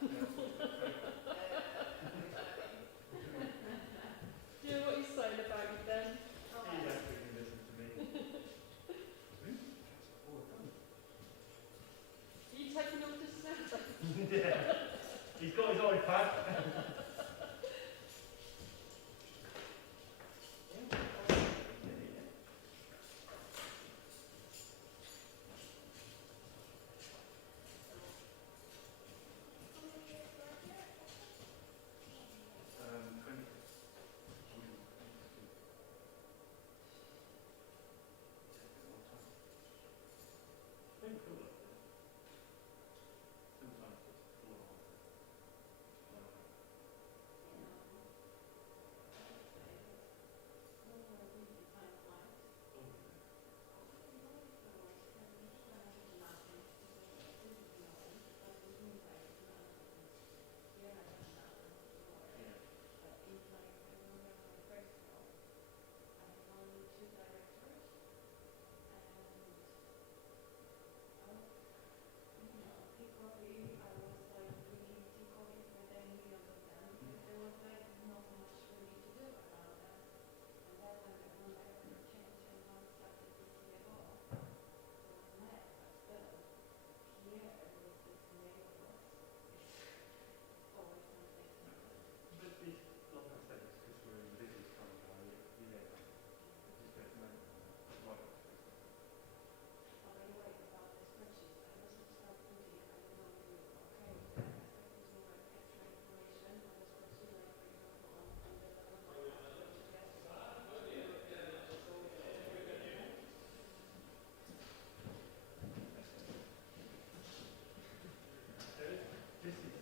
Do you know what he's saying about you then? He actually can listen to me. Are you taking orders now? Yeah. He's got his iPad.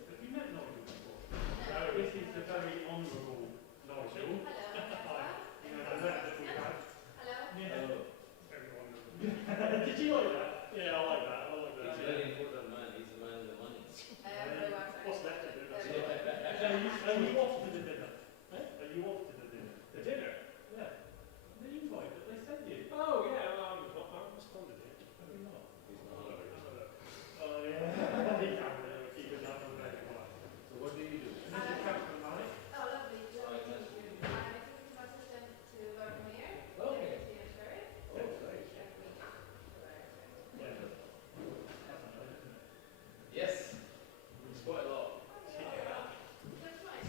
Have you met Nigel before? No. This is the very honourable Nigel. Hi. You know, the letter that we had. Hello. Yeah. Very honourable. Did you like that? Yeah, I like that. I like that. He's a very important man. He's the man with the money. What's left of it? That's Yeah. right. Are you off to the dinner? Are you off to the dinner? The dinner? Yeah. The invite that they sent you. Oh, yeah, well, I responded to it. Have you not? He's I'll not. have a look. Oh, yeah. He can't keep it up on that. So what do you do? And this is Captain Malik. Oh, lovely. Lovely to meet you. I'm a technical assistant to Laura Premier. Okay. Here in Sherry. Oh, great. Yeah. That's nice, isn't it? Yes. It's quite a lot. That's nice.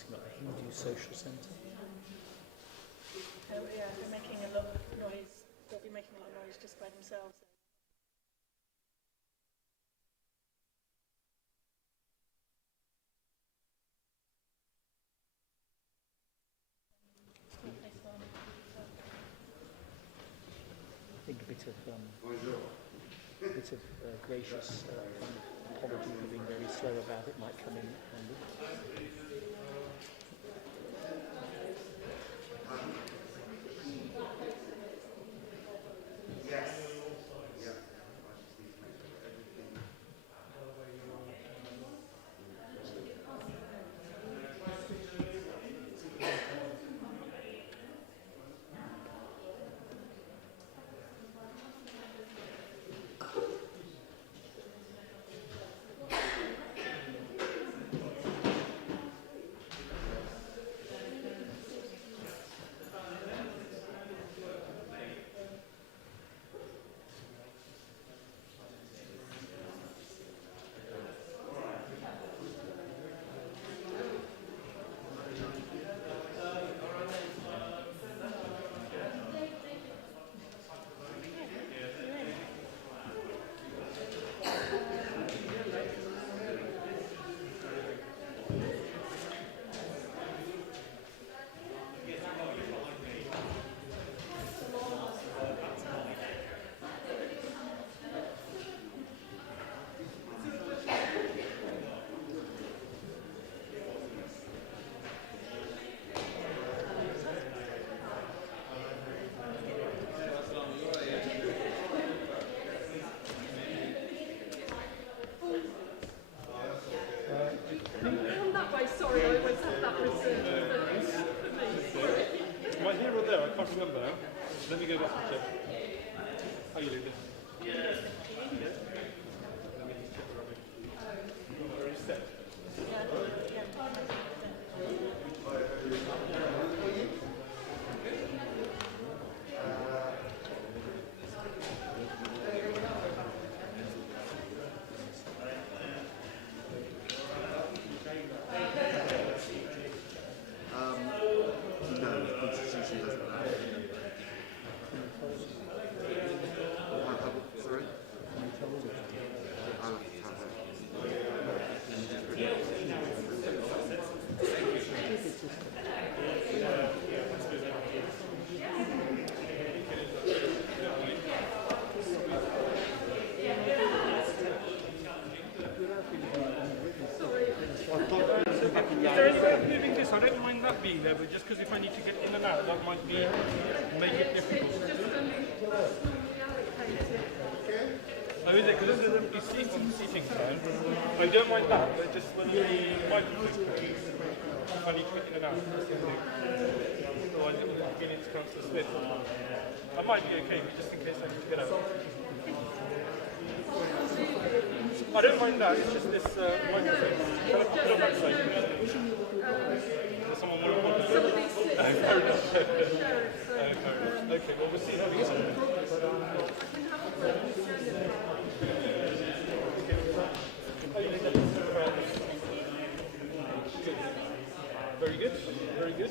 asking about the Hindu Social Centre. Yeah, they're making a lot of noise. They'll be making a lot of noise just by themselves. I think a bit of gracious kind of apology for being very slow about it might come in handy. Come that way, sorry, I always have that reserved for me. Am I here or there? I can't remember now. Let me go back and check. How you doing? Let me just check the rubbish. Are you set? No, the Constitution doesn't allow it. Sorry? I'll have to tell her. Is there any way of moving this? I don't mind that being there, but just because if I need to get in and out, that might be make it difficult. Oh, is it? Because there's an empty seat on the seating side. I don't mind that, but just when the might be difficult. If I need to get in and out, that's the thing. Otherwise it will begin to come to spin. I might be okay, but just in case I need to get out. I don't mind that, it's just this microphone. Shall I put it on that side? Does someone want to Some of these sit fair enough. Fair enough. Okay, well we'll see how we get on. Very good, very good.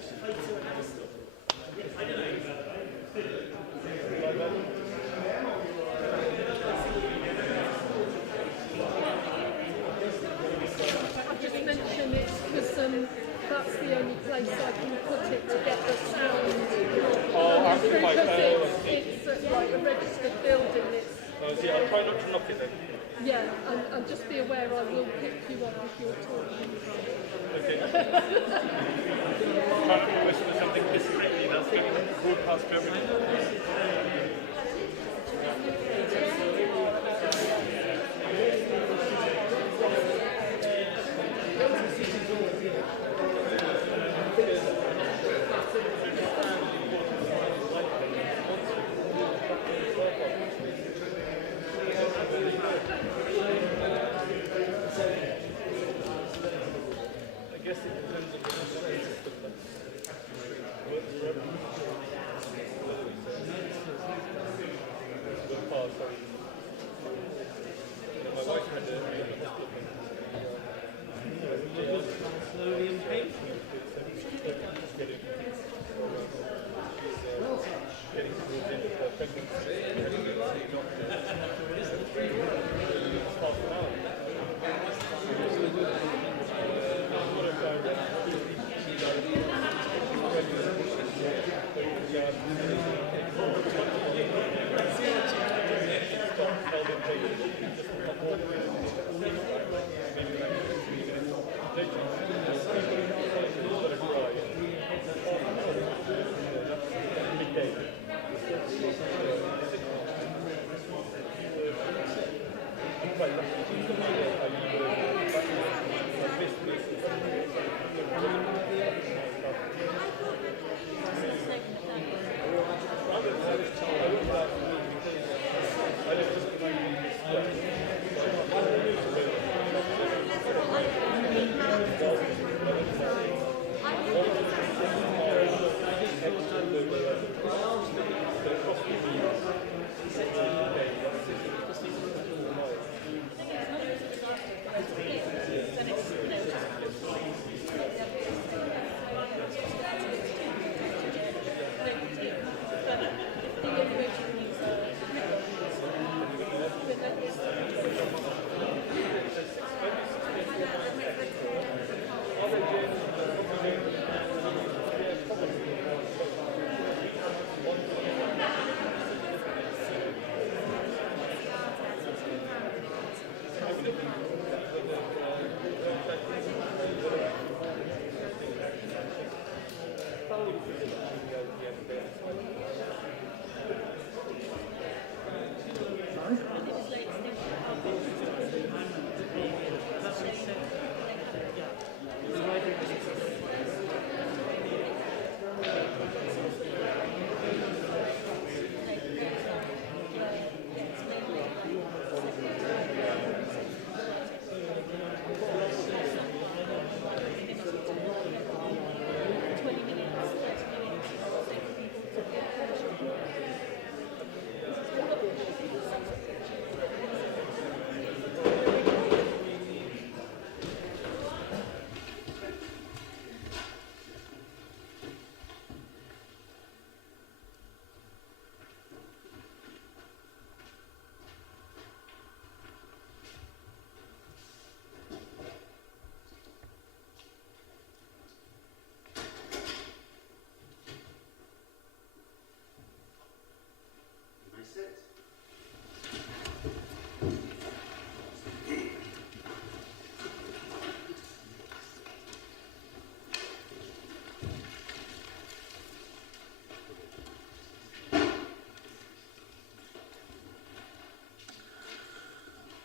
I just mentioned it because that's the only place I can put it to get the sound. Because it's like a registered building. It's, Yeah, I'll try not to knock it then. yeah, and just be aware I will pick you up if you're talking. Okay. Try not to whisper something discreetly that's going to broadcast to everyone. I guess it depends on the system that works for everyone.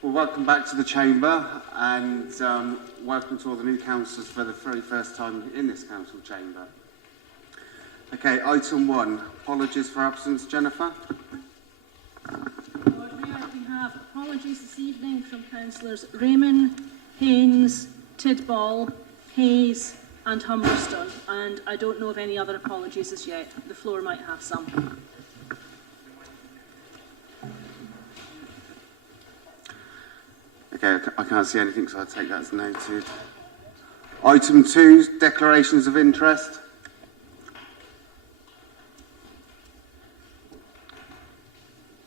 Well, welcome back to the Chamber, and welcome to all the new councillors for the very first time in this council chamber. Okay, item 1, apologies for absence. Jennifer? Lord Mayor, we have apologies this evening from councillors Raymond, Haynes, Tidball, Hayes and Humberston, and I don't know of any other apologies as yet. The floor might have some. Okay, I can't see anything, so I'll take that as noted. Item 2, declarations of interest.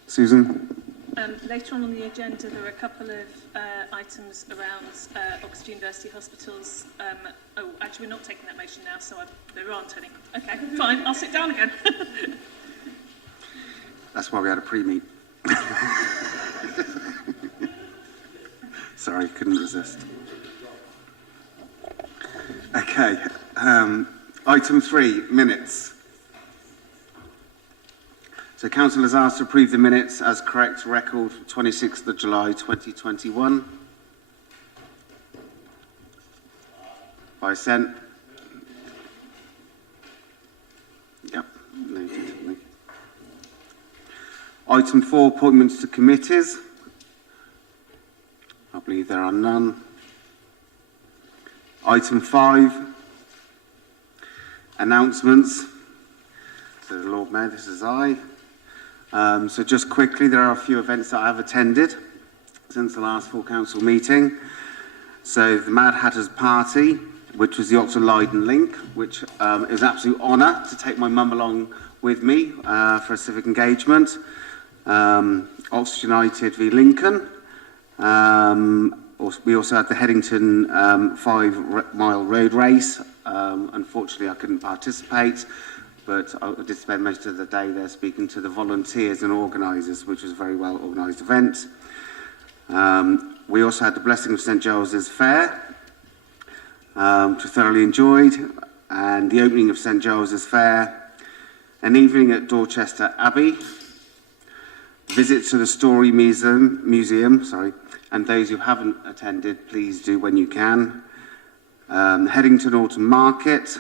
Susan? Later on the agenda, there are a couple of items around Oxford University Hospitals. Actually, we're not taking that motion now, so there aren't any. Okay, fine, I'll sit down again. That's why we had a pre-meet. Sorry, couldn't resist. Okay, item 3, minutes. So council has asked to approve the minutes as correct record 26th of July 2021. By assent. Yep, noted. Item 4, appointments to committees. I believe there are none. Item 5, announcements. So the Lord Mayor, this is I. So just quickly, there are a few events that I have attended since the last full council meeting. So the Mad Hatter's Party, which was the Oxford Leyden link, which it was an absolute honour to take my mum along with me for a civic engagement. Oxford United v Lincoln. We also had the Headington 5-mile road race. Unfortunately, I couldn't participate, but I did spend most of the day there speaking to the volunteers and organisers, which was a very well organised event. We also had the blessing of St Giles's Fair, which I thoroughly enjoyed, and the opening of St Giles's Fair, an evening at Dorchester Abbey, visit to the Story Museum, and those who haven't attended, please do when you can. Headington Autumn Market,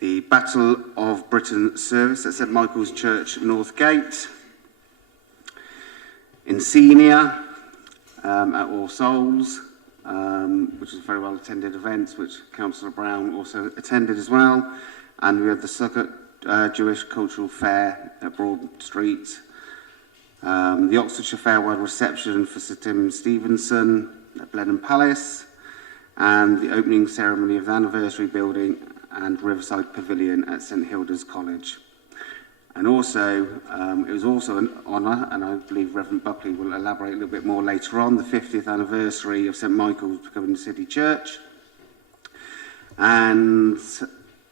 the Battle of Britain service at St Michael's Church, Northgate, Insignia at All Souls, which was a very well attended event, which Councillor Brown also attended as well. And we had the Sukkot Jewish Cultural Fair at Broad Street, the Oxfordshire Farewell Reception for Sir Tim Stevenson at Blenheim Palace, and the opening ceremony of the Anniversary Building and Riverside Pavilion at St Hilda's College. And also, it was also an honour, and I believe Reverend Buckley will elaborate a little bit more later on, the 50th anniversary of St Michael's becoming the City Church, and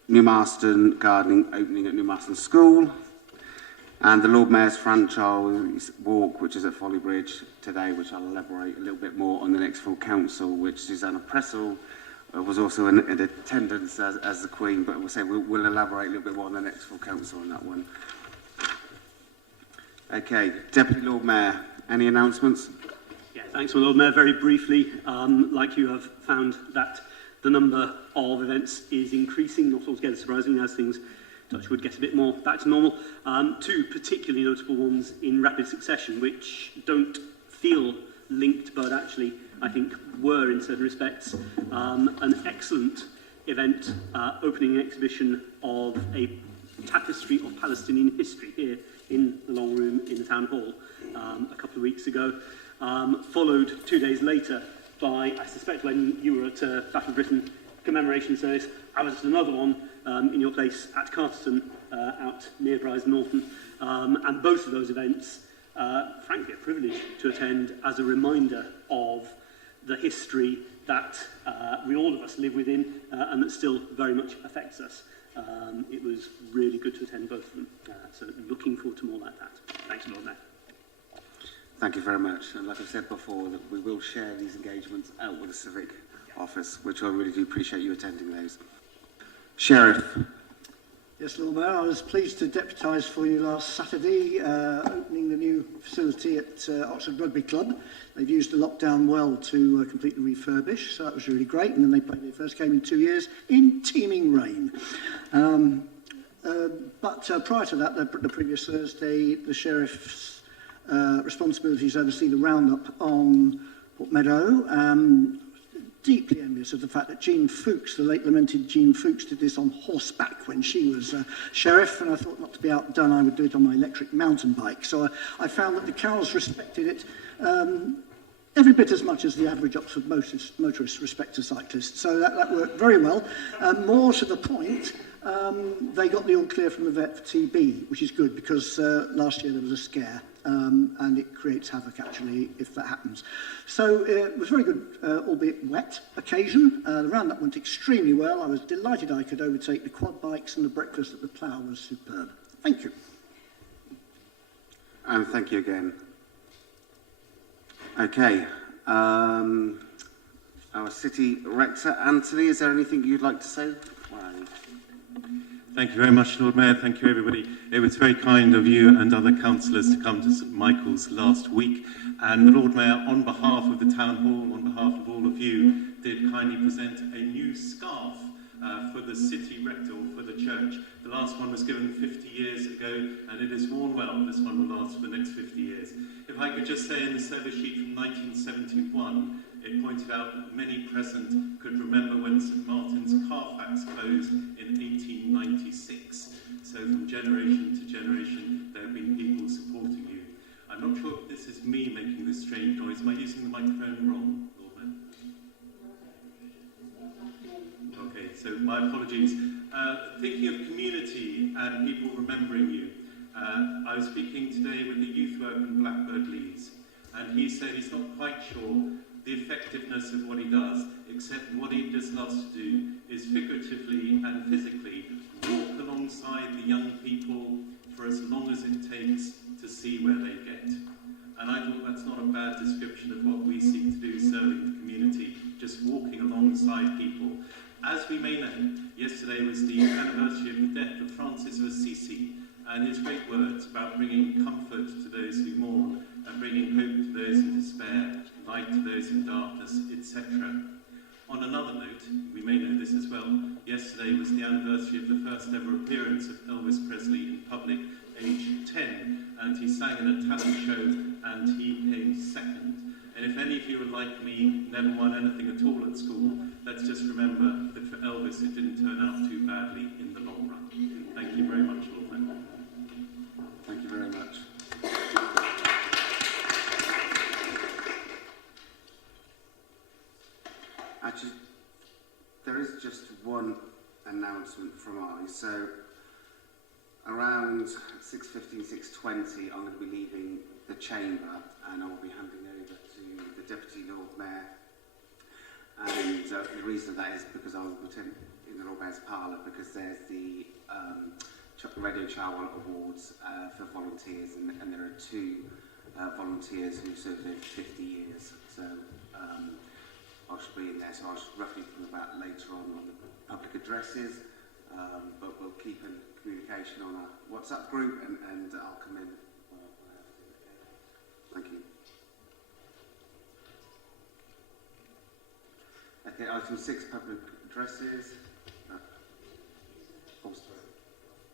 New Marston Gardening opening at New Marston School, and the Lord Mayor's Franchise Walk, which is at Folly Bridge today, which I'll elaborate a little bit more on the next full council, which Susanna Pressel was also in attendance as the Queen, but we'll elaborate a little bit more on the next full council on that one. Okay, Deputy Lord Mayor, any announcements? Yeah, thanks, my Lord Mayor. Very briefly, like you have found that the number of events is increasing, not altogether surprising, as things touchwood get a bit more back to normal. Two particularly notable ones in rapid succession, which don't feel linked, but actually I think were in certain respects. An excellent event, opening an exhibition of a tapestry of Palestinian history here in the long room in the town hall a couple of weeks ago, followed 2 days later by, I suspect when you were at Battle of Britain commemoration service, I was at another one in your place at Carterton, out near Brize Norton, and both of those events, frankly, a privilege to attend as a reminder of the history that we all of us live within and that still very much affects us. It was really good to attend both of them, so looking forward to more like that. Thanks, Lord Mayor. Thank you very much. And like I said before, that we will share these engagements out with the Civic Office, which I really do appreciate you attending those. Sheriff. Yes, Lord Mayor, I was pleased to deputise for you last Saturday, opening the new facility at Oxford Rugby Club. They've used the lockdown well to completely refurbish, so that was really great. And then they played their first game in 2 years in teeming rain. But prior to that, the previous Thursday, the Sheriff's responsibilities to oversee the roundup on Port Meadow. Deeply envious of the fact that Jean Fuchs, the late lamented Jean Fuchs, did this on horseback when she was sheriff, and I thought not to be outdone I would do it on my electric mountain bike. So I found that the cows respected it every bit as much as the average Oxford motorist respects a cyclist. So that worked very well. More to the point, they got the all clear from the vet for TB, which is good because last year there was a scare. And it creates havoc, actually, if that happens. So it was a very good, albeit wet, occasion. The roundup went extremely well. I was delighted I could overtake the quad bikes, and the breakfast at the Plough was superb. Thank you. And thank you again. Okay. Our City Rector, Anthony, is there anything you'd like to say? Thank you very much, Lord Mayor. Thank you, everybody. It was very kind of you and other councillors to come to St Michael's last week. And the Lord Mayor, on behalf of the Town Hall, on behalf of all of you, did kindly present a new scarf for the City Rector, or for the church. The last one was given 50 years ago, and it is worn well. This one will last for the next 50 years. If I could just say, in the service sheet from 1971, it pointed out that many present could remember when St Martin's Carfax closed in 1896. So from generation to generation, there have been people supporting you. I'm not sure if this is me making this strange noise. Am I using the microphone wrong, Lord Mayor? Okay, so my apologies. Thinking of community and people remembering you, I was speaking today with the youth work in Blackbird Leeds, and he said he's not quite sure the effectiveness of what he does, except what he just loves to do is figuratively and physically walk alongside the young people for as long as it takes to see where they get. And I thought that's not a bad description of what we seek to do, serving the community, just walking alongside people. As we may know, yesterday was the anniversary of the death of Francis of Assisi, and his great words about bringing comfort to those who mourn and bringing hope to those in despair, light to those in darkness, etc. On another note, we may know this as well, yesterday was the anniversary of the first ever appearance of Elvis Presley in public, aged 10, and he sang in a talent show and he came second. And if any of you are like me, never won anything at all at school, let's just remember that for Elvis it didn't turn out too badly in the long run. Thank you very much, Lord Mayor. Thank you very much. Actually, there is just one announcement from I. So, around 6:15, 6:20, I'm going to be leaving the chamber and I will be handing over to the Deputy Lord Mayor. And the reason that is because I will attend in the Lord Mayor's parlour because there's the Radio Charwell Awards for volunteers, and there are two volunteers who served over 50 years. So I should be in there. So I should roughly come about later on the public addresses, but we'll keep in communication on our WhatsApp group, and I'll come in. Thank you. Okay, item 6, public addresses.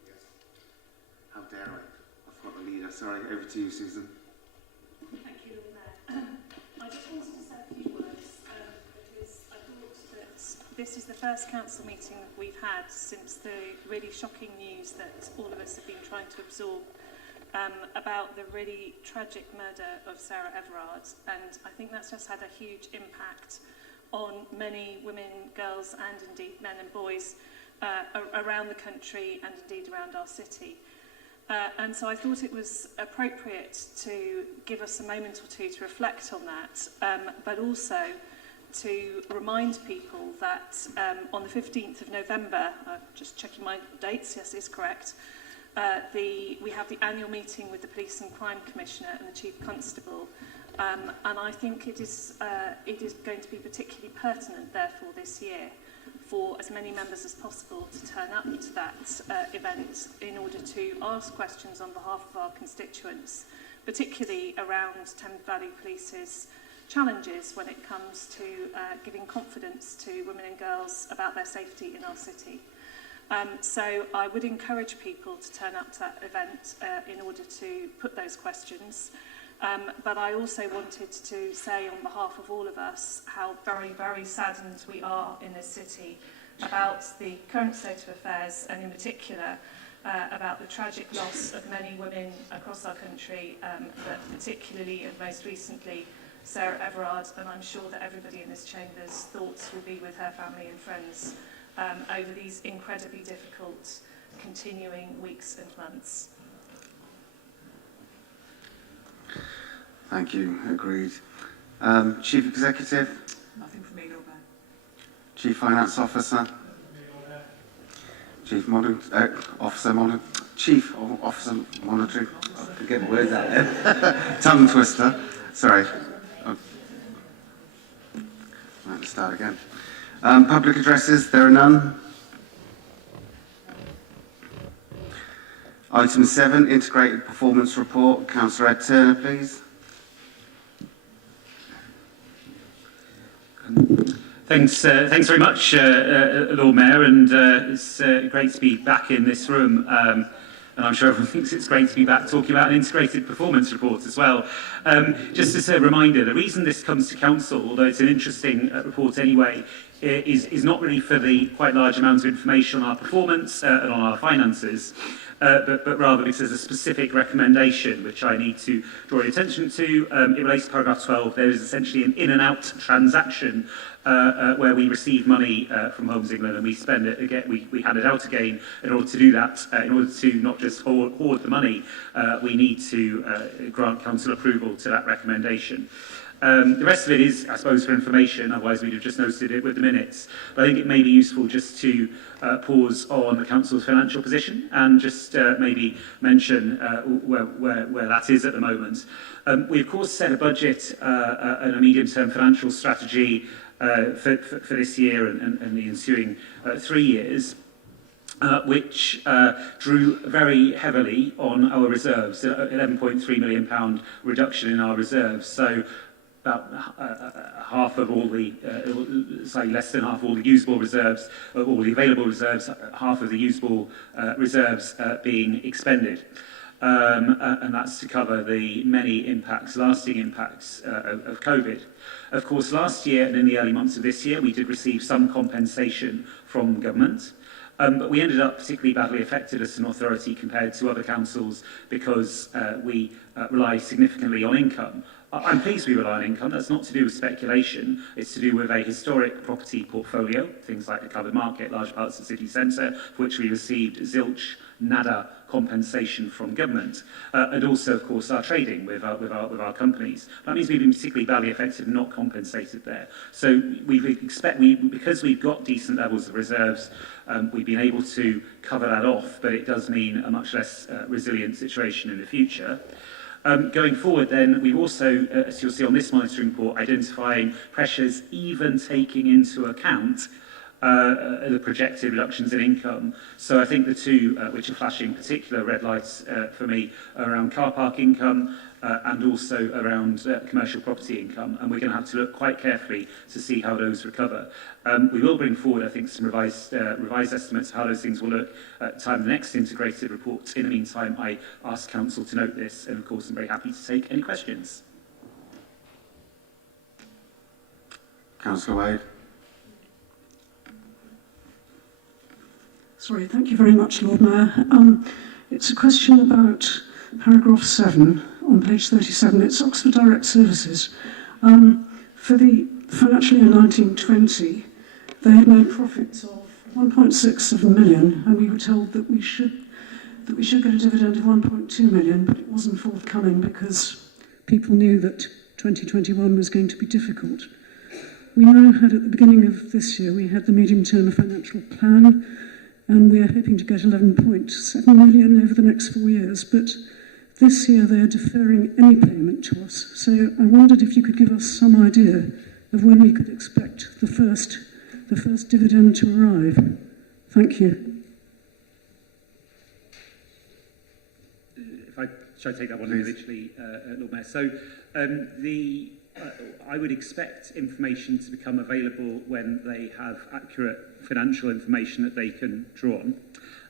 Yes. How dare I? I forgot the leader. Sorry, over to you, Susan. Thank you, Lord Mayor. I just wanted to say a few words because I thought that this is the first council meeting that we've had since the really shocking news that all of us have been trying to absorb about the really tragic murder of Sarah Everard, and I think that's just had a huge impact on many women, girls and indeed men and boys around the country and indeed around our city. And so I thought it was appropriate to give us a moment or two to reflect on that, but also to remind people that on the 15th of November, just checking my dates, yes, it's correct, we have the annual meeting with the Police and Crime Commissioner and the Chief Constable, and I think it is going to be particularly pertinent, therefore, this year for as many members as possible to turn up to that event in order to ask questions on behalf of our constituents, particularly around Thames Valley Police's challenges when it comes to giving confidence to women and girls about their safety in our city. So I would encourage people to turn up to that event in order to put those questions. But I also wanted to say on behalf of all of us how very, very saddened we are in this city about the current state of affairs, and in particular about the tragic loss of many women across our country, but particularly and most recently Sarah Everard, and I'm sure that everybody in this chamber's thoughts will be with her family and friends over these incredibly difficult continuing weeks and months. Thank you. Agreed. Chief Executive? Nothing from me, Lord Mayor. Chief Finance Officer? Chief Officer Monitoring? Chief Officer Monitoring? I can get my words out there. Tongue twister. Sorry. Let's start again. Public addresses, there are none. Item 7, Integrated Performance Report. Councillor Ed Turner, please. Thanks very much, Lord Mayor, and it's great to be back in this room. And I'm sure everyone thinks it's great to be back talking about an integrated performance report as well. Just as a reminder, the reason this comes to Council, although it's an interesting report anyway, is not really for the quite large amounts of information on our performance and on our finances, but rather because there's a specific recommendation which I need to draw your attention to. It relates to paragraph 12. There is essentially an in and out transaction where we receive money from Homes England and we spend it again, we hand it out again. In order to do that, in order to not just hoard the money, we need to grant council approval to that recommendation. The rest of it is, I suppose, for information, otherwise we'd have just noted it with the minutes. But I think it may be useful just to pause on the Council's financial position and just maybe mention where that is at the moment. We, of course, set a budget and a medium-term financial strategy for this year and the ensuing 3 years. Which drew very heavily on our reserves, £11.3 million reduction in our reserves. So about half of all the, slightly less than half of all the usable reserves, all the available reserves, half of the usable reserves being expended. And that's to cover the many impacts, lasting impacts of COVID. Of course, last year and in the early months of this year, we did receive some compensation from government. But we ended up particularly badly affected as an authority compared to other councils because we rely significantly on income. I'm pleased we rely on income. That's not to do with speculation. It's to do with a historic property portfolio, things like the covered market, large parts of the city centre, for which we received zilch, nada compensation from government, and also, of course, our trading with our companies. That means we've been particularly badly affected and not compensated there. So because we've got decent levels of reserves, we've been able to cover that off, but it does mean a much less resilient situation in the future. Going forward then, we've also, as you'll see on this monitoring report, identifying pressures even taking into account the projected reductions in income. So I think the two which are flashing particular red lights for me are around car park income and also around commercial property income. And we're going to have to look quite carefully to see how those recover. We will bring forward, I think, some revised estimates of how those things will look at the time of the next integrated report. In the meantime, I ask Council to note this, and of course I'm very happy to take any questions. Councillor Wade. Sorry, thank you very much, Lord Mayor. It's a question about paragraph 7 on page 37. It's Oxford Direct Services. For the financial year 1920, they had made profits of 1.67 million, and we were told that we should get a dividend of 1.2 million, but it wasn't forthcoming because people knew that 2021 was going to be difficult. We now had, at the beginning of this year, we had the medium-term financial plan, and we are hoping to get 11.7 million over the next 4 years, but this year they are deferring any payment to us. So I wondered if you could give us some idea of when we could expect the first dividend to arrive. Thank you. Shall I take that one individually, Lord Mayor? So I would expect information to become available when they have accurate financial information that they can draw on,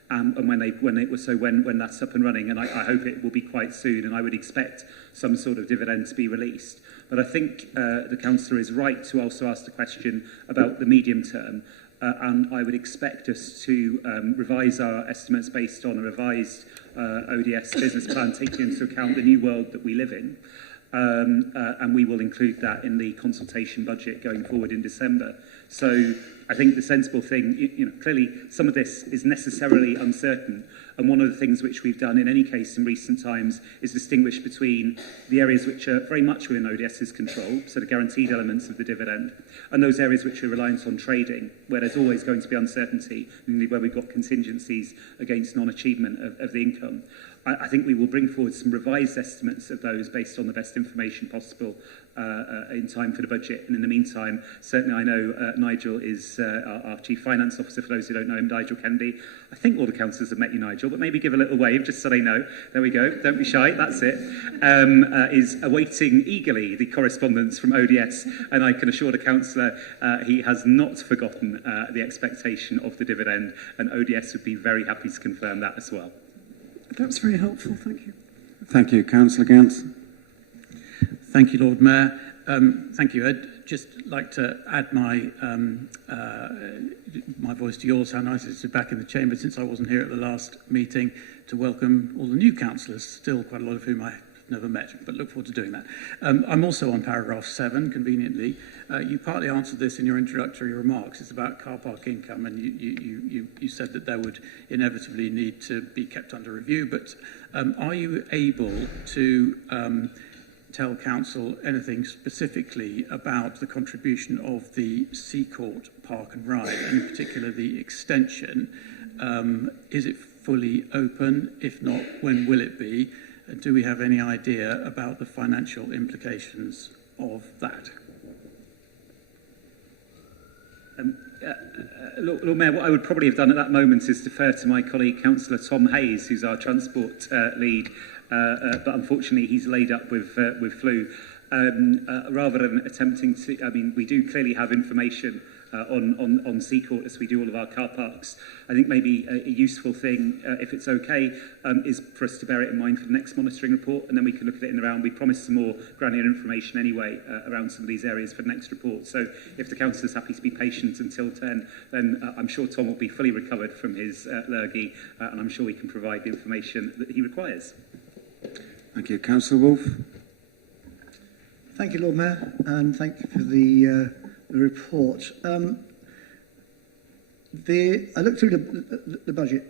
and when that's up and running. And I hope it will be quite soon. And I would expect some sort of dividend to be released. But I think the councillor is right to also ask the question about the medium term. And I would expect us to revise our estimates based on a revised ODS business plan, taking into account the new world that we live in. And we will include that in the consultation budget going forward in December. So I think the sensible thing, clearly some of this is necessarily uncertain. And one of the things which we've done in any case in recent times is distinguish between the areas which are very much within ODS's control, so the guaranteed elements of the dividend, and those areas which are reliant on trading, where there's always going to be uncertainty, namely where we've got contingencies against non-achievement of the income. I think we will bring forward some revised estimates of those based on the best information possible in time for the budget. And in the meantime, certainly I know Nigel is our Chief Finance Officer. For those who don't know him, Nigel Kennedy. I think all the councillors have met you, Nigel, but maybe give a little wave just so they know. There we go. Don't be shy. That's it. Is awaiting eagerly the correspondence from ODS. And I can assure the councillor he has not forgotten the expectation of the dividend. And ODS would be very happy to confirm that as well. That's very helpful, thank you. Thank you. Councillor Gants. Thank you, Lord Mayor. Thank you. I'd just like to add my voice to yours. How nice it is to be back in the chamber since I wasn't here at the last meeting, to welcome all the new councillors, still quite a lot of whom I have never met, but look forward to doing that. I'm also on paragraph 7, conveniently. You partly answered this in your introductory remarks. It's about car park income, and you said that there would inevitably need to be kept under review, but are you able to tell Council anything specifically about the contribution of the Seacourt Park and Ride, and in particular the extension? Is it fully open? If not, when will it be? Do we have any idea about the financial implications of that? Lord Mayor, what I would probably have done at that moment is defer to my colleague Councillor Tom Hayes, who's our transport lead, but unfortunately he's laid up with flu. Rather than attempting to, I mean, we do clearly have information on Seacourt as we do all of our car parks. I think maybe a useful thing, if it's okay, is for us to bear it in mind for the next monitoring report, and then we can look at it in the round. We promised some more granular information anyway around some of these areas for the next report. So if the council is happy to be patient until 10, then I'm sure Tom will be fully recovered from his lurgy, and I'm sure we can provide the information that he requires. Thank you. Councillor Wolfe. Thank you, Lord Mayor, and thank you for the report. I looked through the budget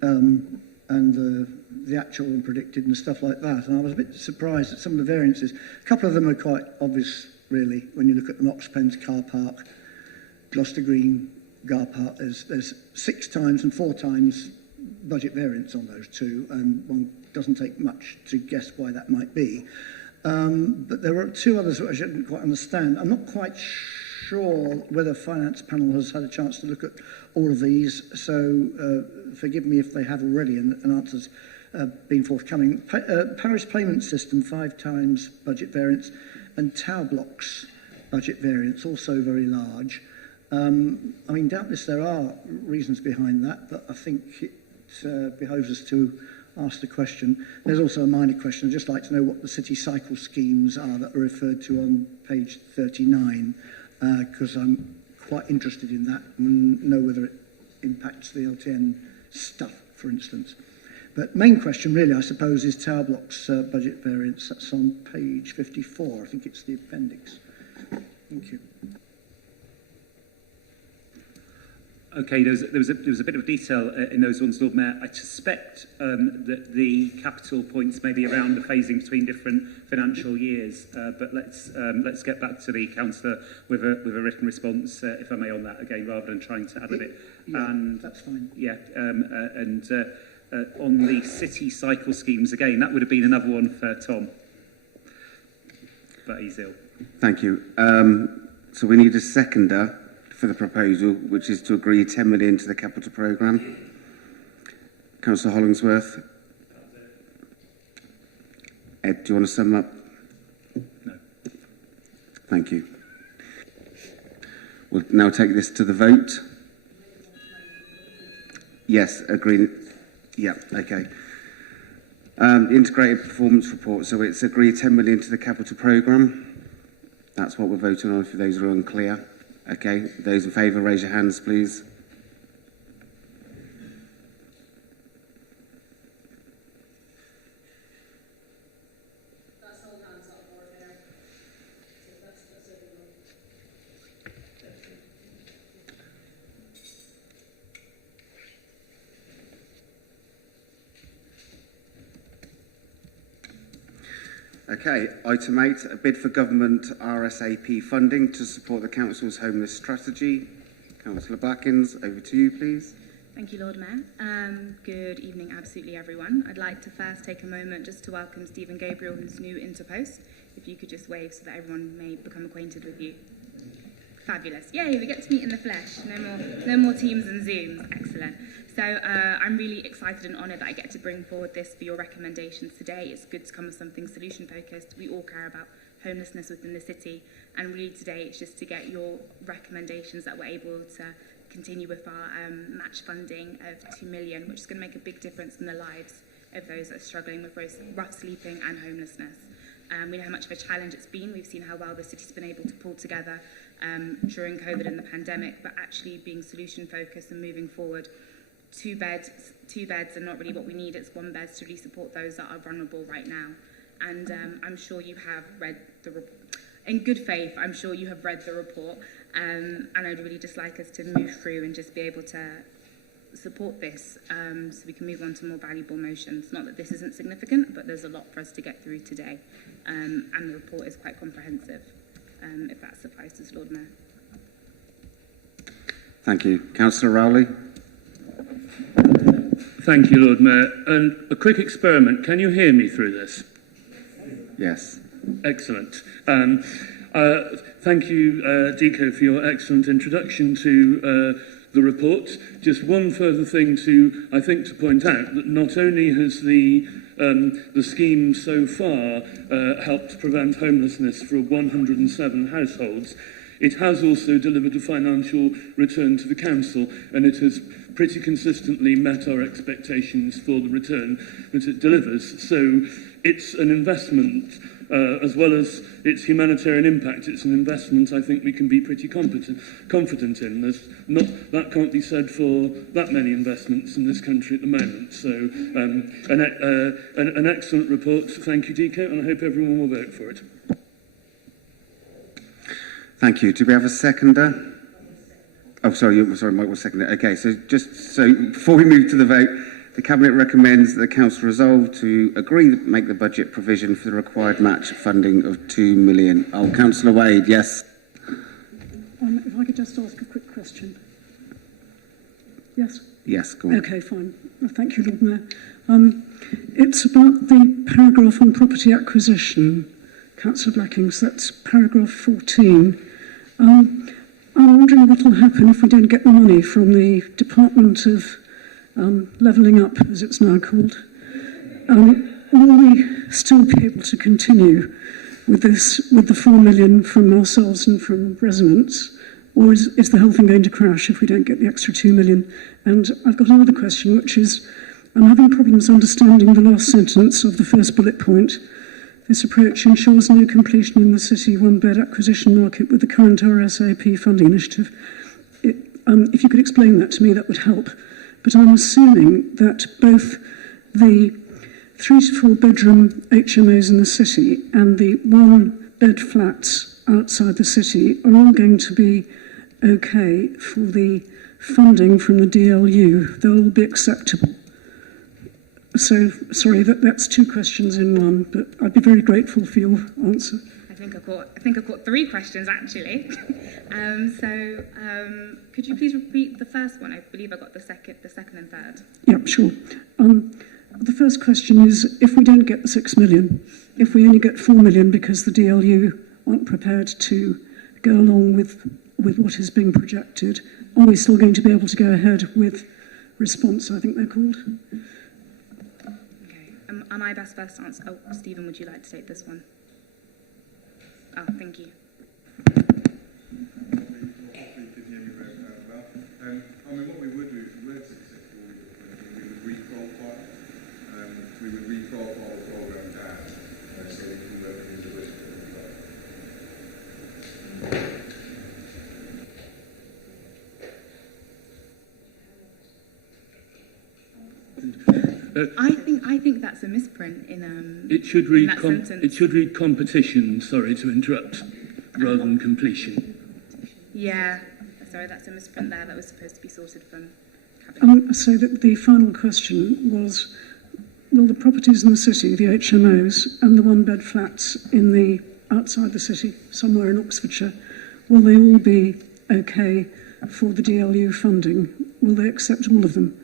and the actual and predicted and stuff like that, and I was a bit surprised at some of the variances. A couple of them are quite obvious, really, when you look at the Knox Pens car park, Gloucester Green car park. There's 6 times and 4 times budget variance on those two, and one doesn't take much to guess why that might be. But there are 2 others which I didn't quite understand. I'm not quite sure whether Finance Panel has had a chance to look at all of these, so forgive me if they have already and answers been forthcoming. Parish payment system, 5 times budget variance, and tower blocks budget variance, also very large. I mean, doubtless there are reasons behind that, but I think it behoves us to ask the question. There's also a minor question. I'd just like to know what the city cycle schemes are that are referred to on page 39, because I'm quite interested in that and know whether it impacts the LTN stuff, for instance. But main question really, I suppose, is tower blocks budget variance. That's on page 54. I think it's the appendix. Thank you. Okay, there was a bit of detail in those ones, Lord Mayor. I suspect that the capital points may be around the phasing between different financial years, but let's get back to the councillor with a written response, if I may, on that again, rather than trying to add it. Yeah, and that's fine. Yeah, on the city cycle schemes again, that would have been another one for Tom, but he's ill. Thank you. So we need a seconder for the proposal, which is to agree 10 million to the capital programme. Councillor Hollingsworth. Ed, do you want to sum up? No. Thank you. We'll now take this to the vote. Yes, agree. Yeah, okay. Integrated performance report. So it's agree 10 million to the capital programme. That's what we're voting on, for those who are unclear. Okay, those in favour, raise your hands, please. That's all hands up, Lord Mayor. So that's everyone. Okay, item 8, a bid for government RSAP funding to support the council's homeless strategy. Councillor Blackins, over to you, please. Thank you, Lord Mayor. Good evening, absolutely everyone. I'd like to first take a moment just to welcome Stephen Gabriel, who's new into post. If you could just wave so that everyone may become acquainted with you. Fabulous. Yay, we get to meet in the flesh. No more Teams and Zooms. Excellent. So I'm really excited and honoured that I get to bring forward this for your recommendations today. It's good to come with something solution-focused. We all care about homelessness within the city, and really today it's just to get your recommendations that we're able to continue with our match funding of 2 million, which is going to make a big difference in the lives of those that are struggling with rough sleeping and homelessness. We know how much of a challenge it's been. We've seen how well the city's been able to pull together during COVID and the pandemic, but actually being solution-focused and moving forward. 2 beds are not really what we need. It's 1 bed to really support those that are vulnerable right now. and I'm sure you have read in good faith, I'm sure you have read the report, and I'd really just like us to move through and just be able to support this so we can move on to more valuable motions. Not that this isn't significant, but there's a lot for us to get through today, and the report is quite comprehensive, if that suffices, Lord Mayor. Thank you. Councillor Rowley. Thank you, Lord Mayor. And a quick experiment. Can you hear me through this? Yes. Excellent. Thank you, Deco, for your excellent introduction to the report. Just one further thing to point out, that not only has the scheme so far helped prevent homelessness for 107 households, it has also delivered a financial return to the council, and it has pretty consistently met our expectations for the return that it delivers. So it's an investment, as well as its humanitarian impact. It's an investment I think we can be pretty confident in. That can't be said for that many investments in this country at the moment. So an excellent report. Thank you, Deco, and I hope everyone will vote for it. Thank you. Do we have a seconder? Oh, sorry, Mike will second it. Okay, so before we move to the vote, the Cabinet recommends that the Council resolve to agree to make the budget provision for the required match funding of £2 million. Oh, Councillor Wade, yes. If I could just ask a quick question. Yes? Yes, go on. Okay, fine. Thank you, Lord Mayor. It's about the paragraph on property acquisition. Councillor Blackings, that's paragraph 14. I'm wondering what will happen if we don't get the money from the Department of Levelling Up, as it's now called. Will we still be able to continue with the 4 million from ourselves and from residents, or is the whole thing going to crash if we don't get the extra 2 million? And I've got another question, which is, I'm having problems understanding the last sentence of the first bullet point. This approach ensures no completion in the city one-bed acquisition market with the current RSAP funding initiative. If you could explain that to me, that would help. But I'm assuming that both the 3 to 4 bedroom HMOs in the city and the 1-bed flats outside the city are all going to be okay for the funding from the DLU. They'll all be acceptable. So, sorry, that's 2 questions in one, but I'd be very grateful for your answer. I think I caught 3 questions, actually. Could you please repeat the first one? I believe I got the second and third. Yeah, sure. The first question is, if we don't get the 6 million, if we only get 4 million because the DLU aren't prepared to go along with what is being projected, are we still going to be able to go ahead with Response, I think they're called? Am I best first to answer? Oh, Stephen, would you like to take this one? Oh, thank you. What we would do, if we weren't successful, we would re-qualify. We would re-qualify the programme down, so we can use the risk I think that's a misprint in It should read that sentence. It should read competition. Sorry to interrupt, rather than completion. Yeah, sorry, that's a misprint there. That was supposed to be sorted from Cabinet. So the final question was, will the properties in the city, the HMOs and the 1-bed flats outside the city, somewhere in Oxfordshire, will they all be okay for the DLU funding? Will they accept all of them?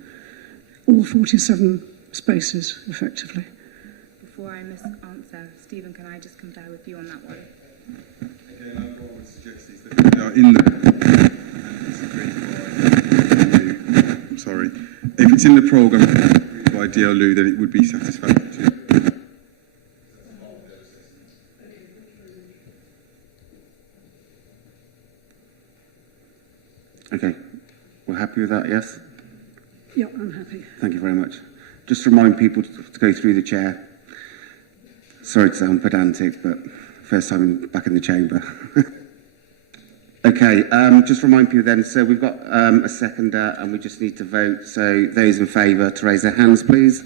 All 47 spaces, effectively. Before I misanswer, Stephen, can I just compare with you on that one? Again, what I would suggest is that they are in the sorry. If it's in the programme by DLU, then it would be satisfactory. Okay, we're happy with that, yes? Yeah, I'm happy. Thank you very much. Just to remind people to go through the chair. Sorry to sound pedantic, but first time back in the chamber. Okay, just remind people then, so we've got a seconder and we just need to vote. So those in favour to raise their hands, please.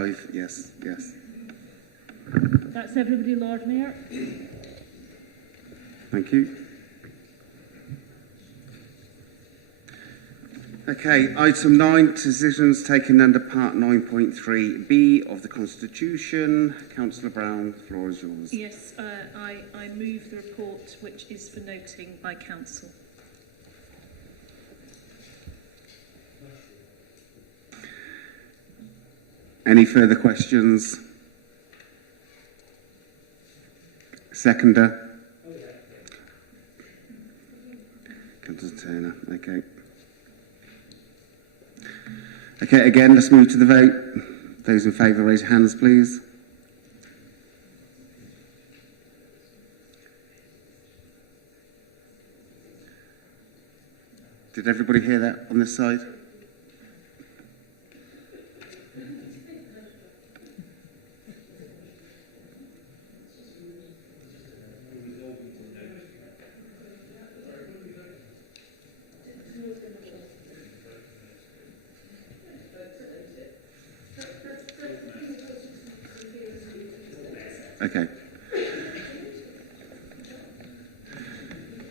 Both, yes, yes. That's everybody, Lord Mayor. Thank you. Okay, item 9, decisions taken under Part 9.3b of the Constitution. Councillor Brown, the floor is yours. Yes, I move the report which is for noting by Council. Any further questions? Seconder? Councillor Turner, okay. Okay, again, let's move to the vote. Those in favour, raise your hands, please. Did everybody hear that on this side? Okay.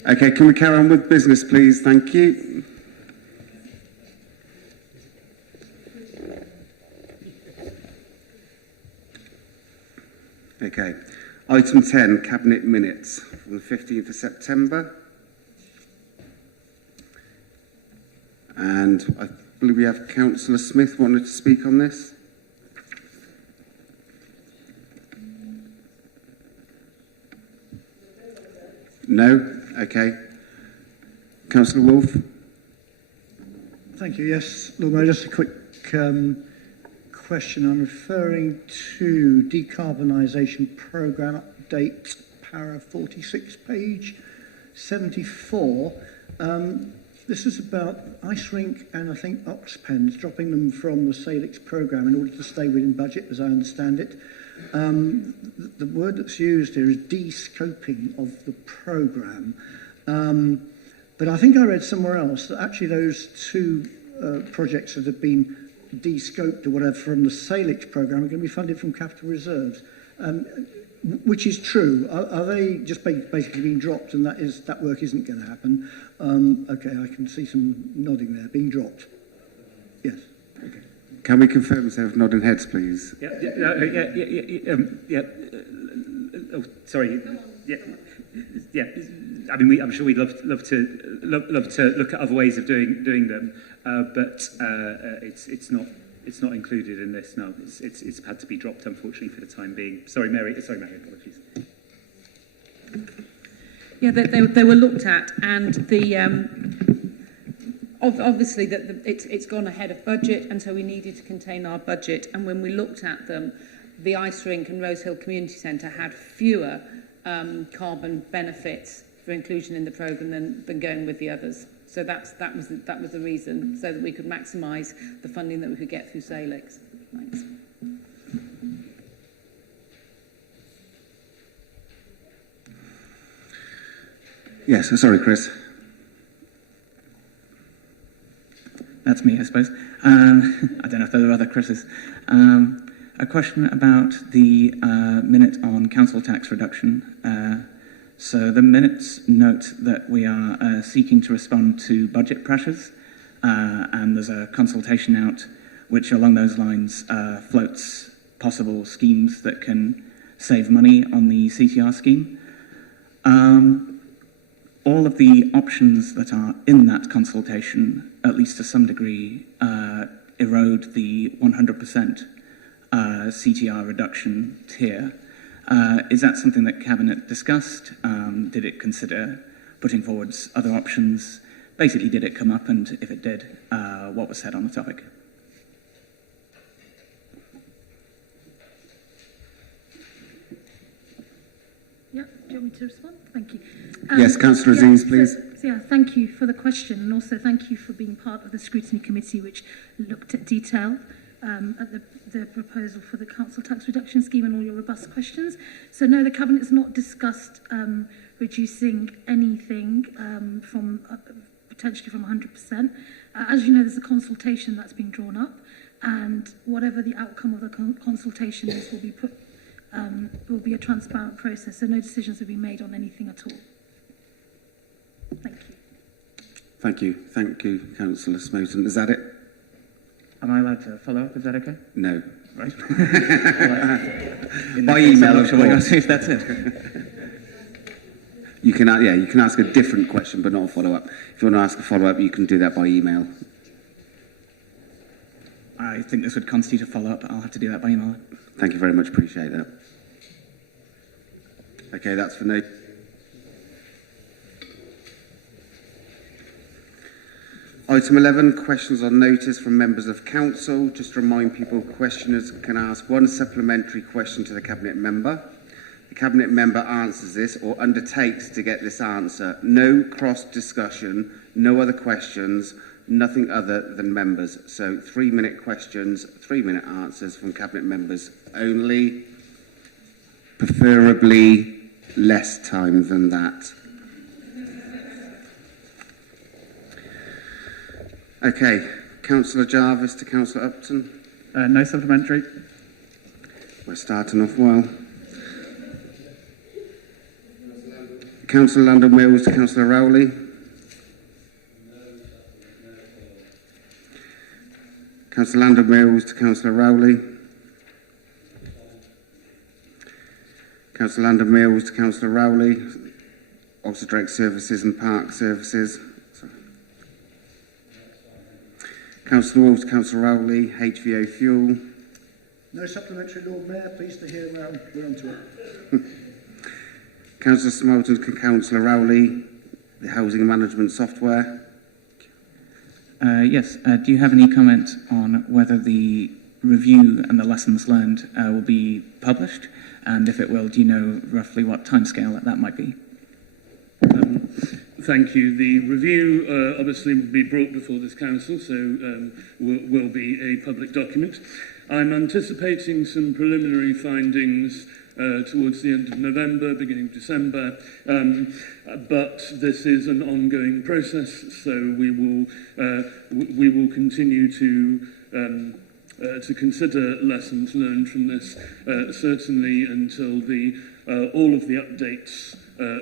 Okay, can we carry on with business, please? Thank you. Okay. Item 10, Cabinet Minutes from the 15th of September. And I believe we have Councillor Smith wanted to speak on this. No? Okay. Councillor Wolfe? Thank you. Yes, Lord Mayor, just a quick question. I'm referring to decarbonisation programme update, para 46, page 74. This is about ice rink and I think ox pens, dropping them from the Salix programme in order to stay within budget, as I understand it. The word that's used here is de-scoping of the programme. But I think I read somewhere else that actually those two projects that have been de-scoped or whatever from the Salix programme are going to be funded from capital reserves, which is true. Are they just basically being dropped and that work isn't going to happen? Okay, I can see some nodding there, being dropped. Yes. Okay. Can we confirm instead of nodding heads, please? Oh, sorry. Yeah. I mean, I'm sure we'd love to look at other ways of doing them, but it's not included in this. No, it's had to be dropped, unfortunately, for the time being. Sorry, Mary. Apologies. Yeah, they were looked at, and the obviously that it's gone ahead of budget, and so we needed to contain our budget. And when we looked at them, the ice rink and Rose Hill Community Centre had fewer carbon benefits for inclusion in the programme than going with the others. So that was the reason, so that we could maximise the funding that we could get through Salix. Thanks. Yes, sorry, Chris. That's me, I suppose. I don't know if there are other Chris's. A question about the minute on council tax reduction. So the minutes note that we are seeking to respond to budget pressures, and there's a consultation out which along those lines floats possible schemes that can save money on the CTR scheme. All of the options that are in that consultation, at least to some degree, erode the 100% CTR reduction tier. Is that something that Cabinet discussed? Did it consider putting forward other options? Basically, did it come up, and if it did, what was said on the topic? Yeah, do you want me to respond? Thank you. Yes, Councillor Aziz, please. Thank you for the question, and also thank you for being part of the scrutiny committee which looked at detail at the proposal for the council tax reduction scheme and all your robust questions. So no, the Cabinet has not discussed reducing anything from potentially from 100%. As you know, there's a consultation that's been drawn up, and whatever the outcome of the consultation is will be a transparent process, so no decisions will be made on anything at all. Thank you. Thank you. Thank you, Councillor Smoten. Is that it? Am I allowed to follow up? Is that okay? No. Right. By email, of course. If that's it. You can ask a different question, but not a follow-up. If you want to ask a follow-up, you can do that by email. I think this would constitute a follow-up. I'll have to do that by email. Thank you very much. Appreciate that. Okay, that's for now. Item 11, questions on notice from members of council. Just to remind people, questioners can ask one supplementary question to the Cabinet member. The Cabinet member answers this or undertakes to get this answer. No cross-discussion, no other questions, nothing other than members. So 3-minute questions, 3-minute answers from Cabinet members only. Preferably less time than that. Okay, Councillor Jarvis to Councillor Upton. No supplementary. We're starting off well. Councillor London Mills to Councillor Rowley. Councillor London Mills to Councillor Rowley. Councillor London Mills to Councillor Rowley. Oxford Direct Services and Park Services. Councillor Wolfe to Councillor Rowley, HVO Fuel. No supplementary, Lord Mayor. Pleased to hear we're on to it. Councillor Smoten to Councillor Rowley, the housing management software. Yes. Do you have any comment on whether the review and the lessons learned will be published? And if it will, do you know roughly what timescale that might be? Thank you. The review obviously will be brought before this council, so will be a public document. I'm anticipating some preliminary findings towards the end of November, beginning of December, but this is an ongoing process, so we will continue to consider lessons learned from this, certainly until all of the updates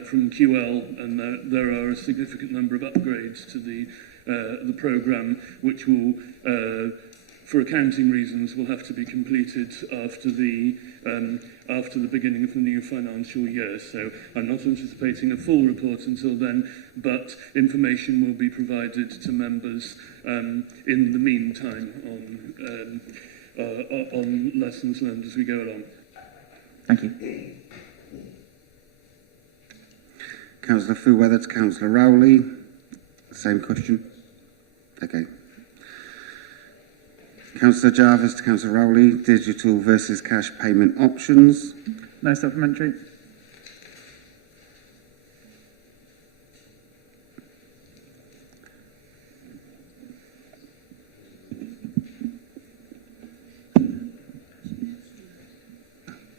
from QL, and there are a significant number of upgrades to the programme, which will, for accounting reasons, will have to be completed after the beginning of the new financial year. So I'm not anticipating a full report until then, but information will be provided to members in the meantime on lessons learned as we go along. Thank you. Councillor Fuweather to Councillor Rowley. Same question. Okay. Councillor Jarvis to Councillor Rowley. Digital versus cash payment options. No supplementary.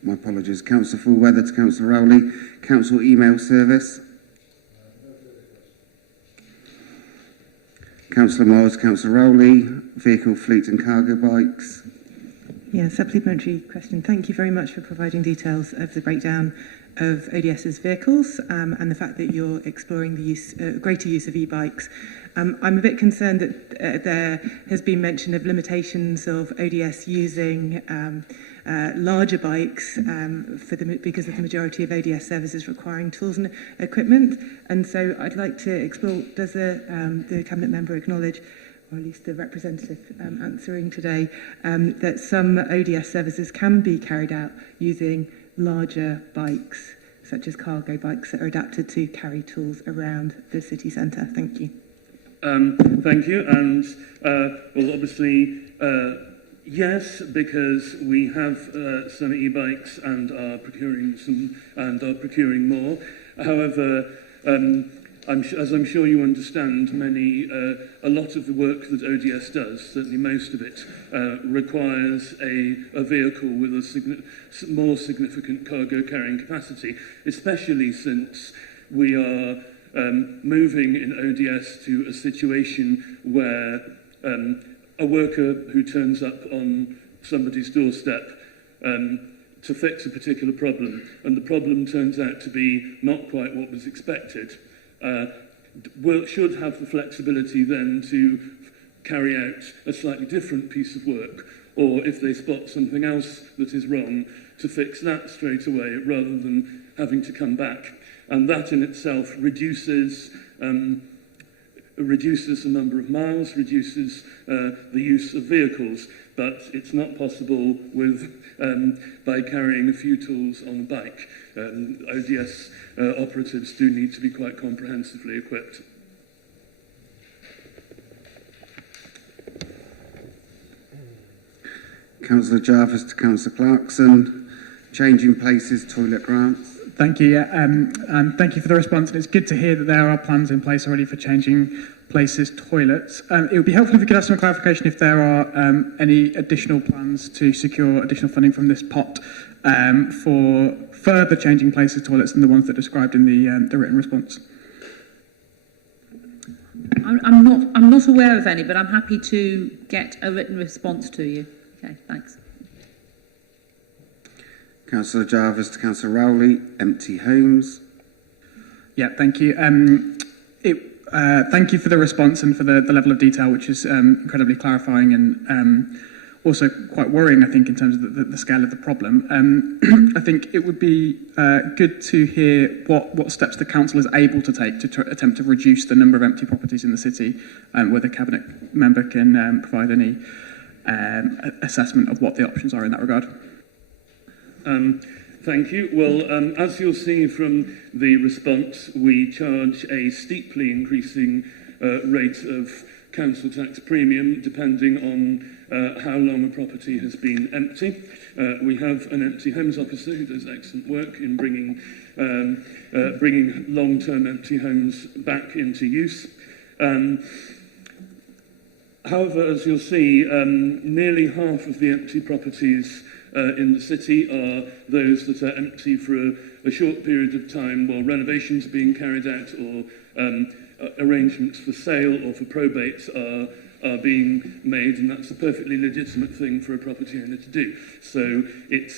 My apologies. Councillor Fuweather to Councillor Rowley. Council email service. Councillor Moores, Councillor Rowley, vehicle, fleet and cargo bikes. Yeah, supplementary question. Thank you very much for providing details of the breakdown of ODS's vehicles and the fact that you're exploring the greater use of e-bikes. I'm a bit concerned that there has been mention of limitations of ODS using larger bikes because of the majority of ODS services requiring tools and equipment. And so I'd like to explore, does the Cabinet member acknowledge, or at least the representative answering today, that some ODS services can be carried out using larger bikes, such as cargo bikes that are adapted to carry tools around the city centre? Thank you. Thank you. And, well, obviously, yes, because we have some e-bikes and are procuring more. However, as I'm sure you understand, a lot of the work that ODS does, certainly most of it, requires a vehicle with a more significant cargo carrying capacity, especially since we are moving in ODS to a situation where a worker who turns up on somebody's doorstep to fix a particular problem, and the problem turns out to be not quite what was expected, should have the flexibility then to carry out a slightly different piece of work, or if they spot something else that is wrong, to fix that straight away rather than having to come back. And that in itself reduces the number of miles, reduces the use of vehicles, but it's not possible by carrying a few tools on a bike. ODS operatives do need to be quite comprehensively equipped. Councillor Jarvis to Councillor Clarkson. Changing places, toilet grants. Thank you. And thank you for the response. And it's good to hear that there are plans in place already for changing places, toilets. It would be helpful if we could have some clarification if there are any additional plans to secure additional funding from this pot for further changing places, toilets than the ones that are described in the written response. I'm not aware of any, but I'm happy to get a written response to you. Okay, thanks. Councillor Jarvis to Councillor Rowley. Empty homes. Yeah, thank you. Thank you for the response and for the level of detail, which is incredibly clarifying and also quite worrying, I think, in terms of the scale of the problem. I think it would be good to hear what steps the council is able to take to attempt to reduce the number of empty properties in the city, whether cabinet member can provide any assessment of what the options are in that regard. Thank you. Well, as you'll see from the response, we charge a steeply increasing rate of council tax premium depending on how long a property has been empty. We have an empty homes officer who does excellent work in bringing long-term empty homes back into use. However, as you'll see, nearly half of the empty properties in the city are those that are empty for a short period of time while renovations are being carried out or arrangements for sale or for probate are being made, and that's a perfectly legitimate thing for a property owner to do. So it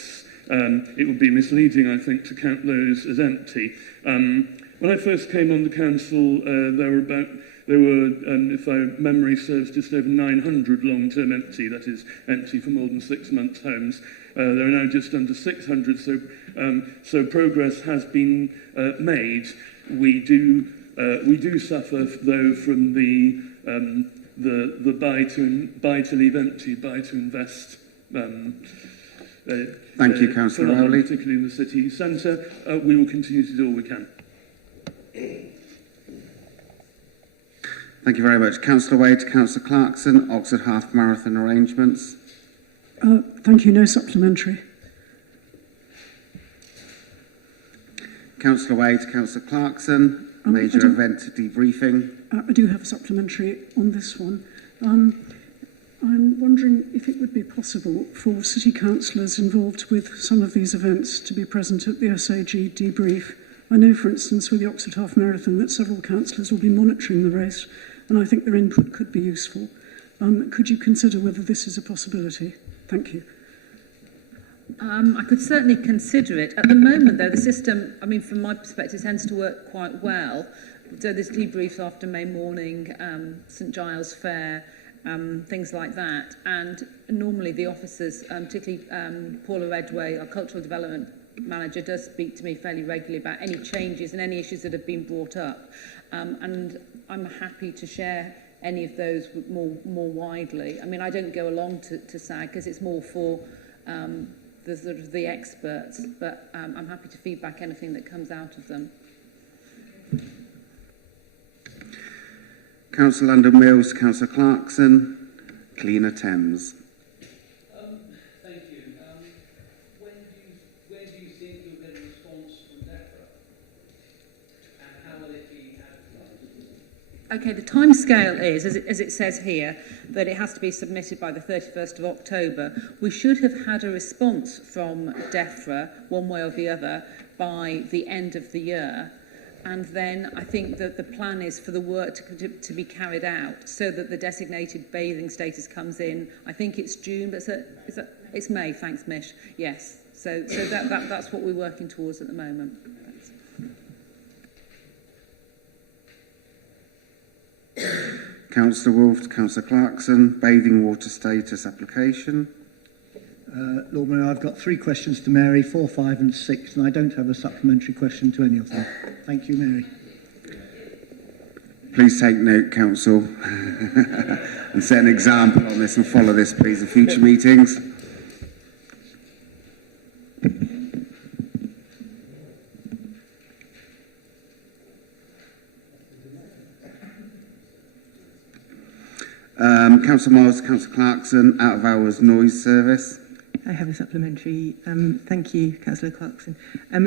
would be misleading, I think, to count those as empty. When I first came on the council, there were, if my memory serves, just over 900 long-term empty, that is, empty for more than 6 months homes. There are now just under 600, so progress has been made. We do suffer, though, from the buy to leave empty, buy to invest. Thank you, Councillor Rowley. Particularly in the city centre. We will continue to do all we can. Thank you very much. Councillor Wade to Councillor Clarkson. Oxford Half Marathon arrangements. Thank you. No supplementary. Councillor Wade to Councillor Clarkson. Major event debriefing. I do have a supplementary on this one. I'm wondering if it would be possible for city councillors involved with some of these events to be present at the SAG debrief. I know, for instance, with the Oxford Half Marathon that several councillors will be monitoring the race, and I think their input could be useful. Could you consider whether this is a possibility? Thank you. I could certainly consider it. At the moment, though, the system, I mean, from my perspective, tends to work quite well. So there's debriefs after May morning, St Giles Fair, things like that. And normally the officers, particularly Paula Redway, our cultural development manager, does speak to me fairly regularly about any changes and any issues that have been brought up. And I'm happy to share any of those more widely. I mean, I don't go along to SAG because it's more for the sort of the experts, but I'm happy to feedback anything that comes out of them. Councillor London Mills, Councillor Clarkson. Cleaner Thames. Thank you. When do you think you'll get a response from DEFRA? And how will it be advertised? Okay, the timescale is, as it says here, that it has to be submitted by the 31st of October. We should have had a response from DEFRA, one way or the other, by the end of the year. and then I think that the plan is for the work to be carried out so that the designated bathing status comes in. I think it's June, but it's May. Thanks, Mish. Yes. So that's what we're working towards at the moment. Thanks. Councillor Wolfe, Councillor Clarkson, bathing water status application. Lord Mayor, I've got 3 questions to Mary, 4, 5 and 6, and I don't have a supplementary question to any of them. Thank you, Mary. Please take note, Council, and set an example on this and follow this, please, in future meetings. Councillor Miles, Councillor Clarkson, out of hours noise service. I have a supplementary. Thank you, Councillor Clarkson.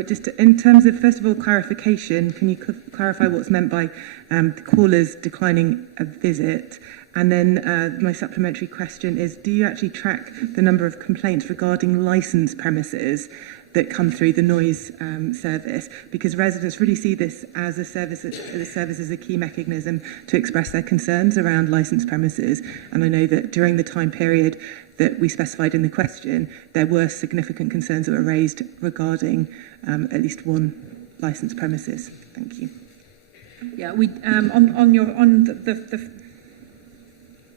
Just in terms of, first of all, clarification, can you clarify what's meant by the callers declining a visit? And then my supplementary question is, do you actually track the number of complaints regarding licensed premises that come through the noise service? Because residents really see this as a service as a key mechanism to express their concerns around licensed premises. And I know that during the time period that we specified in the question, there were significant concerns that were raised regarding at least one licensed premises. Thank you. Yeah, we on the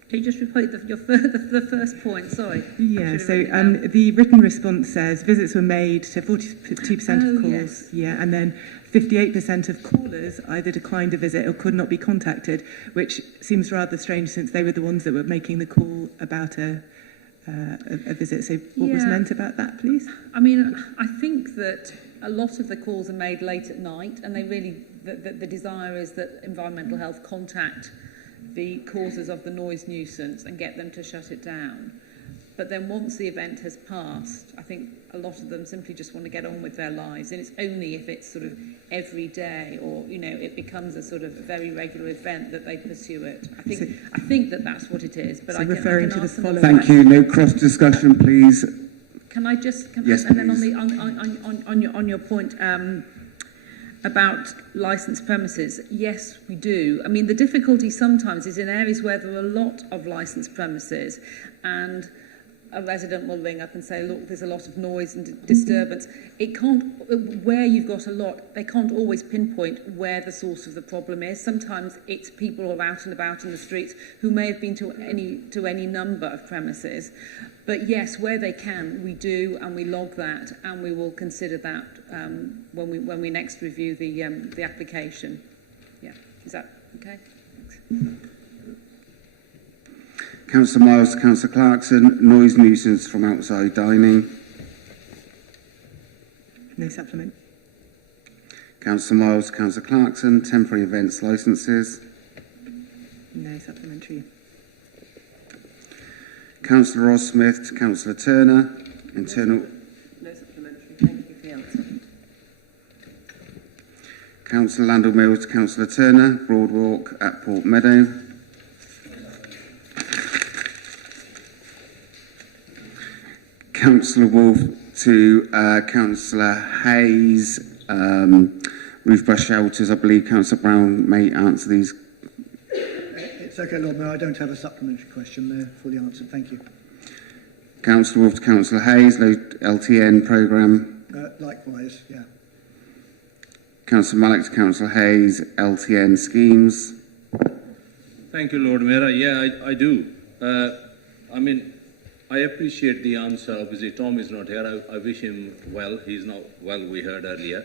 can you just repeat the first point? Sorry. Yeah, so the written response says visits were made to 42% of calls. Yes. Yeah, and then 58% of callers either declined a visit or could not be contacted, which seems rather strange since they were the ones that were making the call about a visit. So what was meant about that, please? I mean, I think that a lot of the calls are made late at night, and they really the desire is that environmental health contact the causes of the noise nuisance and get them to shut it down. But then once the event has passed, I think a lot of them simply just want to get on with their lives, and it's only if it's sort of every day or, you know, it becomes a sort of a very regular event that they pursue it. I think that that's what it is. But so I can, referring I can to the following. Thank you. No cross discussion, please. Can I just yes, and please. then on your point about licensed premises, yes, we do. I mean, the difficulty sometimes is in areas where there are a lot of licensed premises, and a resident will ring up and say, look, there's a lot of noise and disturbance. It can't, where you've got a lot, they can't always pinpoint where the source of the problem is. Sometimes it's people who are out and about in the streets who may have been to any number of premises. But yes, where they can, we do, and we log that, and we will consider that when we next review the application. Yeah, is that okay? Thanks. Councillor Miles, Councillor Clarkson, noise nuisance from outside dining. No supplement. Councillor Miles, Councillor Clarkson, temporary events licences. No supplementary. Councillor Ross Smith, Councillor Turner, internal. No supplementary. Thank you for the answer. Councillor Landell Mills, Councillor Turner, Broadwalk at Port Meadow. Councillor Wolfe to Councillor Hayes, roof brush shelters. I believe Councillor Brown may answer these. It's okay, Lord Mayor, I don't have a supplementary question. They're fully answered. Thank you. Councillor Wolfe to Councillor Hayes, LTN programme. Likewise, yeah. Councillor Malik to Councillor Hayes, LTN schemes. Thank you, Lord Mayor. Yeah, I do. I mean, I appreciate the answer. Obviously, Tom is not here. I wish him well. He's not well, we heard earlier.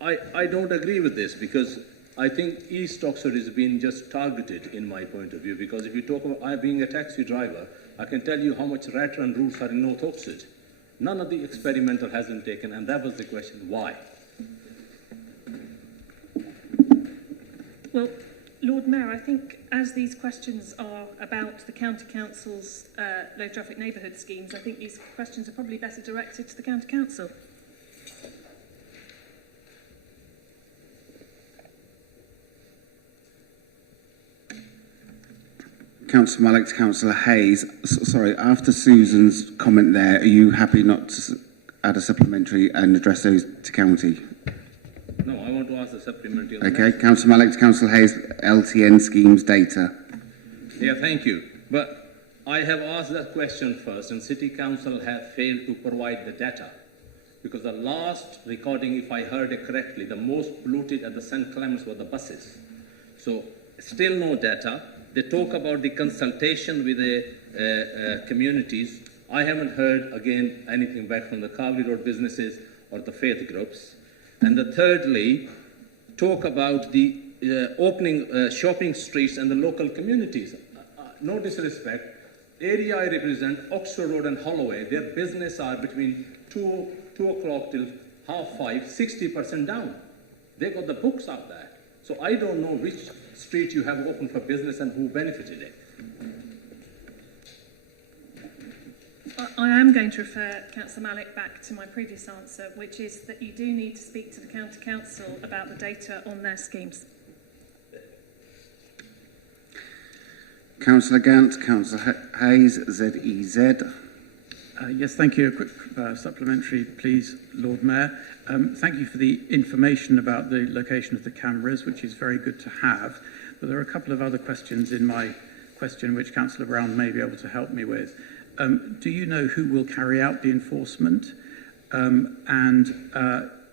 I don't agree with this because I think East Oxford is being just targeted in my point of view, because if you talk about I being a taxi driver, I can tell you how much rat run routes are in North Oxford. None of the experimental has been taken, and that was the question, why? Well, Lord Mayor, I think as these questions are about the County Council's low traffic neighbourhood schemes, I think these questions are probably better directed to the County Council. Councillor Malik to Councillor Hayes. Sorry, after Susan's comment there, are you happy not to add a supplementary and address those to county? No, I want want to ask the supplementary? on the Okay, next one? Councillor Malik to Councillor Hayes, LTN schemes data. Yeah, thank you. But I have asked that question first, and City Council have failed to provide the data. Because the last recording, if I heard it correctly, the most polluted at the St. Clements were the buses. So, still no data. They talk about the consultation with the communities. I haven't heard, again, anything back from the Carvey Road businesses or the faith groups. And thirdly, talk about the opening shopping streets and the local communities. No disrespect, area I represent, Oxford Road and Holloway, their business are between 2 o'clock till 5:30, 60% down. They got the books out there. So I don't know which street you have opened for business and who benefited it. I am going to refer Councillor Malik back to my previous answer, which is that you do need to speak to the County Council about the data on their schemes. Councillor Gant, Councillor Hayes, ZEZ. Yes, thank you. A quick supplementary, please, Lord Mayor. Thank you for the information about the location of the cameras, which is very good to have. But there are a couple of other questions in my question which Councillor Brown may be able to help me with. Do you know who will carry out the enforcement?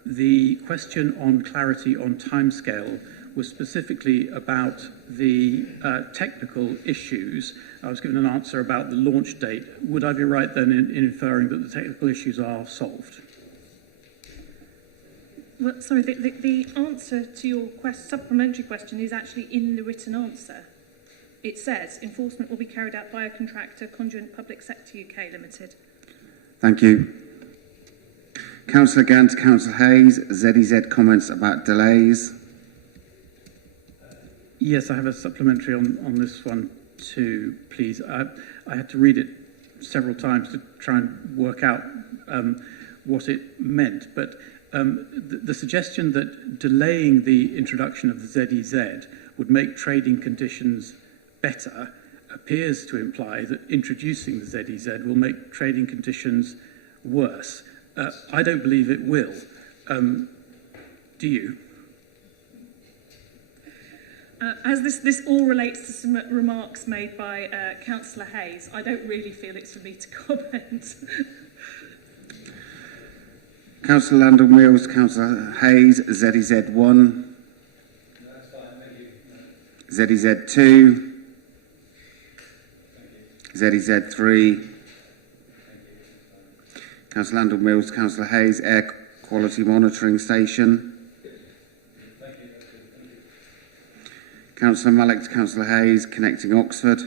The question on clarity on timescale was specifically about the technical issues. I was given an answer about the launch date. Would I be right then in inferring that the technical issues are solved? Well, sorry, the answer to your supplementary question is actually in the written answer. It says enforcement will be carried out by a contractor, Conduent Public Sector UK Limited. Thank you. Councillor Gant, Councillor Hayes, ZEZ comments about delays. Yes, I have a supplementary on this one too, please. I had to read it several times to try and work out what it meant, but the suggestion that delaying the introduction of the ZEZ would make trading conditions better appears to imply that introducing the ZEZ will make trading conditions worse. I don't believe it will. Do you? As this all relates to some remarks made by Councillor Hayes, I don't really feel it's for me to comment. Councillor Landell Mills, Councillor Hayes, ZEZ1. ZEZ2. ZEZ3. Councillor Landell Mills, Councillor Hayes, Air Quality Monitoring Station. Councillor Malik to Councillor Hayes, Connecting Oxford.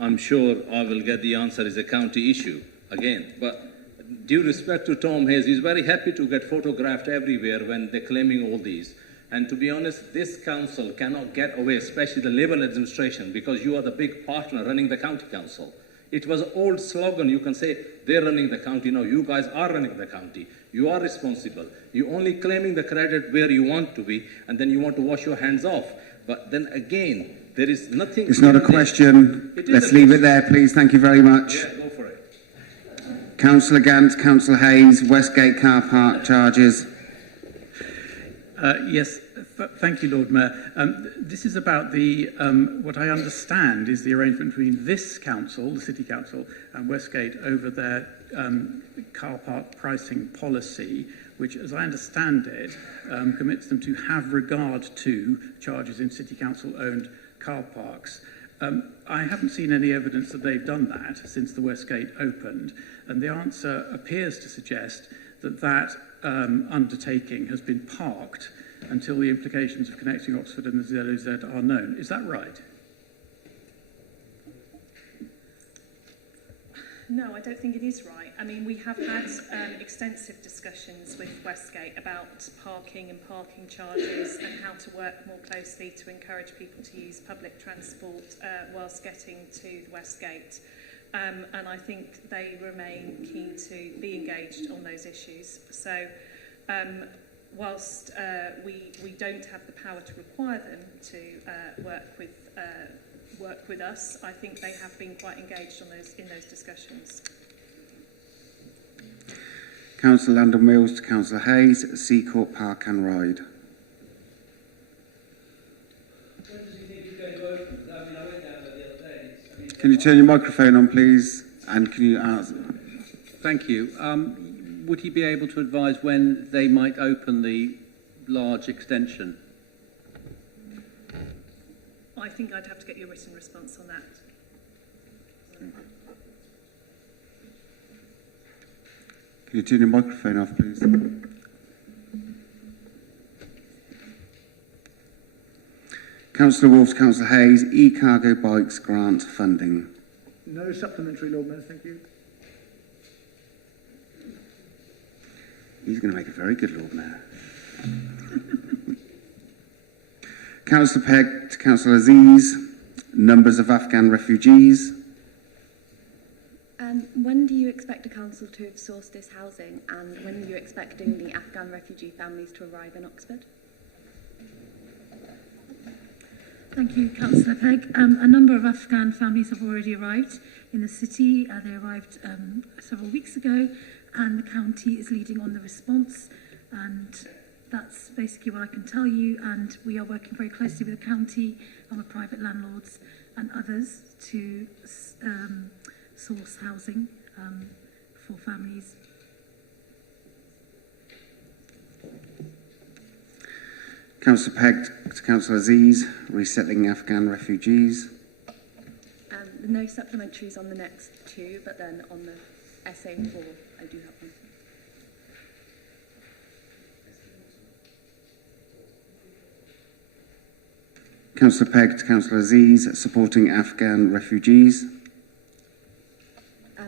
I'm sure I will get the answer is a county issue again. But due respect to Tom Hayes, he's very happy to get photographed everywhere when they're claiming all these. And to be honest, this council cannot get away, especially the Labour administration, because you are the big partner running the county council. It was an old slogan. You can say they're running the county. No, you guys are running the county. You are responsible. You're only claiming the credit where you want to be, and then you want to wash your hands off. But then again, there is nothing... It's not a question. Let's leave it there, please. Thank you very much. Yeah, go for it. Councillor Gant, Councillor Hayes, Westgate car park charges. Yes, thank you, Lord Mayor. This is about the, what I understand is the arrangement between this council, the City Council, and Westgate over their car park pricing policy, which, as I understand it, commits them to have regard to charges in City Council-owned car parks. I haven't seen any evidence that they've done that since the Westgate opened, and the answer appears to suggest that that undertaking has been parked until the implications of Connecting Oxford and the ZEZ are known. Is that right? No, I don't think it is right. I mean, we have had extensive discussions with Westgate about parking and parking charges and how to work more closely to encourage people to use public transport whilst getting to Westgate. And I think they remain keen to be engaged on those issues. So whilst we don't have the power to require them to work with us, I think they have been quite engaged on in those discussions. Councillor Landon Mills to Councillor Hayes, Seacourt Park and Ride. Can you turn your microphone on, please? And can you answer? Thank you. Would he be able to advise when they might open the large extension? I think I'd have to get your written response on that. Can you turn your microphone off, please? Councillor Wolfe to Councillor Hayes, e-cargo bikes grant funding. No supplementary, Lord Mayor, thank you. He's going to make a very good Lord Mayor. Councillor Pegg to Councillor Aziz, numbers of Afghan refugees. When do you expect the council to have sourced this housing, and when are you expecting the Afghan refugee families to arrive in Oxford? Thank you, Councillor Pegg. A number of Afghan families have already arrived in the city. They arrived several weeks ago, and the county is leading on the response. And that's basically what I can tell you. And we are working very closely with the county and with private landlords and others to source housing for families. Councillor Pegg to Councillor Aziz, resettling Afghan refugees. No supplementaries on the next two, but then on the SA4, I do have one. Councillor Pegg to Councillor Aziz, supporting Afghan refugees.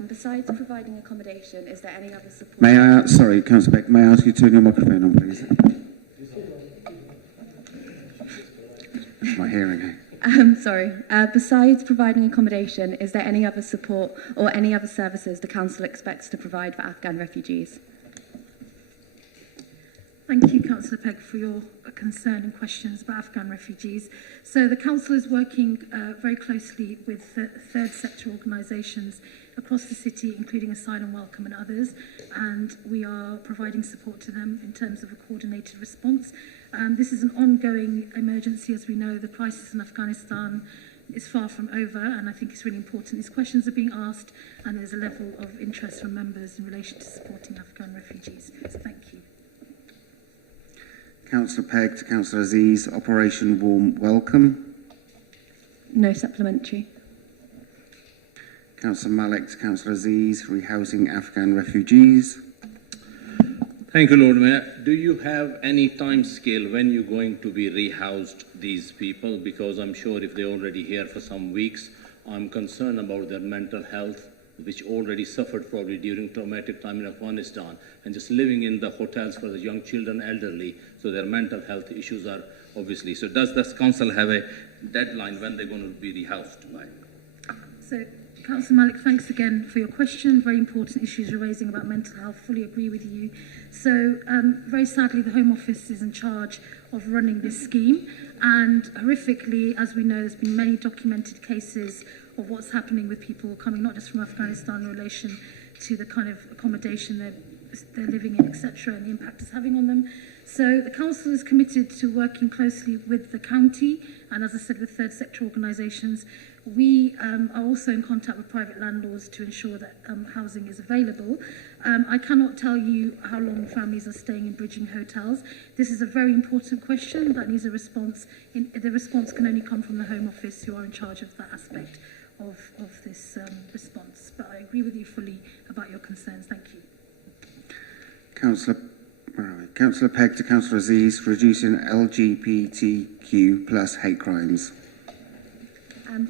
Besides providing accommodation, is there any other support? Sorry, Councillor Pegg, may I ask you to turn your microphone on, please? That's my hearing aid. Sorry. Besides providing accommodation, is there any other support or any other services the council expects to provide for Afghan refugees? Thank you, Councillor Pegg, for your concern and questions about Afghan refugees. So the council is working very closely with third sector organisations across the city, including Asylum Welcome and others, and we are providing support to them in terms of a coordinated response. This is an ongoing emergency. As we know, the crisis in Afghanistan is far from over, and I think it's really important these questions are being asked, and there's a level of interest from members in relation to supporting Afghan refugees. So thank you. Councillor Pegg to Councillor Aziz, Operation Warm Welcome. No supplementary. Councillor Malik to Councillor Aziz, rehousing Afghan refugees. Thank you, Lord Mayor. Do you have any time scale when you're going to be rehoused these people? Because I'm sure if they're already here for some weeks, I'm concerned about their mental health, which already suffered probably during traumatic time in Afghanistan, and just living in the hotels for the young children, elderly, so their mental health issues are obviously. So does this council have a deadline when they're going to be rehoused by? So, Councillor Malik, thanks again for your question. Very important issues you're raising about mental health. Fully agree with you. So, very sadly, the Home Office is in charge of running this scheme, and horrifically, as we know, there's been many documented cases of what's happening with people coming not just from Afghanistan in relation to the kind of accommodation they're living in, etc., and the impact it's having on them. So the council is committed to working closely with the county and, as I said, with third sector organisations. We are also in contact with private landlords to ensure that housing is available. I cannot tell you how long families are staying in bridging hotels. This is a very important question that needs a response. The response can only come from the Home Office, who are in charge of that aspect of this response. But I agree with you fully about your concerns. Thank you. Councillor Pegg to Councillor Aziz, reducing LGBTQ plus hate crimes.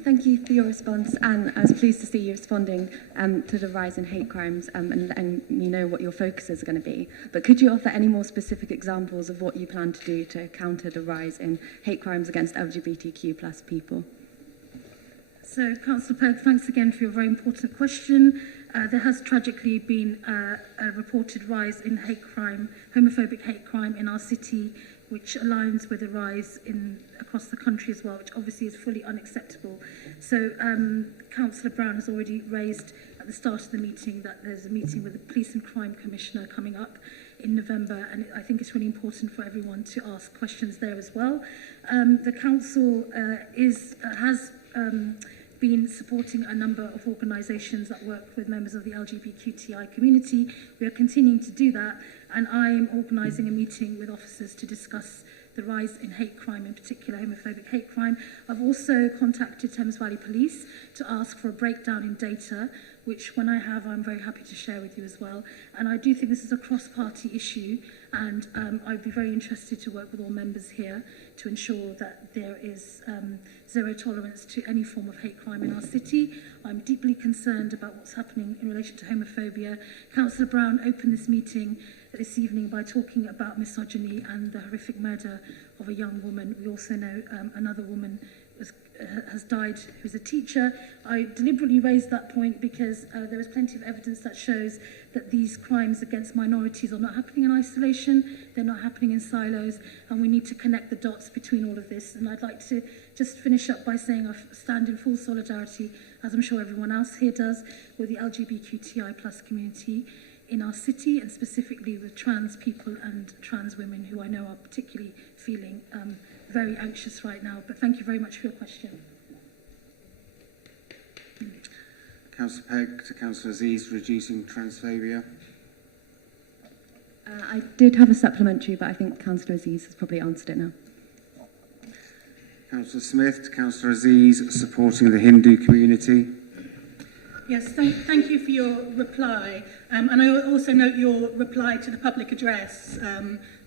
Thank you for your response, and I was pleased to see you responding to the rise in hate crimes, and you know what your focuses are going to be. But could you offer any more specific examples of what you plan to do to counter the rise in hate crimes against LGBTQ plus people? So, Councillor Pegg, thanks again for your very important question. There has tragically been a reported rise in hate crime, homophobic hate crime in our city, which aligns with a rise across the country as well, which obviously is fully unacceptable. So Councillor Brown has already raised at the start of the meeting that there's a meeting with the Police and Crime Commissioner coming up in November, and I think it's really important for everyone to ask questions there as well. The council has been supporting a number of organisations that work with members of the LGBTQI community. We are continuing to do that, and I'm organising a meeting with officers to discuss the rise in hate crime, in particular homophobic hate crime. I've also contacted Thames Valley Police to ask for a breakdown in data, which when I have, I'm very happy to share with you as well. And I do think this is a cross-party issue, and I'd be very interested to work with all members here to ensure that there is zero tolerance to any form of hate crime in our city. I'm deeply concerned about what's happening in relation to homophobia. Councillor Brown opened this meeting this evening by talking about misogyny and the horrific murder of a young woman. We also know another woman has died who's a teacher. I deliberately raised that point because there is plenty of evidence that shows that these crimes against minorities are not happening in isolation, they're not happening in silos, and we need to connect the dots between all of this. And I'd like to just finish up by saying I stand in full solidarity, as I'm sure everyone else here does, with the LGBTQI+ community in our city, and specifically with trans people and trans women who I know are particularly feeling very anxious right now. But thank you very much for your question. Councillor Pegg to Councillor Aziz, reducing transphobia. I did have a supplementary, but I think Councillor Aziz has probably answered it now. Councillor Smith to Councillor Aziz, supporting the Hindu community. Yes, thank you for your reply. And I also note your reply to the public address,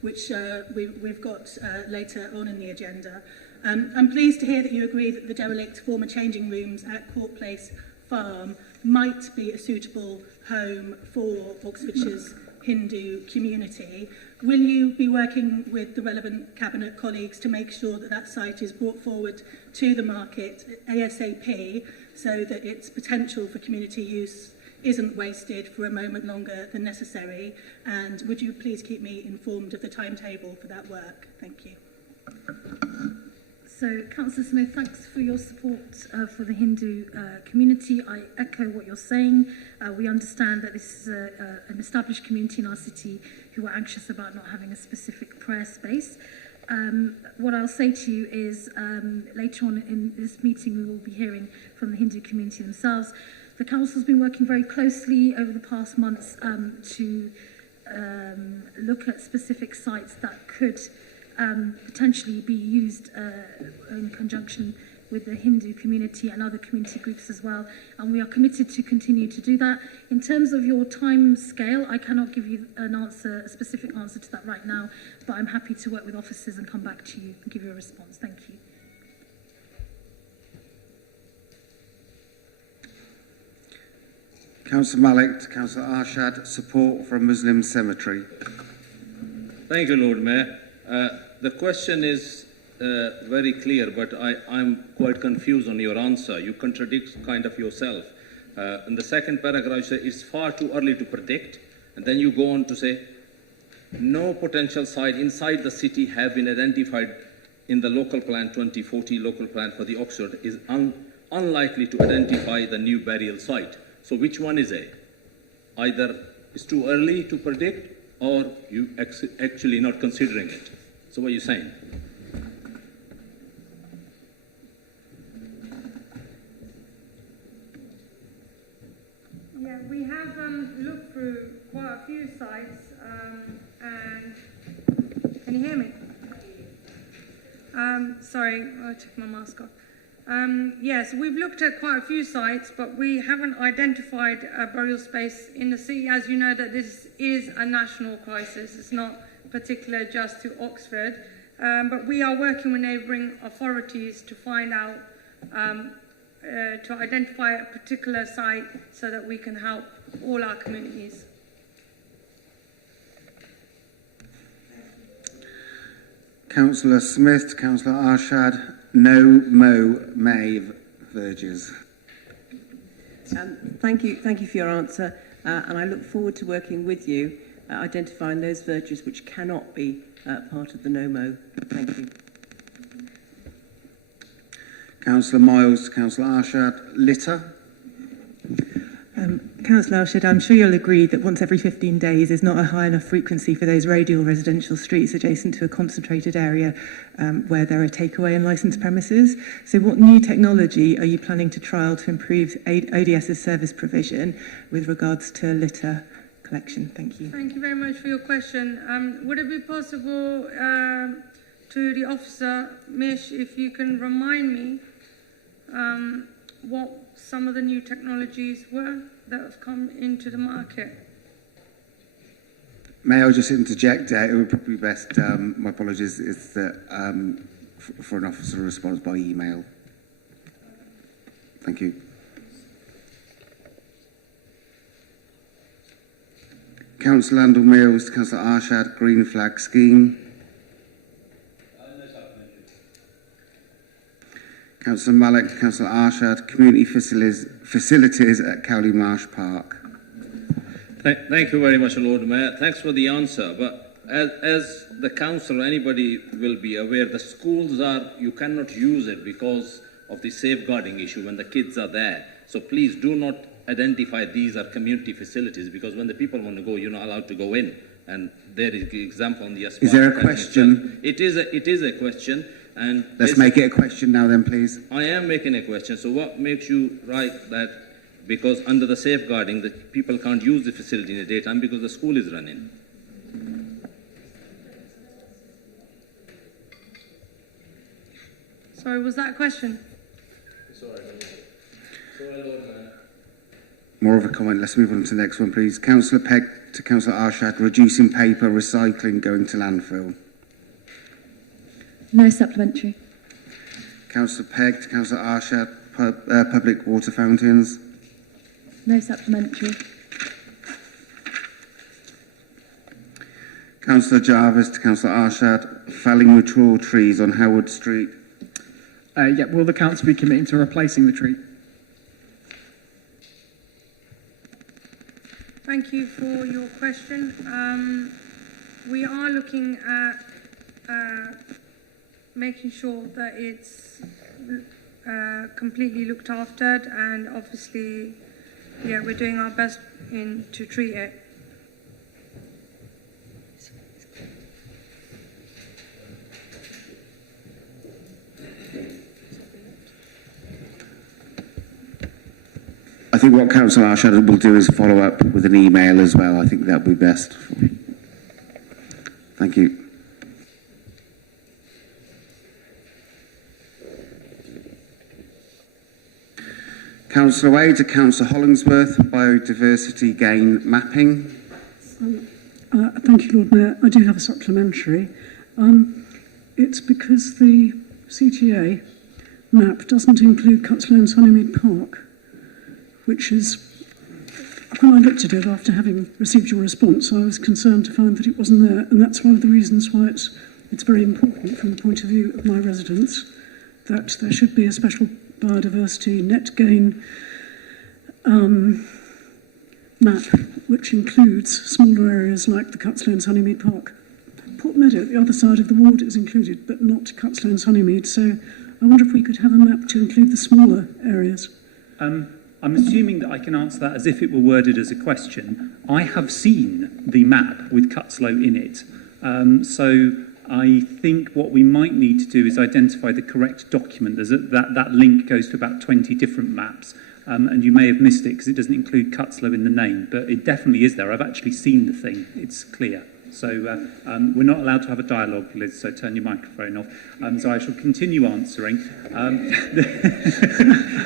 which we've got later on in the agenda. I'm pleased to hear that you agree that the derelict former changing rooms at Court Place Farm might be a suitable home for Oxfordshire's Hindu community. Will you be working with the relevant Cabinet colleagues to make sure that that site is brought forward to the market ASAP, so that its potential for community use isn't wasted for a moment longer than necessary? And would you please keep me informed of the timetable for that work? Thank you. So, Councillor Smith, thanks for your support for the Hindu community. I echo what you're saying. We understand that this is an established community in our city who are anxious about not having a specific prayer space. What I'll say to you is later on in this meeting we will be hearing from the Hindu community themselves. The Council's been working very closely over the past months to look at specific sites that could potentially be used in conjunction with the Hindu community and other community groups as well, and we are committed to continue to do that. In terms of your time scale, I cannot give you a specific answer to that right now, but I'm happy to work with officers and come back to you and give you a response. Thank you. Councillor Malik to Councillor Arshad, support for a Muslim cemetery. Thank you, Lord Mayor. The question is very clear, but I'm quite confused on your answer. You contradict kind of yourself. In the second paragraph, you say it's far too early to predict, and then you go on to say, no potential site inside the city have been identified in the local plan 2040 local plan for the Oxford is unlikely to identify the new burial site. So which one is it? Either it's too early to predict, or you actually not considering it. So what are you saying? Yeah, we have looked through quite a few sites, and can you hear me? Sorry, I took my mask off. Yes, we've looked at quite a few sites, but we haven't identified a burial space in the city. As you know, that this is a national crisis. It's not particular just to Oxford, but we are working with neighbouring authorities to find out, to identify a particular site so that we can help all our communities. Councillor Smith to Councillor Arshad, no Mo May verges. Thank you for your answer, and I look forward to working with you identifying those verges which cannot be part of the NOMO. Thank you. Councillor Miles to Councillor Arshad, litter. Councillor Alshed, I'm sure you'll agree that once every 15 days is not a high enough frequency for those radial residential streets adjacent to a concentrated area where there are takeaway and licensed premises. So what new technology are you planning to trial to improve ODS's service provision with regards to litter collection? Thank you. Thank you very much for your question. Would it be possible to the officer, Mish, if you can remind me what some of the new technologies were that have come into the market? May I just interject? It would probably be best, my apologies, is that for an officer response by email. Thank you. Councillor Landell Mills, Councillor Arshad, Green Flag Scheme. Councillor Malik, Councillor Arshad, Community Facilities at Cowley Marsh Park. Thank you very much, Lord Mayor. Thanks for the answer. But as the council or anybody will be aware, the schools you cannot use it because of the safeguarding issue when the kids are there. So please do not identify these are community facilities, because when the people want to go, you're not allowed to go in. And there is the example on the Aspire. Is there a question? It is a question. And let's make it a question now then, please. I am making a question. So what makes you write that because under the safeguarding, the people can't use the facility in the daytime because the school is running? Sorry, was that a question? More of a comment. Let's move on to the next one, please. Councillor Pegg to Councillor Arshad, reducing paper recycling going to landfill. No supplementary. Councillor Pegg to Councillor Arshad, public water fountains. No supplementary. Councillor Jarvis to Councillor Arshad, felling mature trees on Howard Street. Yeah, will the council be committing to replacing the tree? Thank you for your question. We are looking at making sure that it's completely looked after, and obviously, yeah, we're doing our best to treat it. I think what Councillor Arshad will do is follow up with an email as well. I think that would be best. Thank you. Councillor Wade to Councillor Hollingsworth, biodiversity gain mapping. Thank you, Lord Mayor. I do have a supplementary. It's because the CTA map doesn't include Cutslow and Sunnymead Park, which is, when I looked at it after having received your response, I was concerned to find that it wasn't there, and that's one of the reasons why it's very important from the point of view of my residents that there should be a special biodiversity net gain map, which includes smaller areas like the Cutslow and Sunnymead Park. Port Meadow, the other side of the ward, is included, but not Cutslow and Sunnymead. So I wonder if we could have a map to include the smaller areas. I'm assuming that I can answer that as if it were worded as a question. I have seen the map with Cutslow in it. So I think what we might need to do is identify the correct document. That link goes to about 20 different maps. And you may have missed it because it doesn't include Cutslow in the name, but it definitely is there. I've actually seen the thing. It's clear. So we're not allowed to have a dialogue, Liz, so turn your microphone off. So I shall continue answering.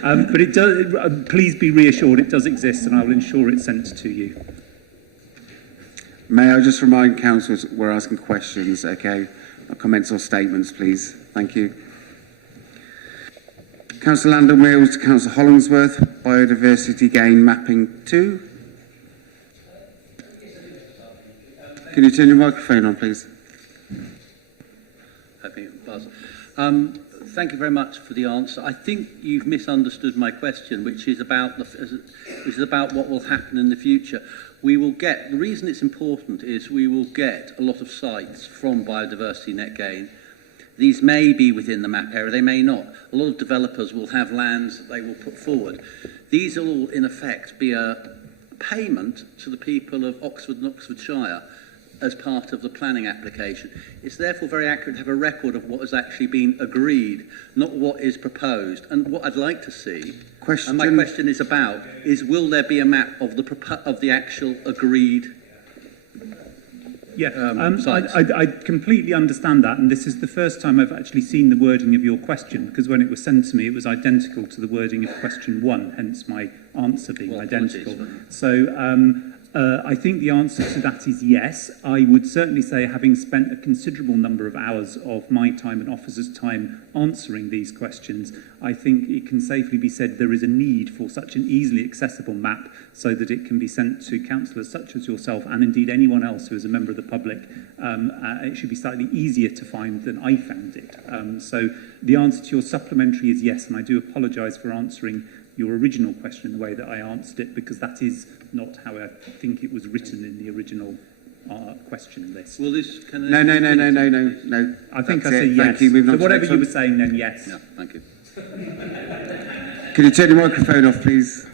But it does, please be reassured it does exist, and I will ensure it's sent to you. May I just remind councillors we're asking questions, okay? Not comments or statements, please. Thank you. Councillor Landell Mills to Councillor Hollingsworth, biodiversity gain mapping 2. Can you turn your microphone on, please? Thank you very much for the answer. I think you've misunderstood my question, which is about what will happen in the future. We will get, the reason it's important is we will get a lot of sites from biodiversity net gain. These may be within the map area, they may not. A lot of developers will have lands that they will put forward. these will all, in effect, be a payment to the people of Oxford and Oxfordshire as part of the planning application. It's therefore very accurate to have a record of what has actually been agreed, not what is proposed. And what I'd like to see, and my question is about, is will there be a map of the actual agreed Yeah, sites? I completely understand that, and this is the first time I've actually seen the wording of your question, because when it was sent to me, it was identical to the wording of question 1, hence my answer being identical. So I think the answer to that is yes. I would certainly say, having spent a considerable number of hours of my time and officers' time answering these questions, I think it can safely be said there is a need for such an easily accessible map so that it can be sent to councillors such as yourself and indeed anyone else who is a member of the public. It should be slightly easier to find than I found it. So the answer to your supplementary is yes, and I do apologise for answering your original question in the way that I answered it, because that is not how I think it was written in the original question list. Will this... No. I think That's I said it. yes. Thank you. Moving on So to whatever next you one. were saying then, yes. Yeah, thank you. Can you turn your microphone off, please?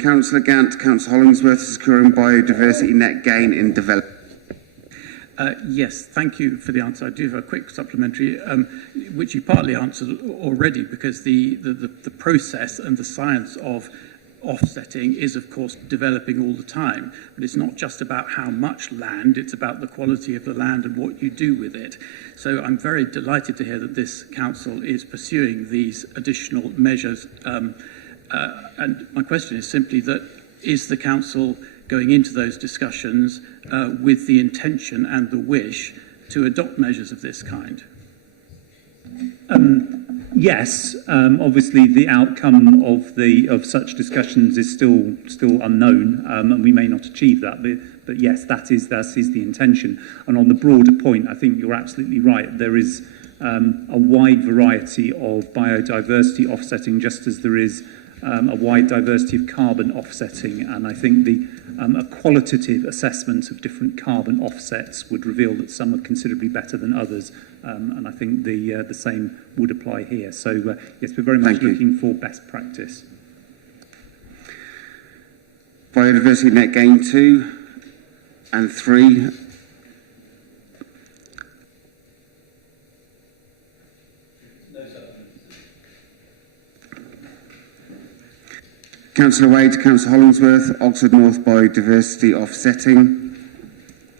Councillor Gant, Councillor Hollingsworth, securing biodiversity net gain in development. Yes, thank you for the answer. I do have a quick supplementary, which you partly answered already, because the process and the science of offsetting is, of course, developing all the time. But it's not just about how much land, it's about the quality of the land and what you do with it. So I'm very delighted to hear that this council is pursuing these additional measures. And my question is simply that, is the council going into those discussions with the intention and the wish to adopt measures of this kind? Yes, obviously the outcome of such discussions is still unknown, and we may not achieve that. But yes, that is the intention. And on the broader point, I think you're absolutely right. There is a wide variety of biodiversity offsetting, just as there is a wide diversity of carbon offsetting, and I think a qualitative assessment of different carbon offsets would reveal that some are considerably better than others, and I think the same would apply here. So yes, we're very much looking for best practice. Biodiversity net gain 2 and 3. Councillor Wade, Councillor Hollingsworth, Oxford North biodiversity offsetting.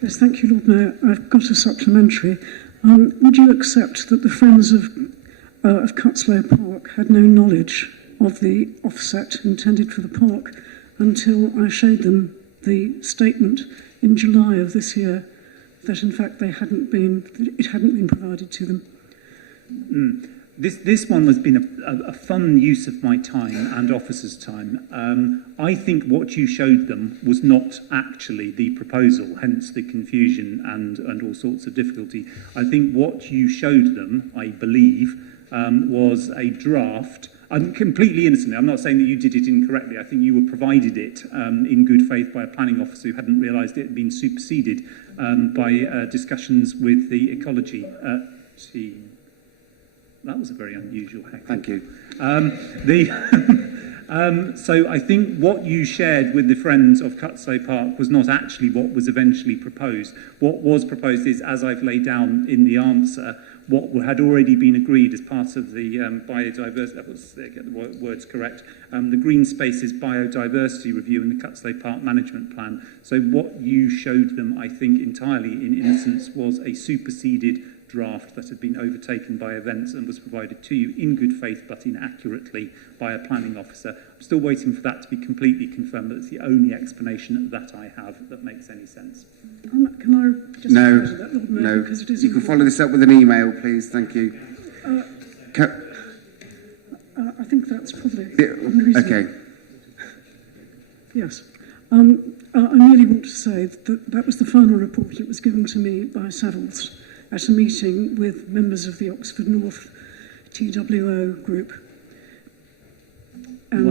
Yes, thank you, Lord Mayor. I've got a supplementary. Would you accept that the Friends of Cutslow Park had no knowledge of the offset intended for the park until I showed them the statement in July of this year that in fact it hadn't been provided to them? This one has been a fun use of my time and officers' time. I think what you showed them was not actually the proposal, hence the confusion and all sorts of difficulty. I think what you showed them, I believe, was a draft. I'm completely innocent. I'm not saying that you did it incorrectly. I think you were provided it in good faith by a planning officer who hadn't realised it had been superseded by discussions with the ecology team. That was a very unusual hack. Thank you. So I think what you shared with the Friends of Cutslow Park was not actually what was eventually proposed. What was proposed is, as I've laid down in the answer, what had already been agreed as part of the biodiversity, get the words correct, the Green Spaces Biodiversity Review and the Cutslow Park Management Plan. So what you showed them, I think, entirely in innocence, was a superseded draft that had been overtaken by events and was provided to you in good faith but inaccurately by a planning officer. I'm still waiting for that to be completely confirmed. That's the only explanation that I have that makes any sense. Can I just No, refer to that, Lord Mayor, no. because it is You can important. follow this up with an email, please. Thank you. I think that's probably Yeah, unreasonable. okay. Yes. I merely want to say that that was the final report that was given to me by Savills at a meeting with members of the Oxford North TWO group. And,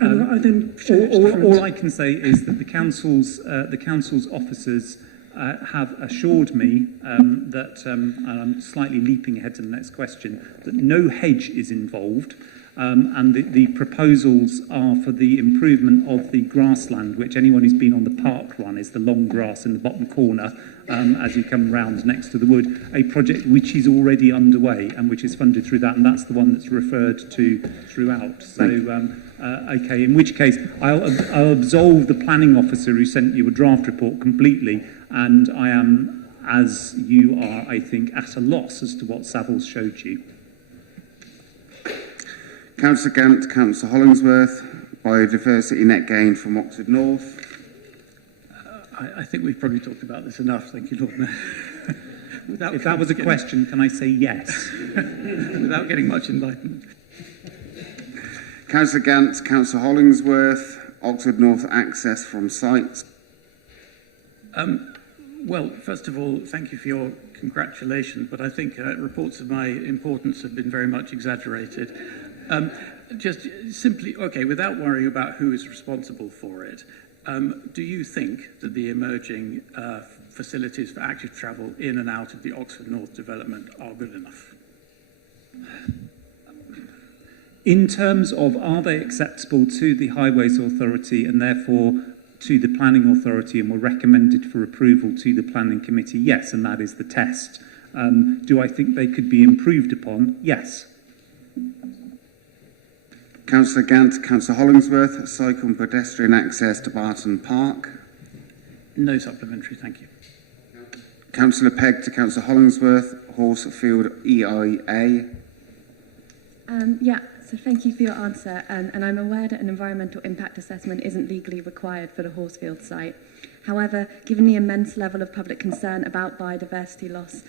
I then shared it to all friends. I can say is that the council's officers have assured me that, and I'm slightly leaping ahead to the next question, that no hedge is involved. And the proposals are for the improvement of the grassland, which anyone who's been on the park run is the long grass in the bottom corner as you come round next to the wood, a project which is already underway and which is funded through that, and that's the one that's referred to throughout. So, okay, in which case I'll absolve the planning officer who sent you a draft report completely, and I am, as you are, I think, at a loss as to what Savills showed you. Councillor Gant, Councillor Hollingsworth, biodiversity net gain from Oxford North. I think we've probably talked about this enough. Thank you, Lord Mayor. If that was a question, can I say yes? Without getting much enlightenment. Councillor Gant, Councillor Hollingsworth, Oxford North access from sites. Well, first of all, thank you for your congratulations, but I think reports of my importance have been very much exaggerated. Just simply, okay, without worrying about who is responsible for it, do you think that the emerging facilities for active travel in and out of the Oxford North development are good enough? In terms of, are they acceptable to the Highways Authority and therefore to the Planning Authority and were recommended for approval to the Planning Committee? Yes, and that is the test. Do I think they could be improved upon? Yes. Councillor Gant, Councillor Hollingsworth, cycle and pedestrian access to Barton Park. No supplementary, thank you. Councillor Pegg to Councillor Hollingsworth, Horsefield EIA. Yeah, so thank you for your answer. And I'm aware that an environmental impact assessment isn't legally required for the Horsefield site. However, given the immense level of public concern about biodiversity loss,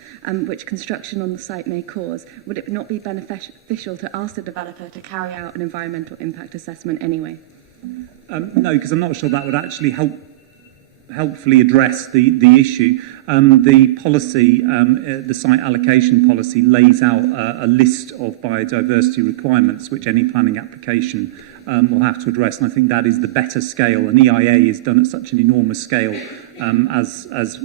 which construction on the site may cause, would it not be beneficial to ask the developer to carry out an environmental impact assessment anyway? No, because I'm not sure that would actually helpfully address the issue. The policy, the site allocation policy, lays out a list of biodiversity requirements which any planning application will have to address, and I think that is the better scale. An EIA is done at such an enormous scale, as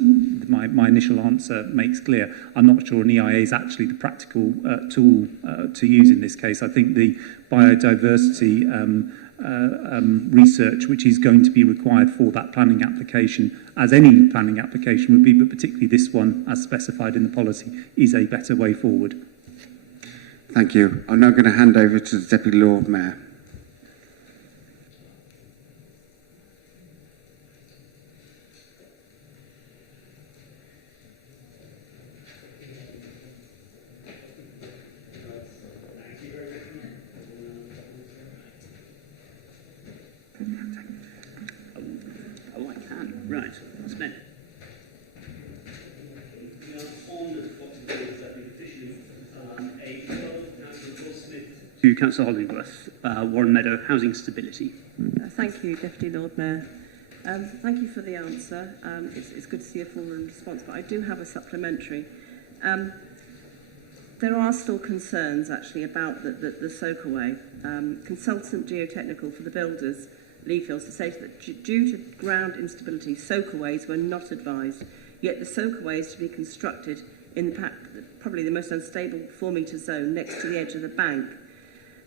my initial answer makes clear. I'm not sure an EIA is actually the practical tool to use in this case. I think the biodiversity research which is going to be required for that planning application, as any planning application would be, but particularly this one as specified in the policy, is a better way forward. Thank you. I'm now going to hand over to the Deputy Lord Mayor. Oh, I can. Right. Spend it. To Councillor Hollingworth, Warren Meadow, housing stability. Thank you, Deputy Lord Mayor. Thank you for the answer. It's good to see a full response, but I do have a supplementary. There are still concerns, actually, about the soakaway. Consultant geotechnical for the builders, Leafields, has stated that due to ground instability, soakaways were not advised, yet the soakaway is to be constructed in probably the most unstable 4-metre zone next to the edge of the bank.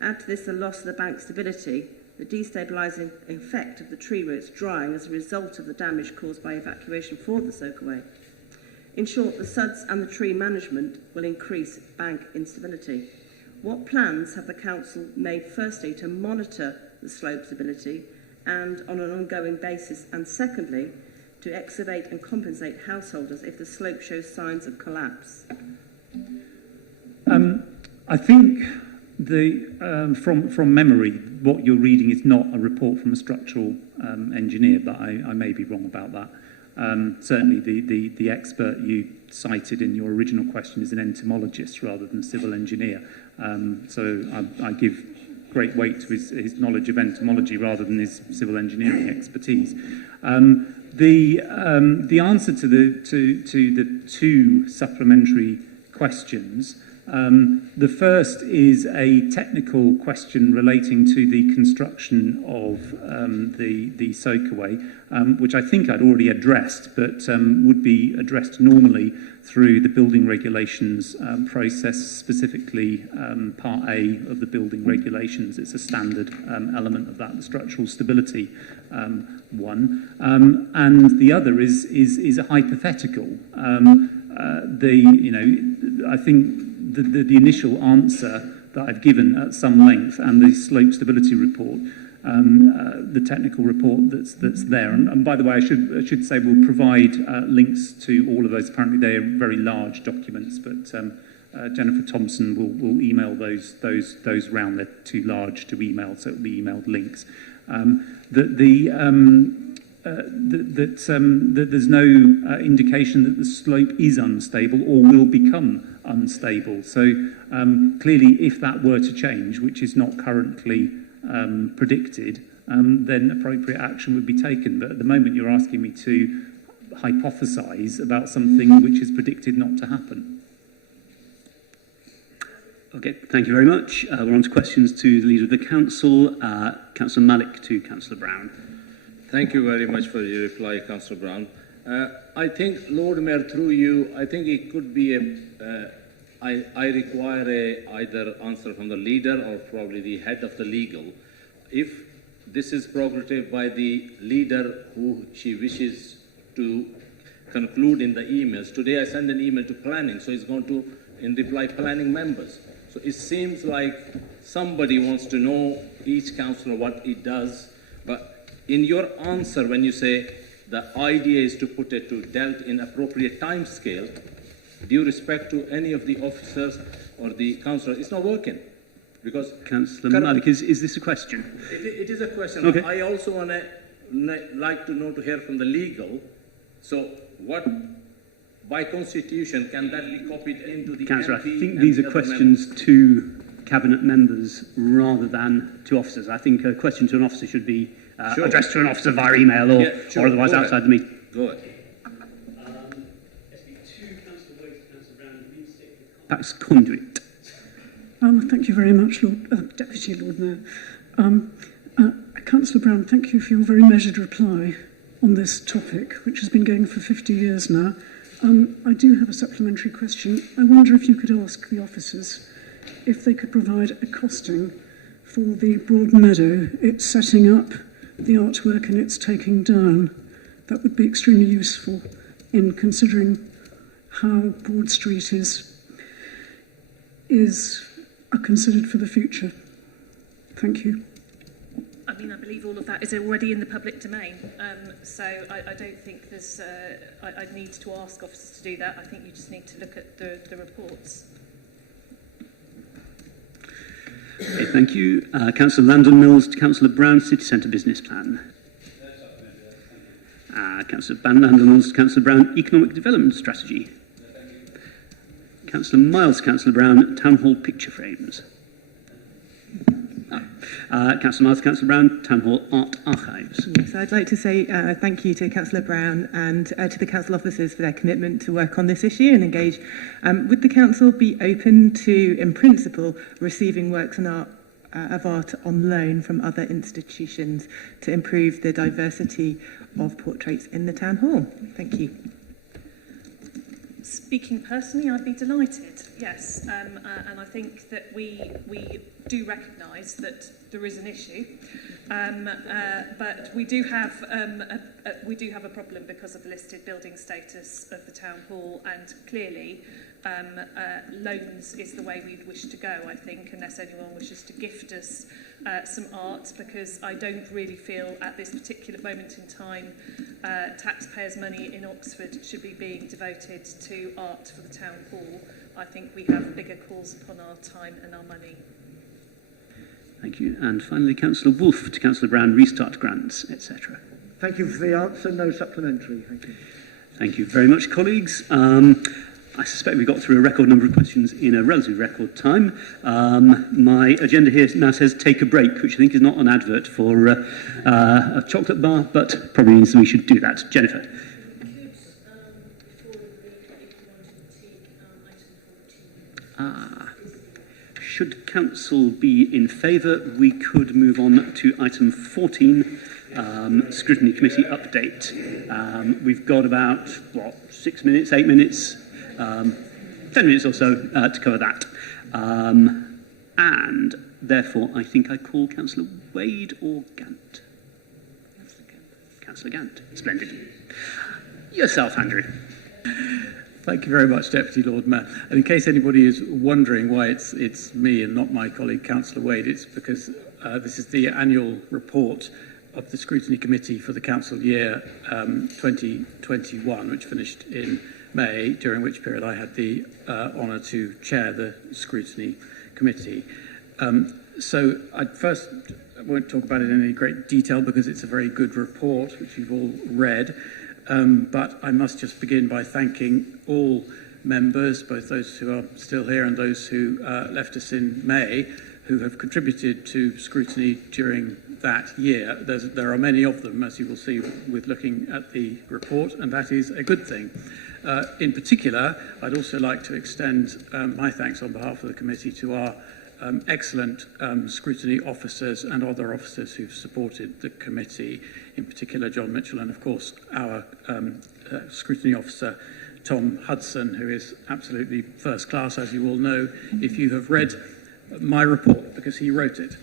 Add to this the loss of the bank stability, the destabilising effect of the tree roots drying as a result of the damage caused by evacuation for the soakaway. In short, the SUDS and the tree management will increase bank instability. What plans have the Council made, firstly, to monitor the slope stability and on an ongoing basis, and secondly, to excavate and compensate householders if the slope shows signs of collapse? I think from memory, what you're reading is not a report from a structural engineer, but I may be wrong about that. Certainly the expert you cited in your original question is an entomologist rather than civil engineer. So I give great weight to his knowledge of entomology rather than his civil engineering expertise. The answer to the two supplementary questions The first is a technical question relating to the construction of the soakaway, which I think I'd already addressed, but would be addressed normally through the building regulations process, specifically Part A of the building regulations. It's a standard element of that, the structural stability one. And the other is a hypothetical. I think the initial answer that I've given at some length and the slope stability report, the technical report that's there. And by the way, I should say we'll provide links to all of those. Apparently they're very large documents, but Jennifer Thompson will email those round. They're too large to email, so it'll be emailed links. That there's no indication that the slope is unstable or will become unstable. So clearly, if that were to change, which is not currently predicted, then appropriate action would be taken. But at the moment, you're asking me to hypothesise about something which is predicted not to happen. Okay, thank you very much. We're on to questions to the Leader of the Council. Councillor Malik to Councillor Brown. Thank you very much for your reply, Councillor Brown. I think, Lord Mayor, through you, I think it could be I require either answer from the leader or probably the head of the legal. If this is prerogative by the leader who she wishes to conclude in the emails. Today I send an email to planning, so it's going to, in reply, planning members. So it seems like somebody wants to know, each councillor, what it does, but in your answer, when you say the idea is to put it to dealt in appropriate time scale, due respect to any of the officers or the councillors, it's not working. Because Councillor Malik, is this a question? It is a question. Okay. I also want to like to know, to hear from the legal. So what, by constitution, can that be copied into the Councillor, MP I think these are questions to cabinet members rather than to officers. I think a question to an officer should be Sure. addressed to an officer via email or, sure. or otherwise Go outside ahead. the meeting. Go ahead. Perhaps conduit. Thank you very much, Deputy Lord Mayor. Councillor Brown, thank you for your very measured reply on this topic, which has been going for 50 years now. I do have a supplementary question. I wonder if you could ask the officers if they could provide a costing for the Broad Meadow, its setting up, the artwork and its taking down. That would be extremely useful in considering how Broad Street are considered for the future. Thank you. I mean, I believe all of that is already in the public domain, so I don't think there's. I need to ask officers to do that. I think you just need to look at the reports. Okay, thank you. Councillor Landon Mills to Councillor Brown, City Centre Business Plan. Councillor Landon Mills to Councillor Brown, Economic Development Strategy. Councillor Miles, Councillor Brown, Town Hall Picture Frames. Councillor Miles, Councillor Brown, Town Hall Art Archives. Yes, I'd like to say thank you to Councillor Brown and to the council officers for their commitment to work on this issue and engage. Would the council be open to, in principle, receiving works of art on loan from other institutions to improve the diversity of portraits in the town hall? Thank you. Speaking personally, I'd be delighted, yes. And I think that we do recognise that there is an issue, but we do have a problem because of the listed building status of the town hall, and clearly loans is the way we'd wish to go, I think, unless anyone wishes to gift us some art, because I don't really feel at this particular moment in time taxpayers' money in Oxford should be being devoted to art for the town hall. I think we have bigger calls upon our time and our money. Thank you. And finally, Councillor Wolfe to Councillor Brown, Restart Grants, etc. Thank you for the answer. No supplementary. Thank you. Thank you very much, colleagues. I suspect we got through a record number of questions in a relatively record time. My agenda here now says take a break, which I think is not an advert for a chocolate bar, but probably means we should do that. Jennifer. Ah. should Council be in favour, we could move on to item 14, Scrutiny Committee update. We've got about, 6 minutes, 8 minutes, 10 minutes or so to cover that. And therefore, I think I call Councillor Wade or Gant? Councillor Gant. Splendid. Yourself, Andrew. Thank you very much, Deputy Lord Mayor. And in case anybody is wondering why it's me and not my colleague, Councillor Wade, it's because this is the annual report of the Scrutiny Committee for the Council year 2021, which finished in May, during which period I had the honour to chair the Scrutiny Committee. So I won't talk about it in any great detail because it's a very good report, which you've all read. But I must just begin by thanking all members, both those who are still here and those who left us in May, who have contributed to scrutiny during that year. There are many of them, as you will see with looking at the report, and that is a good thing. In particular, I'd also like to extend my thanks on behalf of the committee to our excellent scrutiny officers and other officers who've supported the committee, in particular John Mitchell and of course our scrutiny officer Tom Hudson, who is absolutely first class, as you all know if you have read my report, because he wrote it.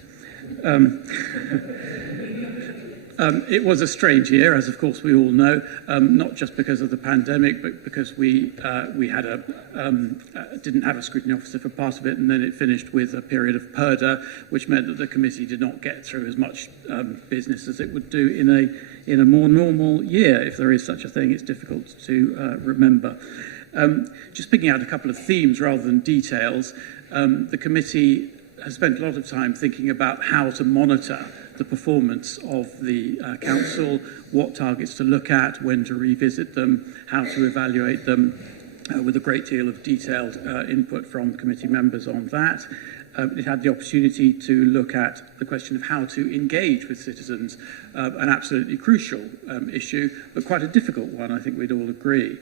It was a strange year, as of course we all know, not just because of the pandemic, but because we had didn't have a scrutiny officer for part of it, and then it finished with a period of purdah, which meant that the committee did not get through as much business as it would do in a more normal year. If there is such a thing, it's difficult to remember. Just picking out a couple of themes rather than details, the committee has spent a lot of time thinking about how to monitor the performance of the council, what targets to look at, when to revisit them, how to evaluate them, with a great deal of detailed input from committee members on that. It had the opportunity to look at the question of how to engage with citizens, an absolutely crucial issue, but quite a difficult one, I think we'd all agree.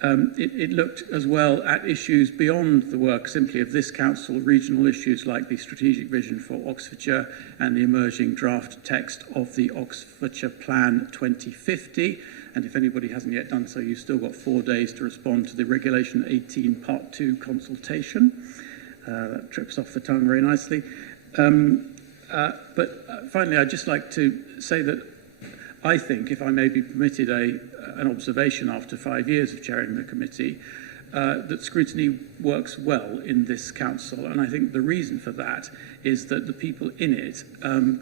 It looked as well at issues beyond the work simply of this council, regional issues like the strategic vision for Oxfordshire and the emerging draft text of the Oxfordshire Plan 2050. And if anybody hasn't yet done so, you've still got 4 days to respond to the Regulation 18 Part 2 consultation. That trips off the tongue very nicely. But finally, I'd just like to say that I think, if I may be permitted an observation after 5 years of chairing the committee, that scrutiny works well in this council. And I think the reason for that is that the people in it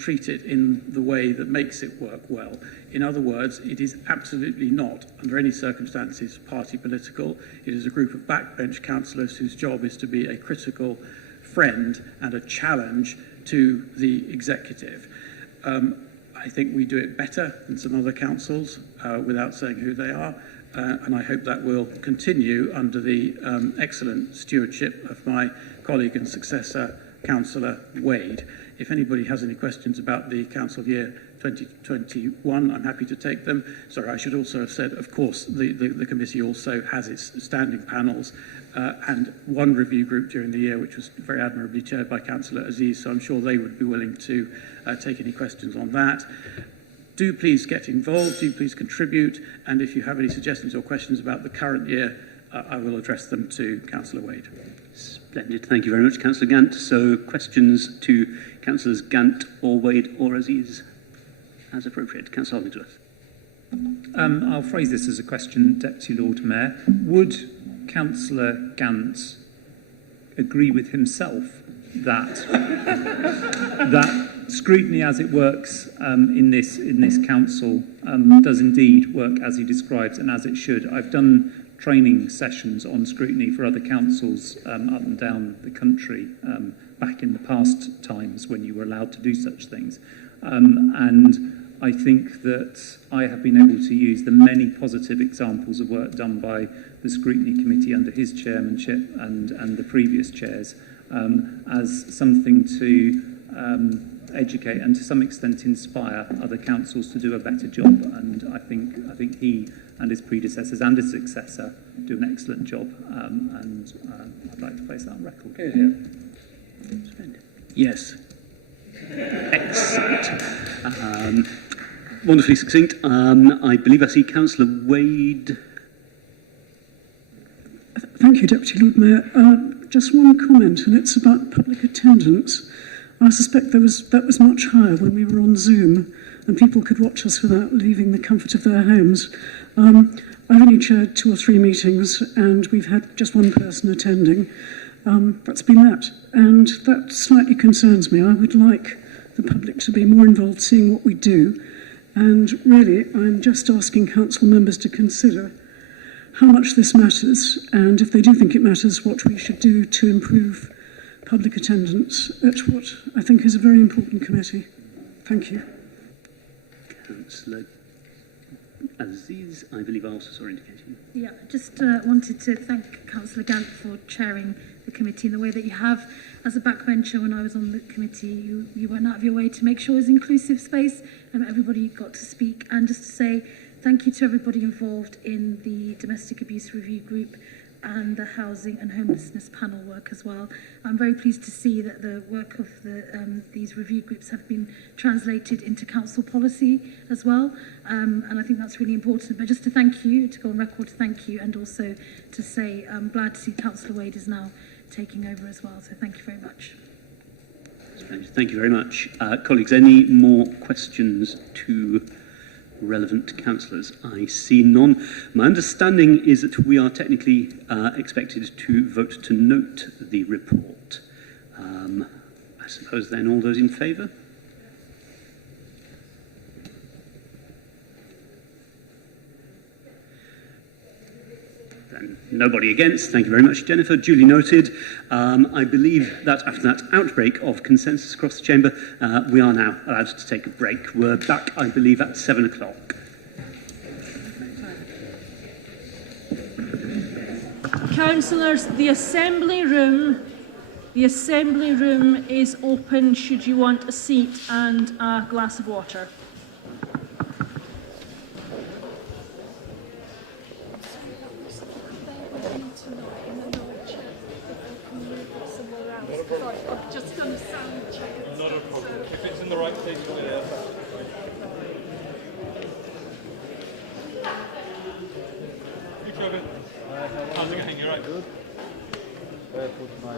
treat it in the way that makes it work well. In other words, it is absolutely not, under any circumstances, party political. It is a group of backbench councillors whose job is to be a critical friend and a challenge to the executive. I think we do it better than some other councils, without saying who they are, and I hope that will continue under the excellent stewardship of my colleague and successor, Councillor Wade. If anybody has any questions about the council year 2021, I'm happy to take them. Sorry, I should also have said, of course, the committee also has its standing panels and one review group during the year, which was very admirably chaired by Councillor Aziz, so I'm sure they would be willing to take any questions on that. Do please get involved, do please contribute, and if you have any suggestions or questions about the current year, I will address them to Councillor Wade. Splendid. Thank you very much, Councillor Gant. So questions to Councillors Gant or Wade or Aziz as appropriate. Councillor Hollingsworth. I'll phrase this as a question, Deputy Lord Mayor. Would Councillor Gant agree with himself that that scrutiny as it works in this council does indeed work as he describes and as it should? I've done training sessions on scrutiny for other councils up and down the country back in the past times when you were allowed to do such things. And I think that I have been able to use the many positive examples of work done by the Scrutiny Committee under his chairmanship and the previous chairs as something to educate and to some extent inspire other councils to do a better job. And I think he and his predecessors and his successor do an excellent job, and I'd like to place that on record. Yes. Excellent. Wonderfully succinct. I believe I see Councillor Wade. Thank you, Deputy Lord Mayor. Just one comment, and it's about public attendance. I suspect that was much higher when we were on Zoom, and people could watch us without leaving the comfort of their homes. I've only chaired 2 or 3 meetings, and we've had just one person attending. That's been that, and that slightly concerns me. I would like the public to be more involved, seeing what we do, and really, I'm just asking council members to consider how much this matters, and if they do think it matters, what we should do to improve public attendance at what I think is a very important committee. Thank you. Councillor Aziz, I believe I also saw indication. Yeah, just wanted to thank Councillor Gant for chairing the committee in the way that you have. As a backbencher, when I was on the committee, you went out of your way to make sure it was an inclusive space and everybody got to speak. And just to say thank you to everybody involved in the Domestic Abuse Review Group and the Housing and Homelessness panel work as well. I'm very pleased to see that the work of these review groups have been translated into council policy as well, and I think that's really important. But just to thank you, to go on record to thank you, and also to say I'm glad to see Councillor Wade is now taking over as well, so thank you very much. Thank you very much. Colleagues, any more questions to relevant councillors? I see none. My understanding is that we are technically expected to vote to note the report. I suppose then all those in favour? Then nobody against. Thank you very much, Jennifer. Duly noted. I believe that after that outbreak of consensus across the chamber, we are now allowed to take a break. We're back, I believe, at 7 o'clock. Councillors, the assembly room is open should you want a seat and a glass of water. I'm just going to sound check it. Not a problem. If it's in the right place, we'll get it. You Trevor? How's it going? You right? Good. Where put my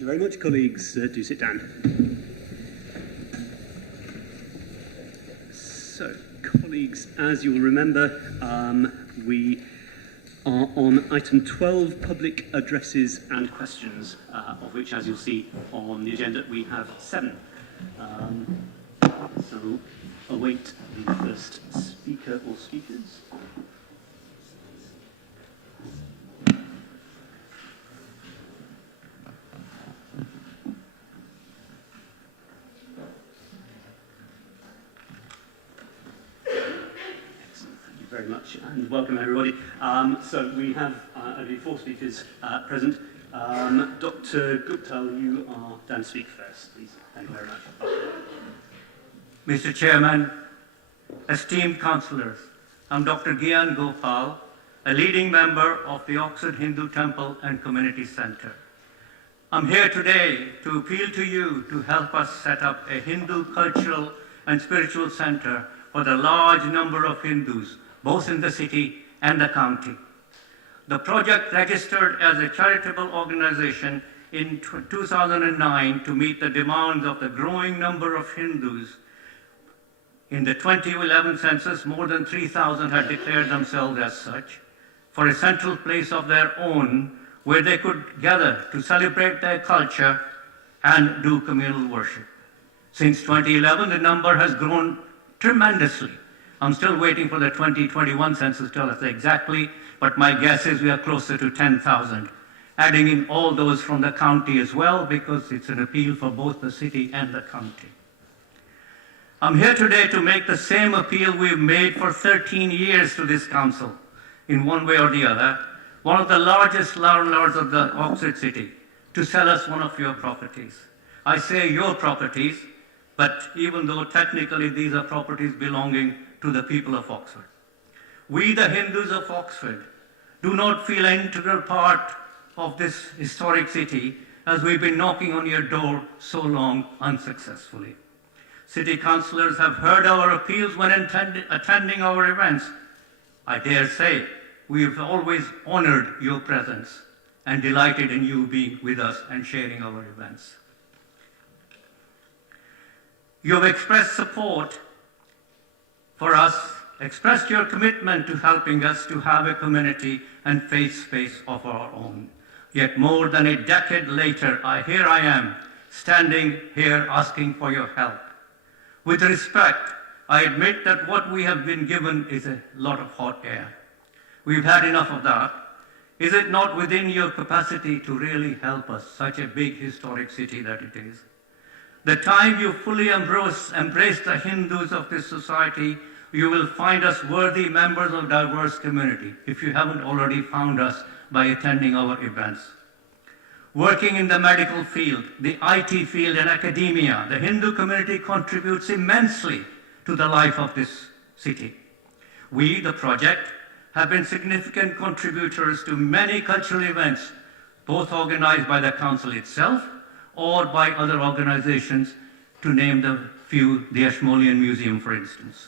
Thank you very much, colleagues. Do sit down. So, colleagues, as you will remember, we are on item 12, public addresses and questions, of which, as you'll see on the agenda, we have 7. So, await the first speaker or speakers. Very much, and welcome everybody. So we have only 4 speakers present. Dr. Gupta, you are down to speak first, please. Thank you very much. Mr. Chairman, esteemed councillors, I'm Dr. Gyan Gopal, a leading member of the Oxford Hindu Temple and Community Centre. I'm here today to appeal to you to help us set up a Hindu cultural and spiritual centre for the large number of Hindus both in the city and the county. The project registered as a charitable organization in 2009 to meet the demands of the growing number of Hindus. In the 2011 census, more than 3,000 had declared themselves as such, for a central place of their own where they could gather to celebrate their culture and do communal worship. Since 2011, the number has grown tremendously. I'm still waiting for the 2021 census to tell us exactly, but my guess is we are closer to 10,000, adding in all those from the county as well, because it's an appeal for both the city and the county. I'm here today to make the same appeal we've made for 13 years to this council, in one way or the other, one of the largest landlords of the Oxford city, to sell us one of your properties. I say your properties, but even though technically these are properties belonging to the people of Oxford. We, the Hindus of Oxford, do not feel an integral part of this historic city as we've been knocking on your door so long unsuccessfully. City councillors have heard our appeals when attending our events. I dare say we have always honored your presence and delighted in you being with us and sharing our events. You have expressed support for us, expressed your commitment to helping us to have a community and faith space of our own. Yet more than a decade later, here I am, standing here asking for your help. With respect, I admit that what we have been given is a lot of hot air. We've had enough of that. Is it not within your capacity to really help us, such a big historic city that it is? The time you fully embrace the Hindus of this society, you will find us worthy members of diverse community, if you haven't already found us by attending our events. Working in the medical field, the IT field and academia, the Hindu community contributes immensely to the life of this city. We, the project, have been significant contributors to many cultural events, both organized by the council itself or by other organizations, to name the few, the Ashmolean Museum, for instance.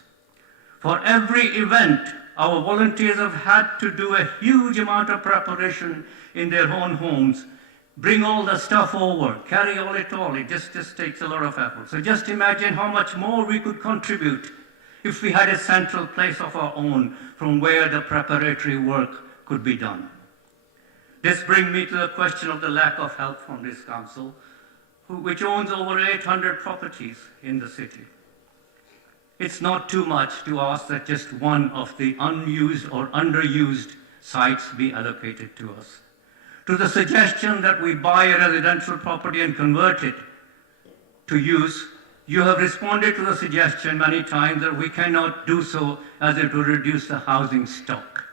For every event, our volunteers have had to do a huge amount of preparation in their own homes, bring all the stuff over, carry all it all. It just takes a lot of effort. So just imagine how much more we could contribute if we had a central place of our own from where the preparatory work could be done. This brings me to the question of the lack of help from this council, which owns over 800 properties in the city. It's not too much to ask that just one of the unused or underused sites be allocated to us. To the suggestion that we buy a residential property and convert it to use, you have responded to the suggestion many times that we cannot do so as it will reduce the housing stock.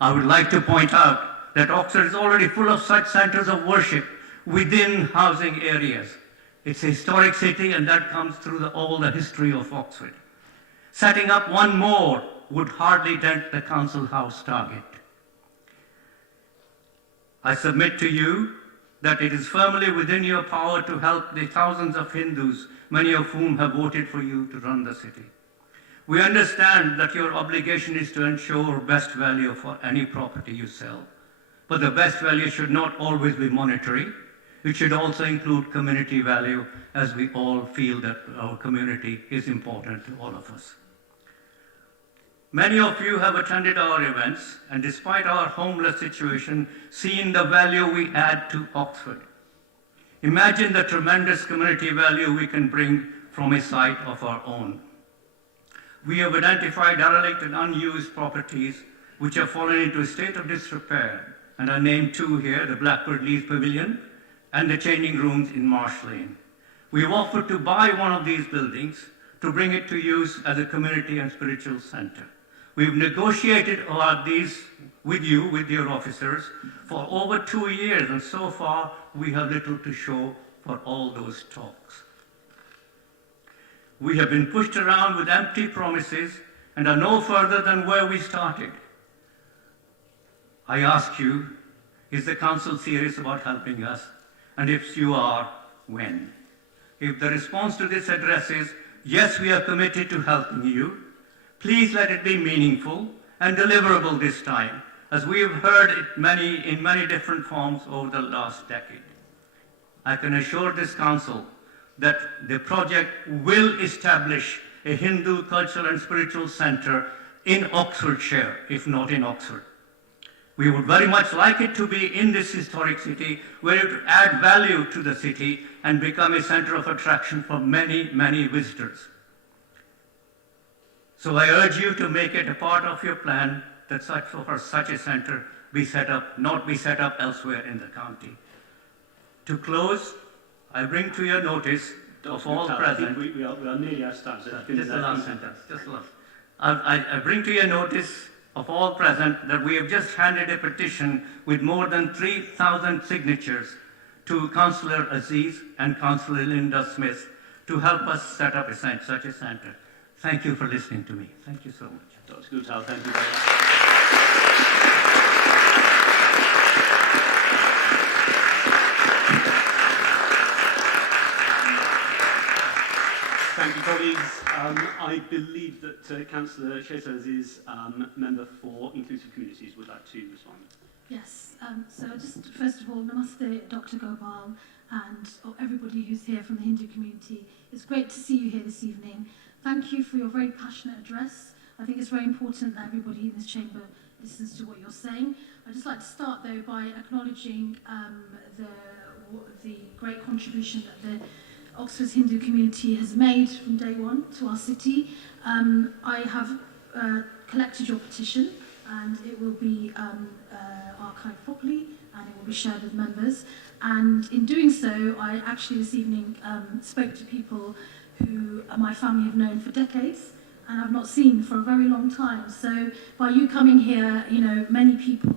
I would like to point out that Oxford is already full of such centers of worship within housing areas. It's a historic city, and that comes through all the history of Oxford. Setting up one more would hardly dent the council house target. I submit to you that it is firmly within your power to help the thousands of Hindus, many of whom have voted for you to run the city. We understand that your obligation is to ensure best value for any property you sell, but the best value should not always be monetary. It should also include community value, as we all feel that our community is important to all of us. Many of you have attended our events, and despite our homeless situation, seen the value we add to Oxford. Imagine the tremendous community value we can bring from a site of our own. We have identified derelict and unused properties which have fallen into a state of disrepair, and I named two here, the Blackbird Leith Pavilion and the changing rooms in Marsh Lane. We have offered to buy one of these buildings to bring it to use as a community and spiritual center. We've negotiated about these with you, with your officers, for over 2 years, and so far we have little to show for all those talks. We have been pushed around with empty promises and are no further than where we started. I ask you, is the council serious about helping us? And if you are, when? If the response to this address is, yes, we are committed to helping you, please let it be meaningful and deliverable this time, as we have heard it in many different forms over the last decade. I can assure this council that the project will establish a Hindu cultural and spiritual center in Oxfordshire, if not in Oxford. We would very much like it to be in this historic city, where it would add value to the city and become a center of attraction for many, many visitors. So I urge you to make it a part of your plan that such a center be set up, not be set up elsewhere in the county. To close, I bring to your notice of all present. We are nearly out of time. So just the last sentence. Just the last. I bring to your notice of all present that we have just handed a petition with more than 3,000 signatures to Councillor Aziz and Councillor Linda Smith to help us set up such a centre. Thank you for listening to me. Thank you so much. Dr. Goutal, thank you very much. Thank you, colleagues. I believe that Councillor Shehzad is member for Inclusive Communities. Would like to respond. Yes, so just first of all, namaste, Dr. Gopal, and everybody who's here from the Hindu community. It's great to see you here this evening. Thank you for your very passionate address. I think it's very important that everybody in this chamber listens to what you're saying. I'd just like to start, though, by acknowledging the great contribution that the Oxford's Hindu community has made from day one to our city. I have collected your petition, and it will be archived properly, and it will be shared with members. And in doing so, I actually this evening spoke to people who my family have known for decades and I've not seen for a very long time. So by you coming here, you know, many people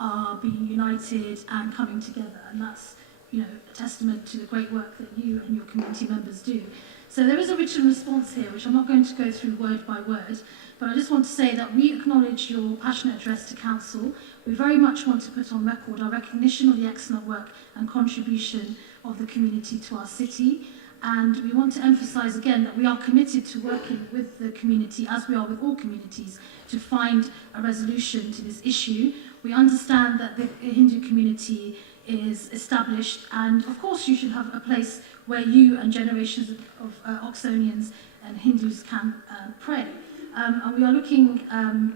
are being united and coming together, and that's, you know, a testament to the great work that you and your community members do. So there is a written response here, which I'm not going to go through word by word, but I just want to say that we acknowledge your passionate address to Council. We very much want to put on record our recognition of the excellent work and contribution of the community to our city. And we want to emphasise again that we are committed to working with the community, as we are with all communities, to find a resolution to this issue. We understand that the Hindu community is established, and of course you should have a place where you and generations of Oxonians and Hindus can pray. And we are looking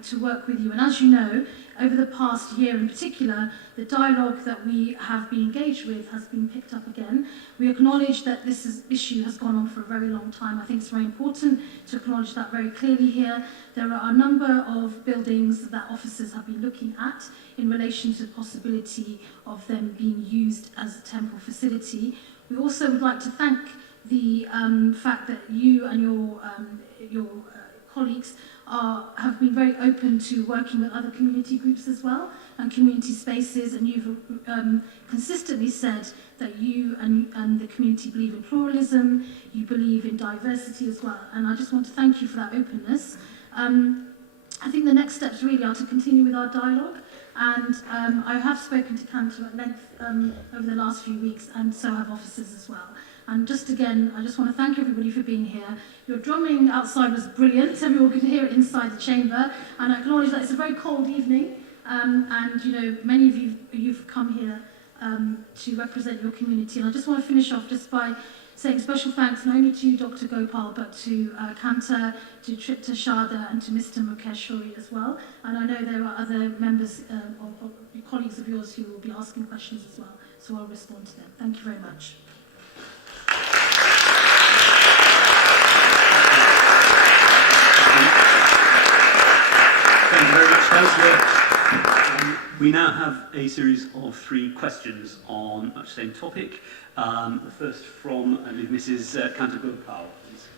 to work with you. And as you know, over the past year in particular, the dialogue that we have been engaged with has been picked up again. We acknowledge that this issue has gone on for a very long time. I think it's very important to acknowledge that very clearly here. There are a number of buildings that officers have been looking at in relation to the possibility of them being used as a temple facility. We also would like to thank the fact that you and your colleagues have been very open to working with other community groups as well and community spaces, and you've consistently said that you and the community believe in pluralism, you believe in diversity as well, and I just want to thank you for that openness. I think the next steps really are to continue with our dialogue, and I have spoken to Cantor at length over the last few weeks, and so have officers as well. And just again, I just want to thank everybody for being here. Your drumming outside was brilliant. Everyone could hear it inside the chamber. And I acknowledge that it's a very cold evening. And, you know, many of you've come here to represent your community. And I just want to finish off just by saying special thanks not only to Dr. Gopal, but to Kantar, to Tripta Sharda, and to Mr. Mukesh Shori as well. And I know there are other members of colleagues of yours who will be asking questions as well, so I'll respond to them. Thank you very much. Thank you very much, Councillor. We now have a series of 3 questions on the same topic. The first from Mrs. Kantar Gopal.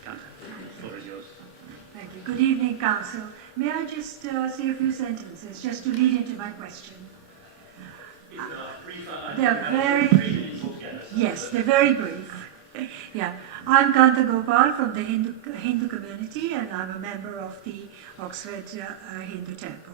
Kantar, the floor is yours. Thank you. Good evening, Council. May I just say a few sentences just to lead into my question? They're very... Yes, they're very brief. Yeah. I'm Kantar Gopal from the Hindu community, and I'm a member of the Oxford Hindu Temple.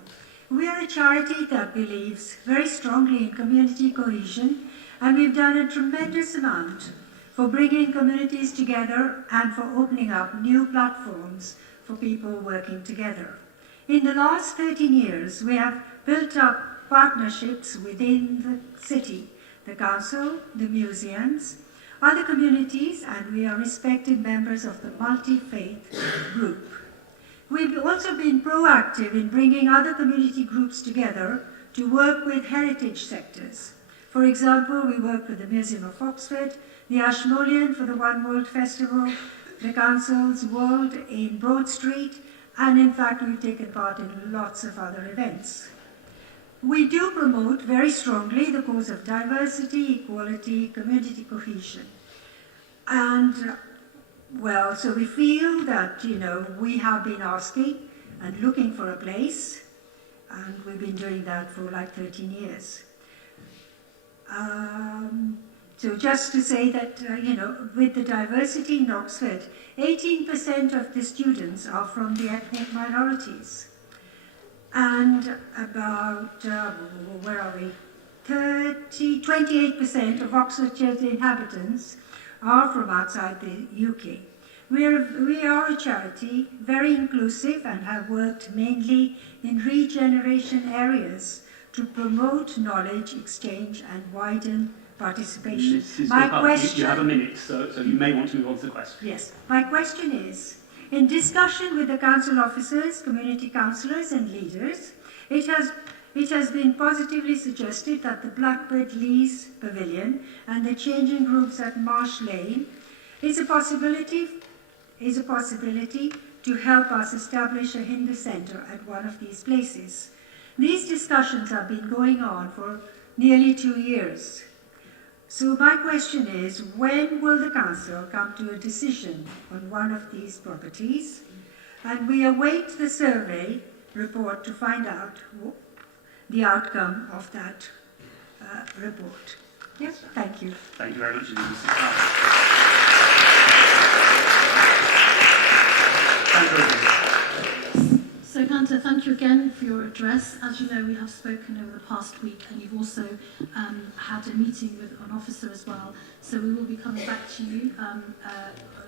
We are a charity that believes very strongly in community cohesion, and we've done a tremendous amount for bringing communities together and for opening up new platforms for people working together. In the last 13 years, we have built up partnerships within the city, the council, the museums, other communities, and we are respected members of the multi-faith group. We've also been proactive in bringing other community groups together to work with heritage sectors. For example, we work with the Museum of Oxford, the Ashmolean for the One World Festival, the Council's World in Broad Street, and in fact we've taken part in lots of other events. We do promote very strongly the cause of diversity, equality, community cohesion. And well, so we feel that, we have been asking and looking for a place, and we've been doing that for like 13 years. So just to say that, with the diversity in Oxford, 18% of the students are from the ethnic minorities. And about, 28% of Oxfordshire's inhabitants are from outside the UK. We are a charity, very inclusive, and have worked mainly in regeneration areas to promote knowledge exchange and widen participation. My question... You have a minute, so you may want to move on to the question. Yes. My question is, in discussion with the council officers, community councillors and leaders, it has been positively suggested that the Blackbird Leys Pavilion and the changing rooms at Marsh Lane is a possibility to help us establish a Hindu centre at one of these places. These discussions have been going on for nearly 2 years. So my question is, when will the council come to a decision on one of these properties? And we await the survey report to find out the outcome of that report. Yes, thank you. Thank you very much, Mrs. So, Kantar, thank you again for your address. As you know, we have spoken over the past week, and you've also had a meeting with an officer as well. So we will be coming back to you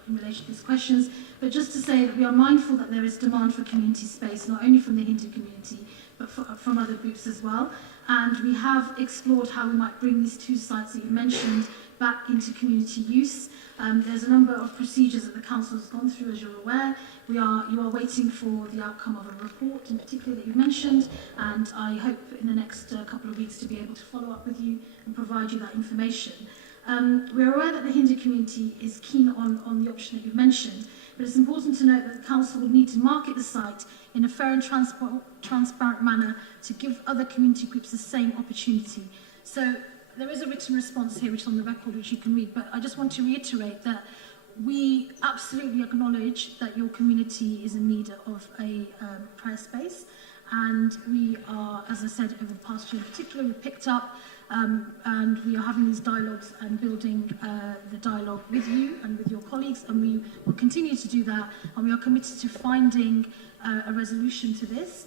in relation to these questions. But just to say that we are mindful that there is demand for community space, not only from the Hindu community, but from other groups as well. And we have explored how we might bring these 2 sites that you mentioned back into community use. There's a number of procedures that the council has gone through, as you're aware. You are waiting for the outcome of a report in particular that you mentioned, and I hope in the next couple of weeks to be able to follow up with you and provide you that information. We're aware that the Hindu community is keen on the option that you've mentioned, but it's important to note that the council would need to market the site in a fair and transparent manner to give other community groups the same opportunity. So there is a written response here which is on the record which you can read, but I just want to reiterate that we absolutely acknowledge that your community is in need of a prayer space, and we are, as I said, over the past year in particular, we've picked up and we are having these dialogues and building the dialogue with you and with your colleagues, and we will continue to do that, and we are committed to finding a resolution to this.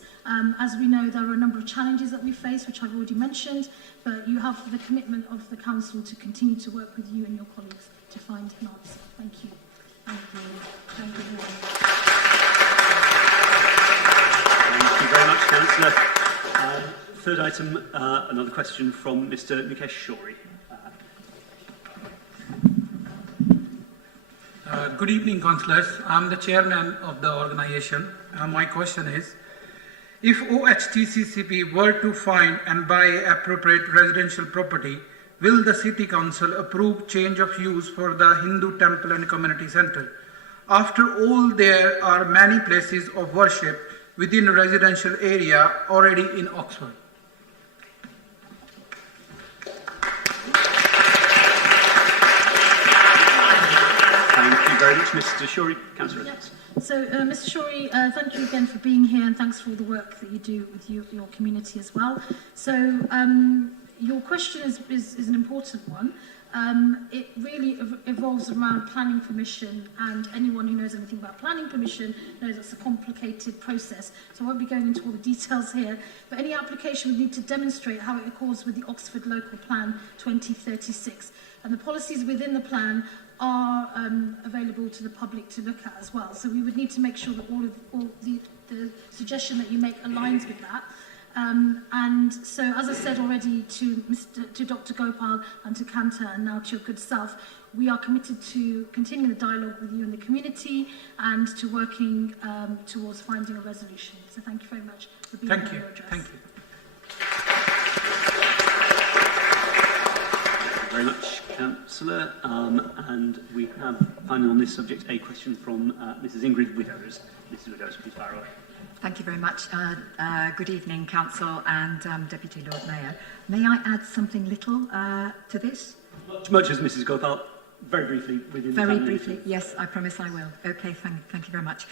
As we know, there are a number of challenges that we face, which I've already mentioned, but you have the commitment of the council to continue to work with you and your colleagues to find an answer. Thank you. Thank you. Thank you. Thank you very much, Councillor. third item, another question from Mr. Nikesh Shori. Good evening, councillors. I'm the chairman of the organisation. My question is, if OHTCCP were to find and buy appropriate residential property, will the City Council approve change of use for the Hindu temple and community centre? After all, there are many places of worship within a residential area already in Oxford. Thank you very much, Mr. Shori. Councillor Evans. So, Mr. Shori, thank you again for being here, and thanks for all the work that you do with your community as well. So, your question is an important one. It really evolves around planning permission, and anyone who knows anything about planning permission knows it's a complicated process. So I won't be going into all the details here, but any application would need to demonstrate how it accords with the Oxford Local Plan 2036. And the policies within the plan are available to the public to look at as well. So we would need to make sure that all the suggestion that you make aligns with that. And so, as I said already to Dr. Gopal and to Kantar and now to your good self, we are committed to continuing the dialogue with you and the community and to working towards finding a resolution. So thank you very much for being on your address. Thank you. Thank you very much, Councillor. And we have finally on this subject a question from Mrs. Ingrid Widows. Mrs. Widows, please fire away. Thank you very much. Good evening, Council and Deputy Lord Mayor. May I add something little to this? Much as Mrs. Gopal, very briefly. Within very briefly, yes, I promise I will. Okay, thank you very much.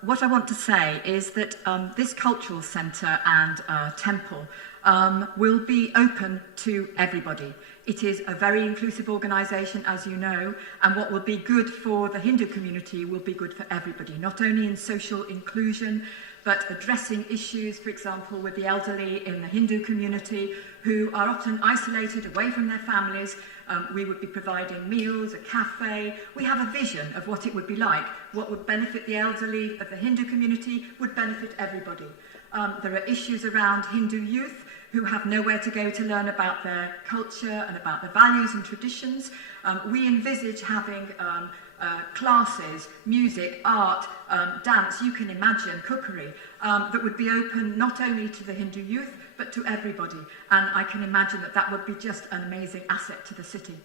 What I want to say is that this cultural centre and temple will be open to everybody. It is a very inclusive organisation, as you know, and what will be good for the Hindu community will be good for everybody, not only in social inclusion, but addressing issues, for example, with the elderly in the Hindu community who are often isolated away from their families. We would be providing meals, a cafe. We have a vision of what it would be like. What would benefit the elderly of the Hindu community would benefit everybody. There are issues around Hindu youth who have nowhere to go to learn about their culture and about their values and traditions. We envisage having classes, music, art, dance, you can imagine, cookery, that would be open not only to the Hindu youth, but to everybody. And I can imagine that that would be just an amazing asset to the city.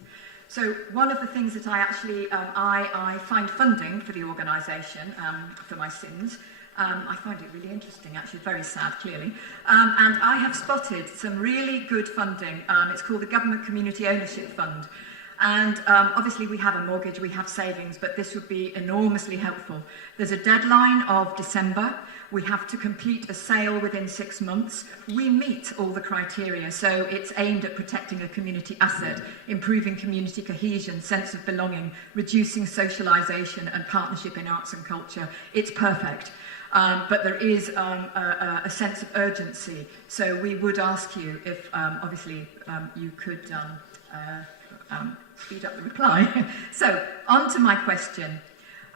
So one of the things that I actually, I find funding for the organisation, for my sins, I find it really interesting, actually, very sad, clearly. And I have spotted some really good funding. It's called the Government Community Ownership Fund. And obviously we have a mortgage, we have savings, but this would be enormously helpful. There's a deadline of December. We have to complete a sale within 6 months. We meet all the criteria, so it's aimed at protecting a community asset, improving community cohesion, sense of belonging, reducing socialisation and partnership in arts and culture. It's perfect. But there is a sense of urgency. So we would ask you if, obviously, you could speed up the reply. So, on to my question.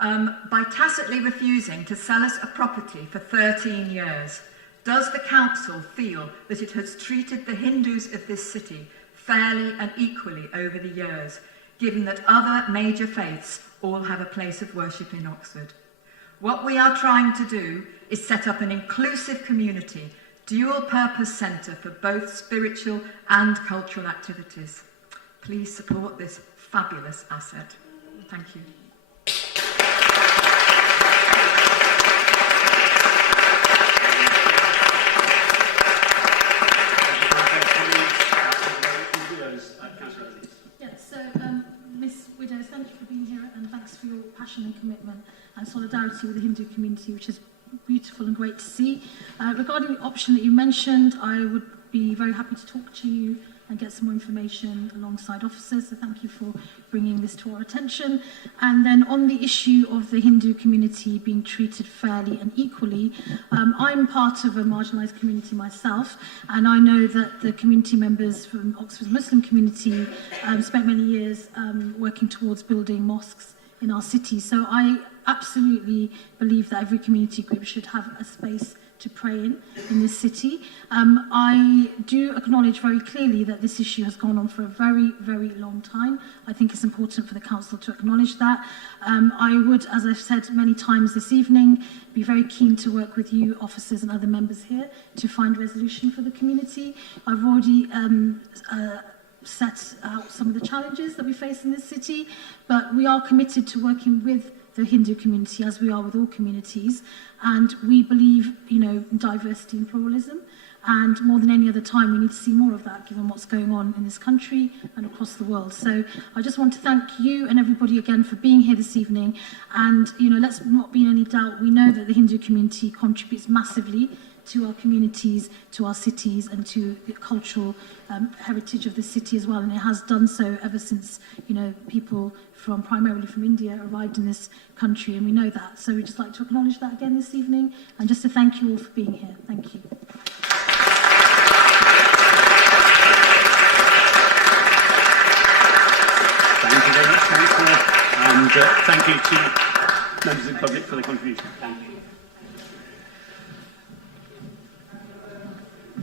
By tacitly refusing to sell us a property for 13 years, does the council feel that it has treated the Hindus of this city fairly and equally over the years, given that other major faiths all have a place of worship in Oxford? What we are trying to do is set up an inclusive community, dual-purpose centre for both spiritual and cultural activities. Please support this fabulous asset. Thank you. Ms. Widows, thank you for being here, and thanks for your passion and commitment and solidarity with the Hindu community, which is beautiful and great to see. Regarding the option that you mentioned, I would be very happy to talk to you and get some more information alongside officers, so thank you for bringing this to our attention. And then on the issue of the Hindu community being treated fairly and equally, I'm part of a marginalised community myself, and I know that the community members from Oxford's Muslim community spent many years working towards building mosques in our city. So I absolutely believe that every community group should have a space to pray in this city. I do acknowledge very clearly that this issue has gone on for a very, very long time. I think it's important for the council to acknowledge that. I would, as I've said many times this evening, be very keen to work with you, officers and other members here, to find resolution for the community. I've already set out some of the challenges that we face in this city, but we are committed to working with the Hindu community, as we are with all communities, and we believe, in diversity and pluralism, and more than any other time we need to see more of that given what's going on in this country and across the world. So I just want to thank you and everybody again for being here this evening, and let's not be in any doubt, we know that the Hindu community contributes massively to our communities, to our cities, and to the cultural heritage of the city as well. And it has done so ever since, people primarily from India arrived in this country, and we know that. So we'd just like to acknowledge that again this evening, and just to thank you all for being here. Thank you. Thank you very much, Councillor, and thank you to members of the public for the contribution. Thank you.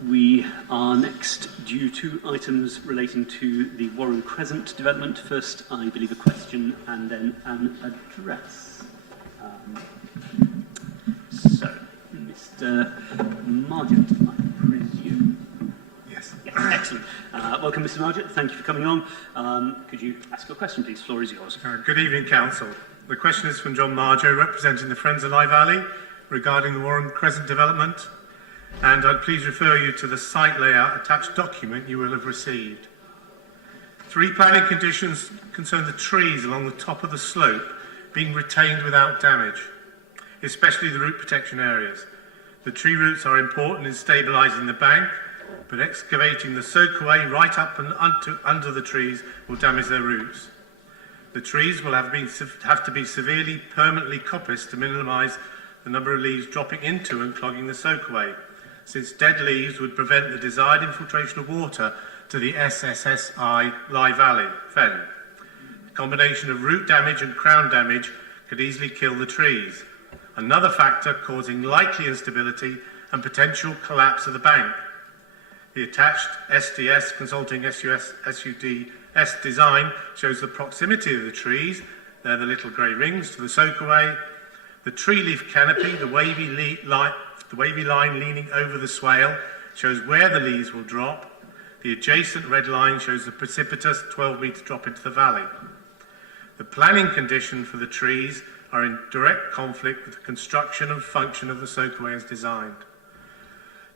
We are next due to items relating to the Warren Crescent development. First, I believe, a question and then an address. So, Mr. Margett, I presume. Yes. Excellent. Welcome, Mr. Margett. Thank you for coming on. Could you ask your question, please? The floor is yours. Good evening, Council. The question is from John Marjo, representing the Friends of Lye Valley, regarding the Warren Crescent development. And I'd please refer you to the site layout attached document you will have received. 3 planning conditions concern the trees along the top of the slope being retained without damage, especially the root protection areas. The tree roots are important in stabilising the bank, but excavating the soakaway right up and under the trees will damage their roots. The trees will have to be severely permanently coppiced to minimise the number of leaves dropping into and clogging the soakaway, since dead leaves would prevent the desired infiltration of water to the SSSI Lye Valley fen. The combination of root damage and crown damage could easily kill the trees, another factor causing likely instability and potential collapse of the bank. The attached SDS Consulting SUDS design shows the proximity of the trees, they're the little grey rings, to the soakaway, the tree leaf canopy, the wavy line leaning over the swale shows where the leaves will drop. The adjacent red line shows the precipitous 12-metre drop into the valley. The planning conditions for the trees are in direct conflict with the construction and function of the soakaway as designed.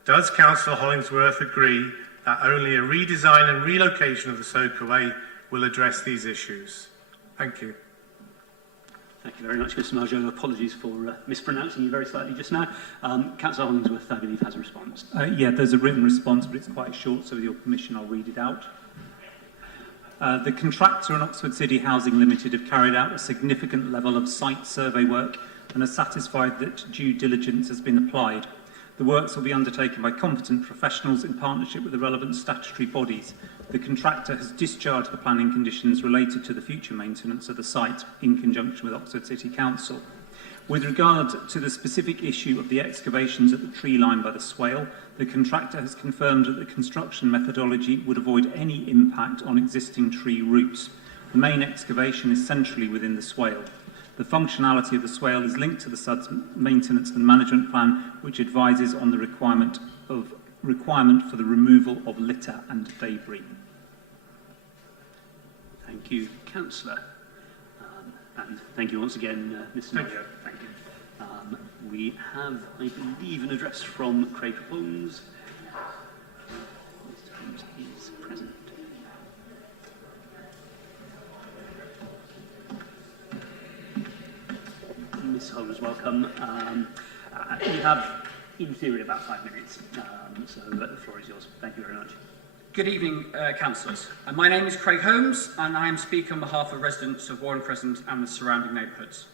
Does Councillor Hollingsworth agree that only a redesign and relocation of the soakaway will address these issues? Thank you. Thank you very much, Mr. Marjo. Apologies for mispronouncing you very slightly just now. Councillor Hollingsworth, I believe, has a response. Yeah, there's a written response, but it's quite short, so with your permission, I'll read it out. The contractor and Oxford City Housing Limited have carried out a significant level of site survey work and are satisfied that due diligence has been applied. The works will be undertaken by competent professionals in partnership with the relevant statutory bodies. The contractor has discharged the planning conditions related to the future maintenance of the site in conjunction with Oxford City Council. With regard to the specific issue of the excavations at the tree line by the swale, the contractor has confirmed that the construction methodology would avoid any impact on existing tree roots. The main excavation is centrally within the swale. The functionality of the swale is linked to the SUD's maintenance and management plan, which advises on the requirement for the removal of litter and debris. Thank you, Councillor. And thank you once again, Mr. Marjo. Thank you. We have, I believe, an address from Craig Holmes. Mr. Holmes is present. Ms. Holmes, welcome. We have, in theory, about 5 minutes, so the floor is yours. Thank you very much. Good evening, councillors. My name is Craig Holmes, and I am speaking on behalf of residents of Warren Crescent and the surrounding neighbourhoods.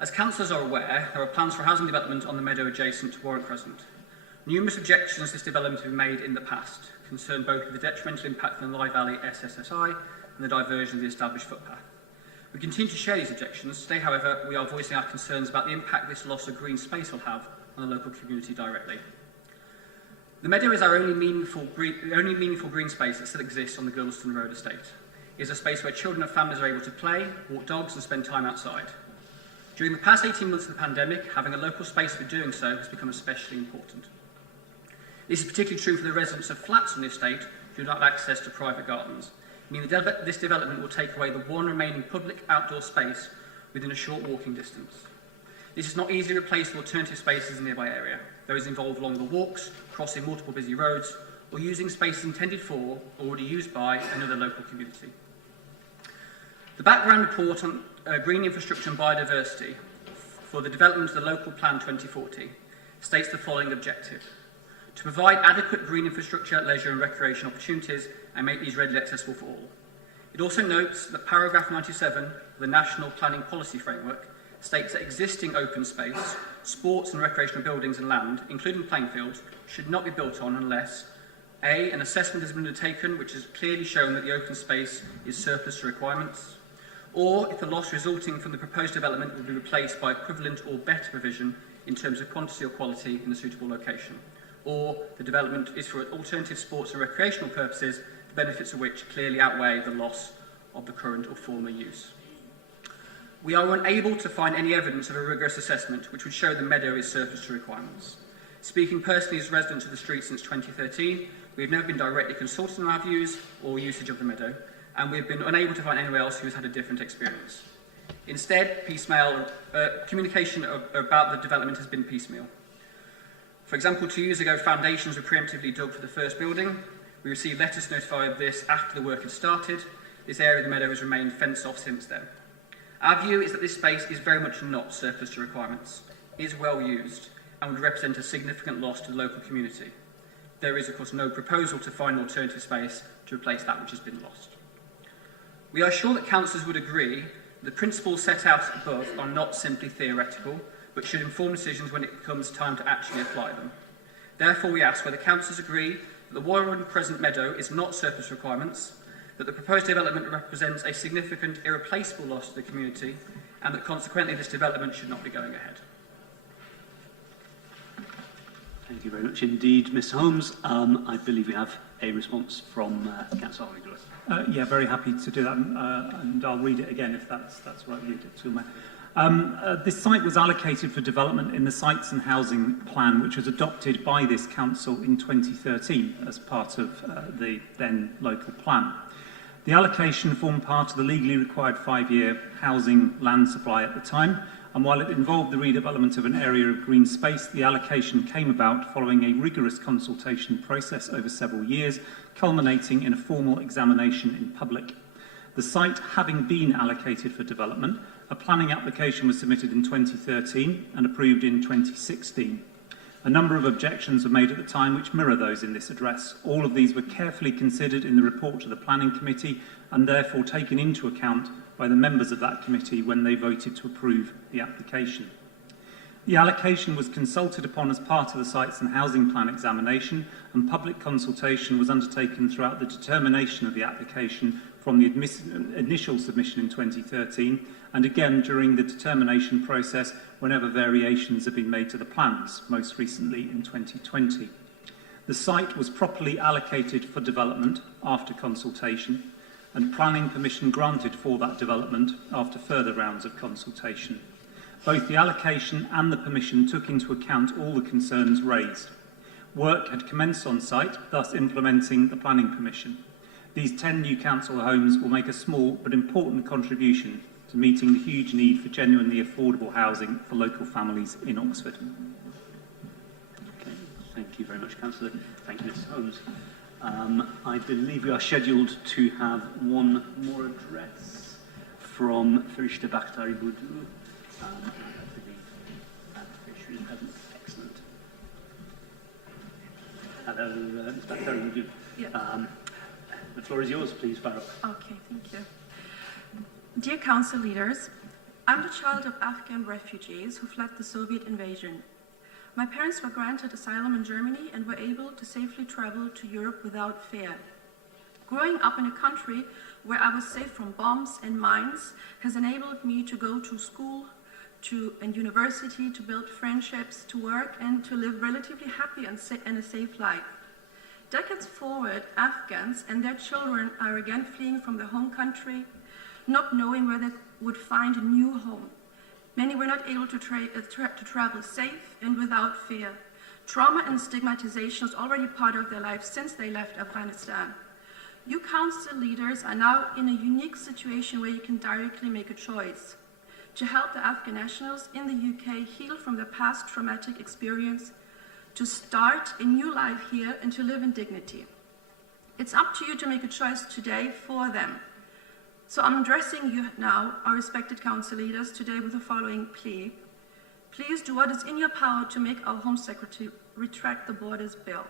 As councillors are aware, there are plans for housing development on the meadow adjacent to Warren Crescent. Numerous objections to this development have been made in the past, concern both the detrimental impact on the Lye Valley SSSI and the diversion of the established footpath. We continue to share these objections. Today, however, we are voicing our concerns about the impact this loss of green space will have on the local community directly. The meadow is our only meaningful green space that still exists on the Girdleston Road estate. It is a space where children and families are able to play, walk dogs and spend time outside. During the past 18 months of the pandemic, having a local space for doing so has become especially important. This is particularly true for the residents of flats on the estate who do not have access to private gardens, meaning that this development will take away the one remaining public outdoor space within a short walking distance. This is not easily replaced with alternative spaces in the nearby area. Those involved along the walks, crossing multiple busy roads, or using spaces intended for, or already used by, another local community. The background report on green infrastructure and biodiversity for the development of the Local Plan 2040 states the following objective: to provide adequate green infrastructure, leisure and recreation opportunities and make these readily accessible for all. It also notes that paragraph 97 of the National Planning Policy Framework states that existing open space, sports and recreational buildings and land, including playing fields, should not be built on unless A, an assessment has been undertaken which has clearly shown that the open space is surplus to requirements, or if the loss resulting from the proposed development will be replaced by equivalent or better provision in terms of quantity or quality in a suitable location, or the development is for alternative sports and recreational purposes, the benefits of which clearly outweigh the loss of the current or former use. We are unable to find any evidence of a rigorous assessment which would show the meadow is surplus to requirements. Speaking personally as residents of the street since 2013, we have never been directly consulted on our views or usage of the meadow, and we have been unable to find anyone else who has had a different experience. Instead, communication about the development has been piecemeal. For example, 2 years ago, foundations were preemptively dug for the first building. We received letters to notify of this after the work had started. This area of the meadow has remained fenced off since then. Our view is that this space is very much not surplus to requirements, is well used, and would represent a significant loss to the local community. There is, of course, no proposal to find an alternative space to replace that which has been lost. We are sure that councillors would agree that the principles set out above are not simply theoretical, but should inform decisions when it comes time to actually apply them. Therefore, we ask whether councillors agree that the Warren Crescent Meadow is not surplus requirements, that the proposed development represents a significant, irreplaceable loss to the community, and that consequently this development should not be going ahead. Thank you very much indeed, Mr. Holmes. I believe we have a response from Councillor Holmes. Yeah, very happy to do that, and I'll read it again if that's right with you. This site was allocated for development in the Sites and Housing Plan, which was adopted by this council in 2013 as part of the then local plan. The allocation formed part of the legally required 5-year housing land supply at the time, and while it involved the redevelopment of an area of green space, the allocation came about following a rigorous consultation process over several years, culminating in a formal examination in public. The site having been allocated for development, a planning application was submitted in 2013 and approved in 2016. A number of objections were made at the time which mirror those in this address. All of these were carefully considered in the report to the Planning Committee and therefore taken into account by the members of that committee when they voted to approve the application. The allocation was consulted upon as part of the Sites and Housing Plan examination, and public consultation was undertaken throughout the determination of the application from the initial submission in 2013 and again during the determination process whenever variations have been made to the plans, most recently in 2020. The site was properly allocated for development after consultation, and planning permission granted for that development after further rounds of consultation. Both the allocation and the permission took into account all the concerns raised. Work had commenced on site, thus implementing the planning permission. These 10 new council homes will make a small but important contribution to meeting the huge need for genuinely affordable housing for local families in Oxford. Okay, thank you very much, Councillor. Thank you, Mr. Holmes. I believe we are scheduled to have one more address from Farishta Bakhtari Boudou. Excellent. Hello, Ms. Bakhtari Boudou. Yeah. The floor is yours, please, Farah. Okay, thank you. Dear council leaders, I'm the child of Afghan refugees who fled the Soviet invasion. My parents were granted asylum in Germany and were able to safely travel to Europe without fear. Growing up in a country where I was safe from bombs and mines has enabled me to go to school, and university, to build friendships, to work, and to live relatively happy and a safe life. Decades forward, Afghans and their children are again fleeing from their home country, not knowing where they would find a new home. Many were not able to travel safe and without fear. Trauma and stigmatization is already part of their lives since they left Afghanistan. You council leaders are now in a unique situation where you can directly make a choice to help the Afghan nationals in the UK heal from their past traumatic experience, to start a new life here and to live in dignity. It's up to you to make a choice today for them. So I'm addressing you now, our respected council leaders, today with the following plea. Please do what is in your power to make our Home Secretary retract the Borders Bill.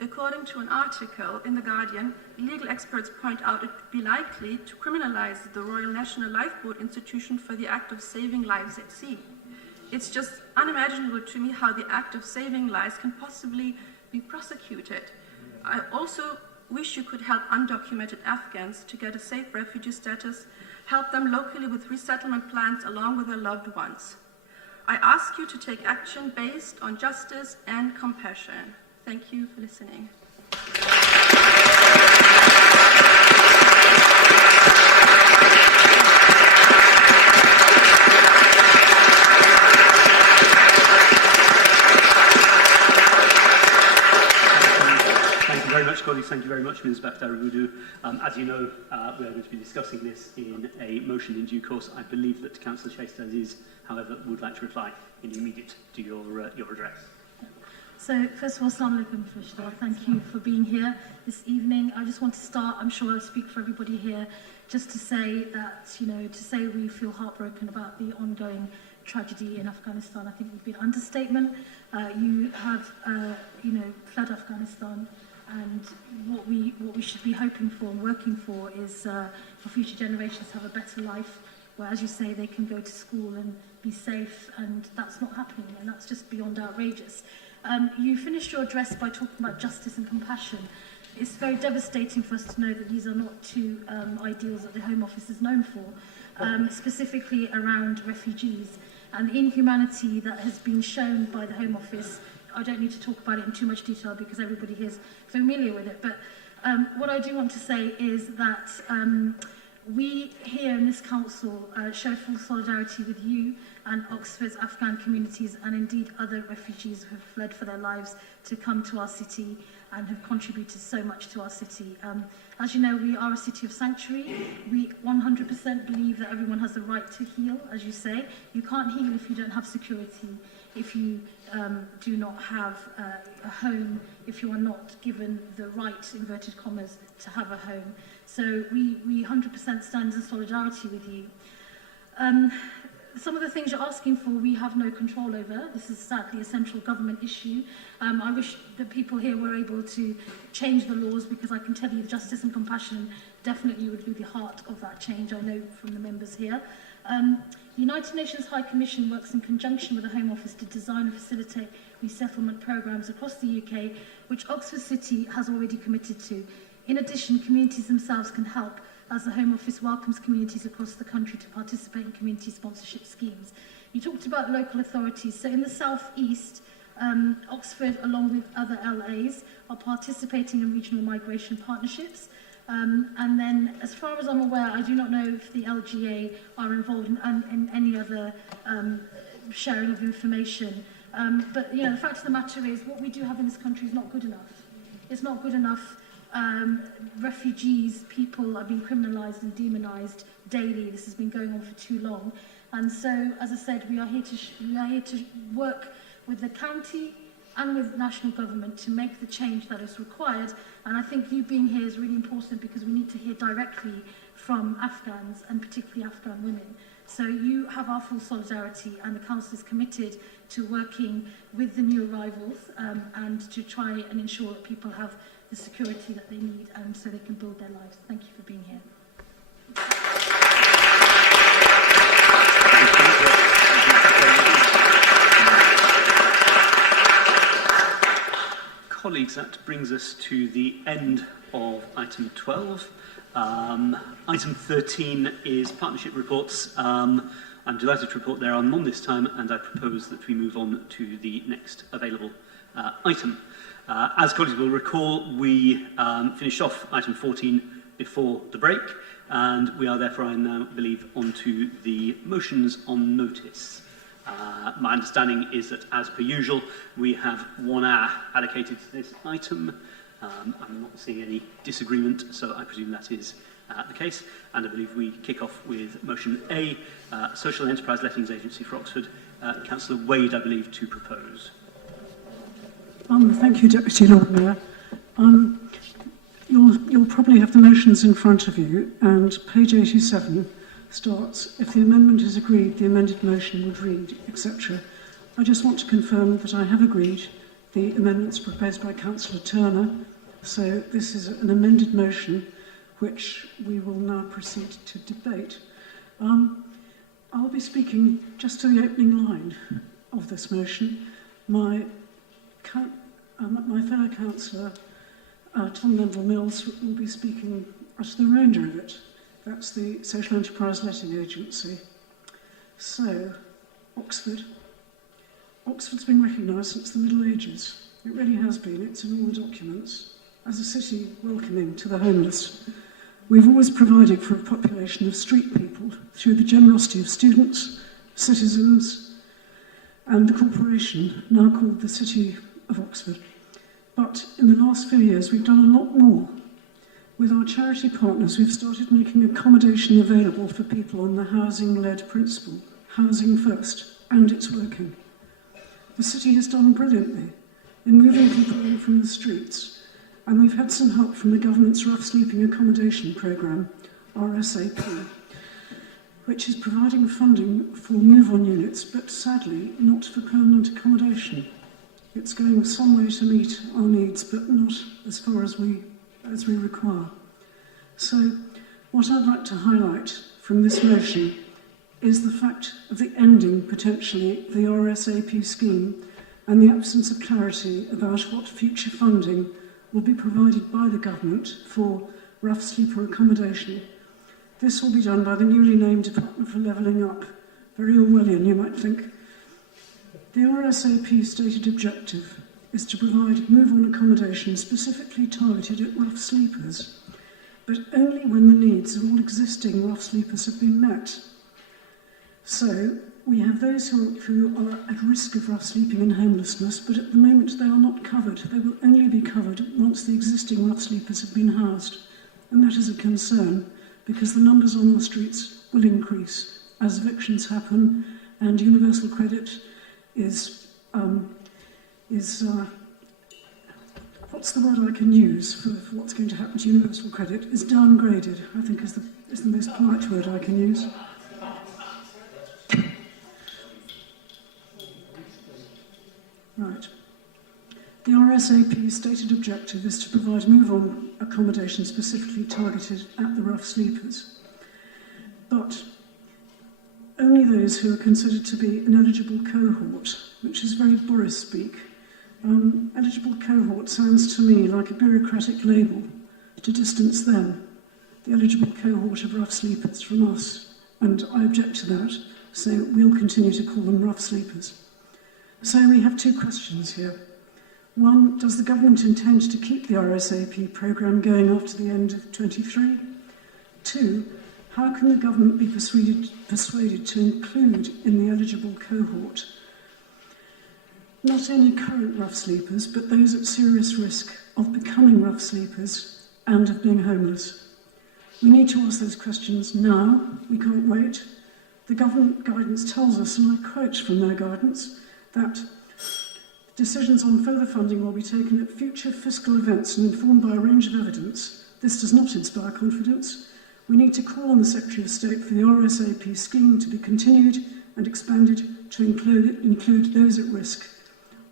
According to an article in The Guardian, legal experts point out it would be likely to criminalize the Royal National Lifeboat Institution for the act of saving lives at sea. It's just unimaginable to me how the act of saving lives can possibly be prosecuted. I also wish you could help undocumented Afghans to get a safe refugee status, help them locally with resettlement plans along with their loved ones. I ask you to take action based on justice and compassion. Thank you for listening. Very much, colleagues. Thank you very much, Ms. Bakhtaroglou. As you know, we are going to be discussing this in a motion in due course. I believe that Councillor Chase however, would like to reply in immediate to your address. So, first of all, Assalamu alaikum, thank you for being here this evening. I just want to start, I'm sure I speak for everybody here, just to say that, to say we feel heartbroken about the ongoing tragedy in Afghanistan, I think would be an understatement. You have, fled Afghanistan, and what we should be hoping for and working for is for future generations to have a better life, where, as you say, they can go to school and be safe, and that's not happening, and that's just beyond outrageous. You finished your address by talking about justice and compassion. It's very devastating for us to know that these are not two ideals that the Home Office is known for, specifically around refugees. And the inhumanity that has been shown by the Home Office, I don't need to talk about it in too much detail because everybody here is familiar with it, but what I do want to say is that we here in this council show full solidarity with you and Oxford's Afghan communities, and indeed other refugees who have fled for their lives to come to our city and have contributed so much to our city. As you know, we are a city of sanctuary. We 100% believe that everyone has the right to heal, as you say. You can't heal if you don't have security, if you do not have a home, if you are not given the right, inverted commas, to have a home. So we 100% stand in solidarity with you. Some of the things you're asking for, we have no control over. This is sadly a central government issue. I wish that people here were able to change the laws, because I can tell you justice and compassion definitely would be the heart of that change, I know from the members here. The United Nations High Commission works in conjunction with the Home Office to design and facilitate resettlement programmes across the UK, which Oxford City has already committed to. In addition, communities themselves can help, as the Home Office welcomes communities across the country to participate in community sponsorship schemes. You talked about local authorities. So in the South East, Oxford, along with other LAs, are participating in regional migration partnerships. And then, as far as I'm aware, I do not know if the LGA are involved in any other sharing of information. But the fact of the matter is, what we do have in this country is not good enough. It's not good enough. Refugees, people are being criminalised and demonised daily. This has been going on for too long. And so, as I said, we are here to work with the county and with national government to make the change that is required. And I think you being here is really important, because we need to hear directly from Afghans, and particularly Afghan women. So you have our full solidarity, and the Council is committed to working with the new arrivals and to try and ensure that people have the security that they need, and so they can build their lives. Thank you for being here. Colleagues, that brings us to the end of item 12. Item 13 is partnership reports. I'm delighted to report there are none this time, and I propose that we move on to the next available item. As colleagues will recall, we finished off item 14 before the break, and we are therefore, I now believe, on to the motions on notice. My understanding is that, as per usual, we have 1 hour allocated to this item. I'm not seeing any disagreement, so I presume that is the case. And I believe we kick off with motion A, Social Enterprise Lettings Agency for Oxford. Councillor Wade, I believe, to propose. Thank you, Deputy Lord Mayor. You'll probably have the motions in front of you, and page 87 starts, if the amendment is agreed, the amended motion would read, etc. I just want to confirm that I have agreed the amendments proposed by Councillor Turner, so this is an amended motion which we will now proceed to debate. I'll be speaking just to the opening line of this motion. My fellow councillor, Tom Neville-Mills, will be speaking to the remainder of it. That's the Social Enterprise Letting Agency. So, Oxford. Oxford's been recognised since the Middle Ages. It really has been. It's in all the documents. As a city welcoming to the homeless. We've always provided for a population of street people through the generosity of students, citizens, and the corporation, now called the City of Oxford. But in the last few years, we've done a lot more. With our charity partners, we've started making accommodation available for people on the housing-led principle, housing first, and it's working. The city has done brilliantly in moving people in from the streets, and we've had some help from the government's Rough Sleeping Accommodation Programme, RSAP, which is providing funding for move-on units, but sadly not for permanent accommodation. It's going some way to meet our needs, but not as far as we require. So, what I'd like to highlight from this motion is the fact of the ending, potentially, of the RSAP scheme and the absence of clarity about what future funding will be provided by the government for rough sleeper accommodation. This will be done by the newly named Department for Levelling Up. Very Orwellian, you might think. The RSAP stated objective is to provide move-on accommodation specifically targeted at rough sleepers, but only when the needs of all existing rough sleepers have been met. So, we have those who are at risk of rough sleeping and homelessness, but at the moment they are not covered. They will only be covered once the existing rough sleepers have been housed. And that is a concern, because the numbers on our streets will increase as evictions happen, and universal credit is what's the word I can use for what's going to happen to universal credit, is downgraded, I think is the most polite word I can use. Right. The RSAP's stated objective is to provide move-on accommodation specifically targeted at the rough sleepers. But only those who are considered to be an eligible cohort, which is very Boris speak. Eligible cohort sounds to me like a bureaucratic label to distance them, the eligible cohort of rough sleepers, from us, and I object to that, so we'll continue to call them rough sleepers. So we have two questions here. One, does the government intend to keep the RSAP programme going after the end of 23? Two, how can the government be persuaded to include in the eligible cohort not only current rough sleepers, but those at serious risk of becoming rough sleepers and of being homeless? We need to ask those questions now. We can't wait. The government guidance tells us, and I quote from their guidance, that decisions on further funding will be taken at future fiscal events and informed by a range of evidence. This does not inspire confidence. We need to call on the Secretary of State for the RSAP scheme to be continued and expanded to include those at risk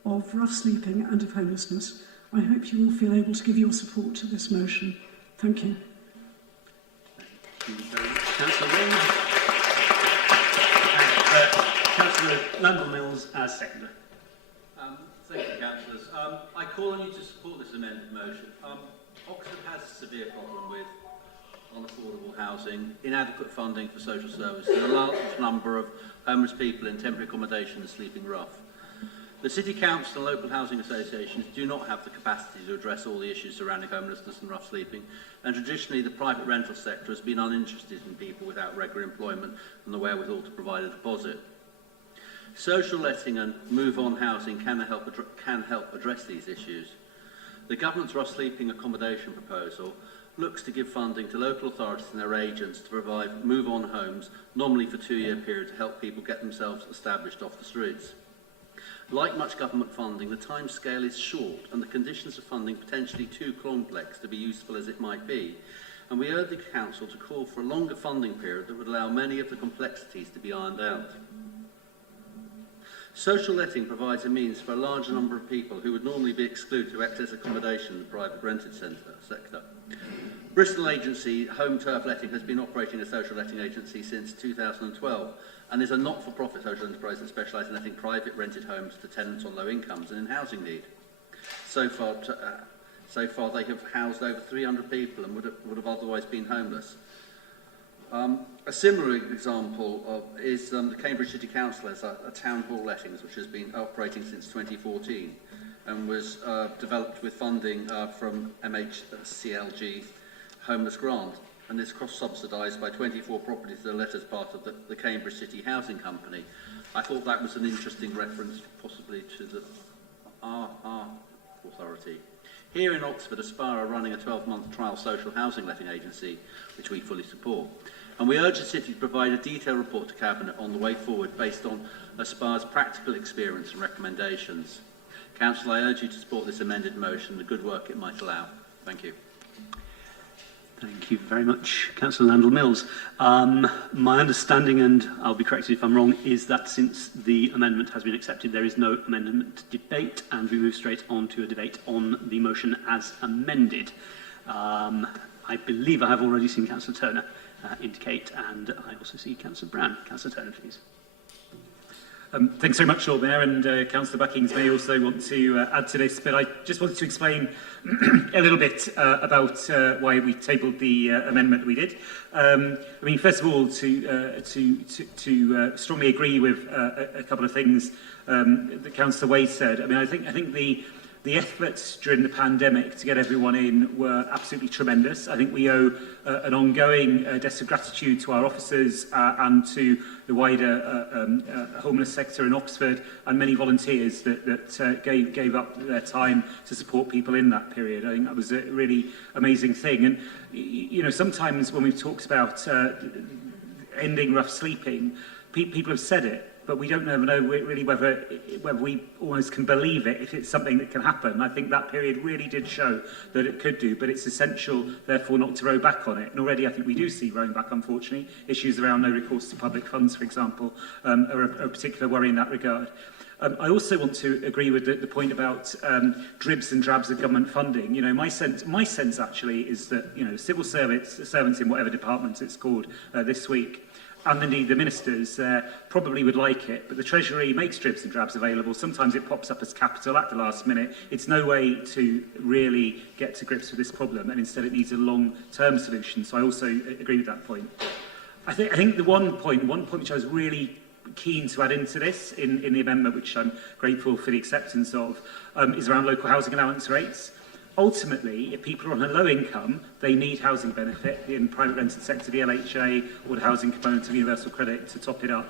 of rough sleeping and of homelessness. I hope you will feel able to give your support to this motion. Thank you. Thank you very much, Councillor Wade. Councillor Landell-Mills as seconder. Thank you, councillors. I call on you to support this amended motion. Oxford has a severe problem with on affordable housing, inadequate funding for social services, and a large number of homeless people in temporary accommodation and sleeping rough. The City Council and local housing associations do not have the capacity to address all the issues surrounding homelessness and rough sleeping, and traditionally the private rental sector has been uninterested in people without regular employment and the wherewithal to provide a deposit. Social letting and move-on housing can help address these issues. The government's rough sleeping accommodation proposal looks to give funding to local authorities and their agents to provide move-on homes, normally for a 2-year period, to help people get themselves established off the streets. Like much government funding, the timescale is short and the conditions of funding potentially too complex to be useful as it might be, and we urge the Council to call for a longer funding period that would allow many of the complexities to be ironed out. Social letting provides a means for a large number of people who would normally be excluded to access accommodation in the private rented sector. Bristol agency Home Turf Letting has been operating a social letting agency since 2012 and is a not-for-profit social enterprise that specialises in letting private rented homes to tenants on low incomes and in housing need. So far they have housed over 300 people and would have otherwise been homeless. A similar example is the Cambridge City Council has a town hall lettings which has been operating since 2014 and was developed with funding from MHCLG Homeless Grant, and is cross-subsidised by 24 properties that are let as part of the Cambridge City Housing Company. I thought that was an interesting reference possibly to the our authority. Here in Oxford, Aspire are running a 12-month trial social housing letting agency, which we fully support. And we urge the City to provide a detailed report to Cabinet on the way forward based on Aspire's practical experience and recommendations. Council, I urge you to support this amended motion and the good work it might allow. Thank you. Thank you very much, Councillor Landell-Mills. My understanding, and I'll be corrected if I'm wrong, is that since the amendment has been accepted, there is no amendment debate, and we move straight on to a debate on the motion as amended. I believe I have already seen Councillor Turner indicate, and I also see Councillor Brown. Councillor Turner, please. Thanks very much, Lord Mayor, and Councillor Buckings may also want to add to this, but I just wanted to explain a little bit about why we tabled the amendment we did. I mean, first of all, to strongly agree with a couple of things that Councillor Wade said. I mean, I think the efforts during the pandemic to get everyone in were absolutely tremendous. I think we owe an ongoing debt of gratitude to our officers and to the wider homeless sector in Oxford and many volunteers that gave up their time to support people in that period. I think that was a really amazing thing. And, you know, sometimes when we've talked about ending rough sleeping, people have said it, but we don't know really whether we almost can believe it if it's something that can happen. I think that period really did show that it could do, but it's essential, therefore, not to row back on it. And already I think we do see rowing back, unfortunately. Issues around no recourse to public funds, for example, are a particular worry in that regard. I also want to agree with the point about dribs and drabs of government funding. You know, my sense actually is that, you know, civil servants in whatever department it's called this week, and indeed the ministers probably would like it, but the Treasury makes dribs and drabs available. Sometimes it pops up as capital at the last minute. It's no way to really get to grips with this problem, and instead it needs a long-term solution. So I also agree with that point. I think the one point which I was really keen to add into this in the amendment, which I'm grateful for the acceptance of, is around local housing allowance rates. Ultimately, if people are on a low income, they need housing benefit in the private rented sector, the LHA, or the housing component of universal credit to top it up.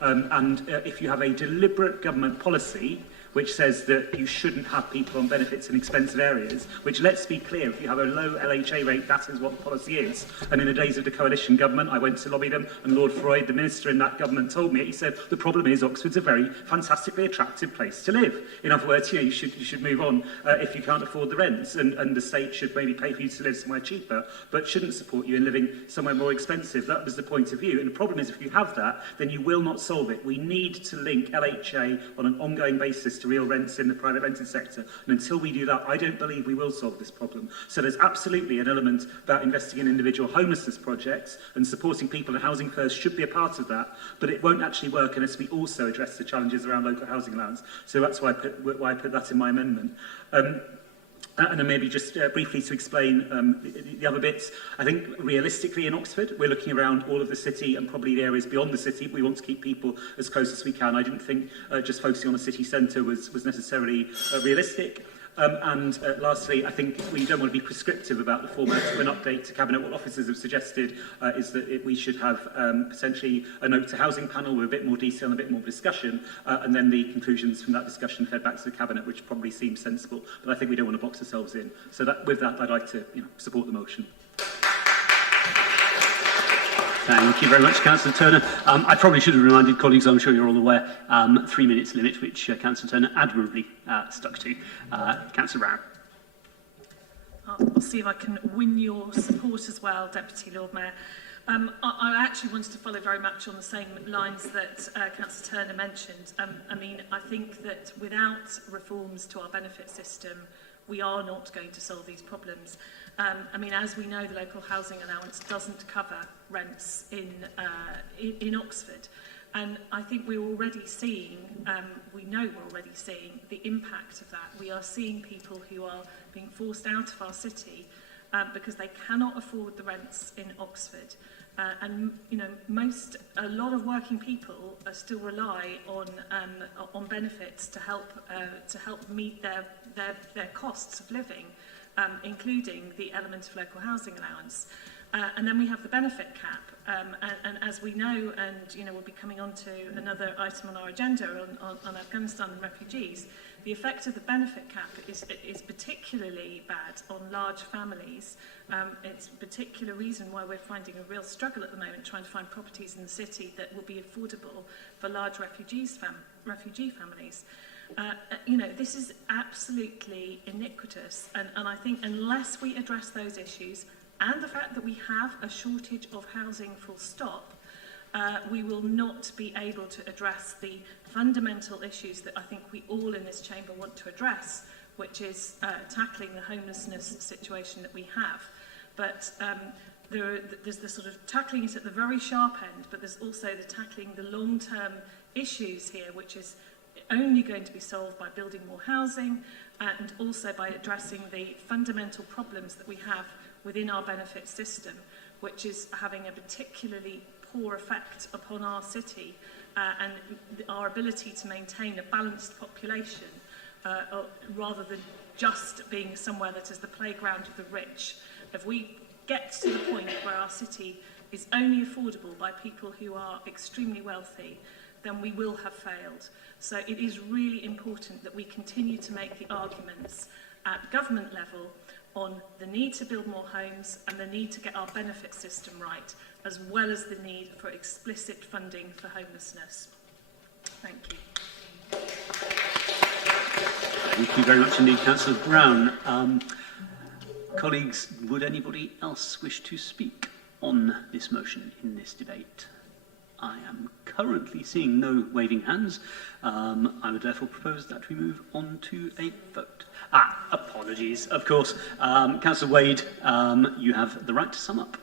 If you have a deliberate government policy which says that you shouldn't have people on benefits in expensive areas, which, let's be clear, if you have a low LHA rate, that is what the policy is. And in the days of the coalition government, I went to lobby them, and Lord Freud, the minister in that government, told me, he said, the problem is Oxford's a very fantastically attractive place to live. In other words, you know, you should move on if you can't afford the rents, and the state should maybe pay for you to live somewhere cheaper, but shouldn't support you in living somewhere more expensive. That was the point of view. And the problem is, if you have that, then you will not solve it. We need to link LHA on an ongoing basis to real rents in the private rented sector. And until we do that, I don't believe we will solve this problem. So there's absolutely an element about investing in individual homelessness projects, and supporting people in Housing First should be a part of that, but it won't actually work unless we also address the challenges around local housing allowance. So that's why I put that in my amendment. And then maybe just briefly to explain the other bits. I think realistically in Oxford, we're looking around all of the city and probably the areas beyond the city. We want to keep people as close as we can. I didn't think just focusing on the city centre was necessarily realistic. And lastly, I think we don't want to be prescriptive about the format of an update to Cabinet. What officers have suggested is that we should have potentially a note to housing panel with a bit more detail and a bit more discussion, and then the conclusions from that discussion fed back to the Cabinet, which probably seems sensible. But I think we don't want to box ourselves in. So with that, I'd like to support the motion. Thank you very much, Councillor Turner. I probably should have reminded colleagues, I'm sure you're all aware, 3 minutes limit, which Councillor Turner admirably stuck to. Councillor Rao. I'll see if I can win your support as well, Deputy Lord Mayor. I actually wanted to follow very much on the same lines that Councillor Turner mentioned. I mean, I think that without reforms to our benefit system, we are not going to solve these problems. I mean, as we know, the local housing allowance doesn't cover rents in Oxford. And I think we're already seeing, we know we're already seeing the impact of that. We are seeing people who are being forced out of our city because they cannot afford the rents in Oxford. And a lot of working people still rely on benefits to help meet their costs of living, including the element of local housing allowance. And then we have the benefit cap, and as we know, and we'll be coming on to another item on our agenda on Afghanistan and refugees, the effect of the benefit cap is particularly bad on large families. It's a particular reason why we're finding a real struggle at the moment trying to find properties in the city that will be affordable for large refugee families. This is absolutely iniquitous, and I think unless we address those issues and the fact that we have a shortage of housing full stop, we will not be able to address the fundamental issues that I think we all in this chamber want to address, which is tackling the homelessness situation that we have. But there's the sort of tackling it at the very sharp end, but there's also the tackling the long-term issues here, which is only going to be solved by building more housing and also by addressing the fundamental problems that we have within our benefit system, which is having a particularly poor effect upon our city and our ability to maintain a balanced population rather than just being somewhere that is the playground of the rich. If we get to the point where our city is only affordable by people who are extremely wealthy, then we will have failed. So it is really important that we continue to make the arguments at government level on the need to build more homes and the need to get our benefit system right, as well as the need for explicit funding for homelessness. Thank you. Thank you very much indeed, Councillor Brown. Colleagues, would anybody else wish to speak on this motion in this debate? I am currently seeing no waving hands. I would therefore propose that we move on to a vote. Apologies, of course. Councillor Wade, you have the right to sum up.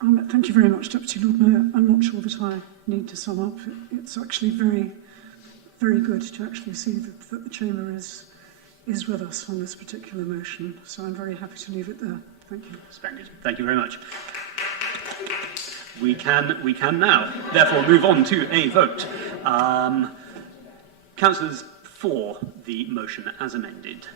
Thank you very much, Deputy Lord Mayor. I'm not sure that I need to sum up. It's actually very, very good to actually see that the Chamber is with us on this particular motion. So I'm very happy to leave it there. Thank you. Splendid. Thank you very much. We can now, therefore, move on to a vote. Councillors for the motion as amended.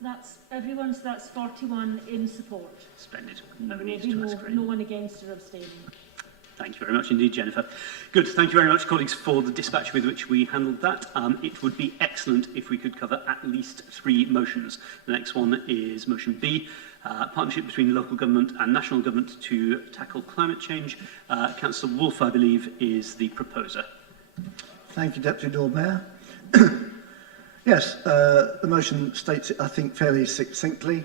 That's everyone's. That's 41 in support. Splendid. No one against or abstaining. Thank you very much indeed, Jennifer. Good. Thank you very much, colleagues, for the dispatch with which we handled that. It would be excellent if we could cover at least 3 motions. The next one is motion B, partnership between local government and national government to tackle climate change. Councillor Wolfe, I believe, is the proposer. Thank you, Deputy Lord Mayor. Yes, the motion states it, I think, fairly succinctly.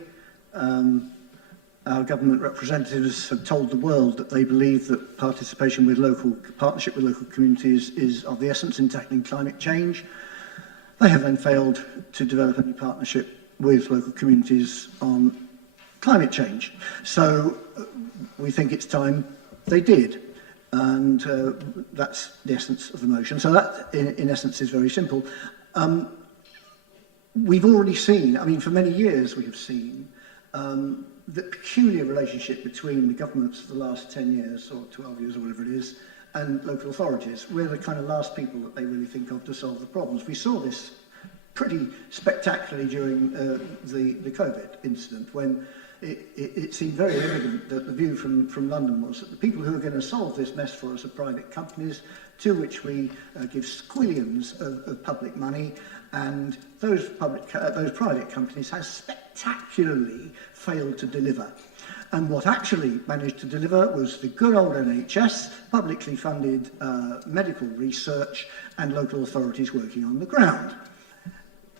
Our government representatives have told the world that they believe that partnership with local communities is of the essence in tackling climate change. They have then failed to develop any partnership with local communities on climate change. So we think it's time they did. And that's the essence of the motion. So that, in essence, is very simple. We've already seen, I mean, for many years we have seen the peculiar relationship between the governments of the last 10 years or 12 years or whatever it is and local authorities. We're the kind of last people that they really think of to solve the problems. We saw this pretty spectacularly during the COVID incident when it seemed very evident that the view from London was that the people who are going to solve this mess for us are private companies to which we give squillions of public money, and those private companies have spectacularly failed to deliver. And what actually managed to deliver was the good old NHS, publicly funded medical research, and local authorities working on the ground.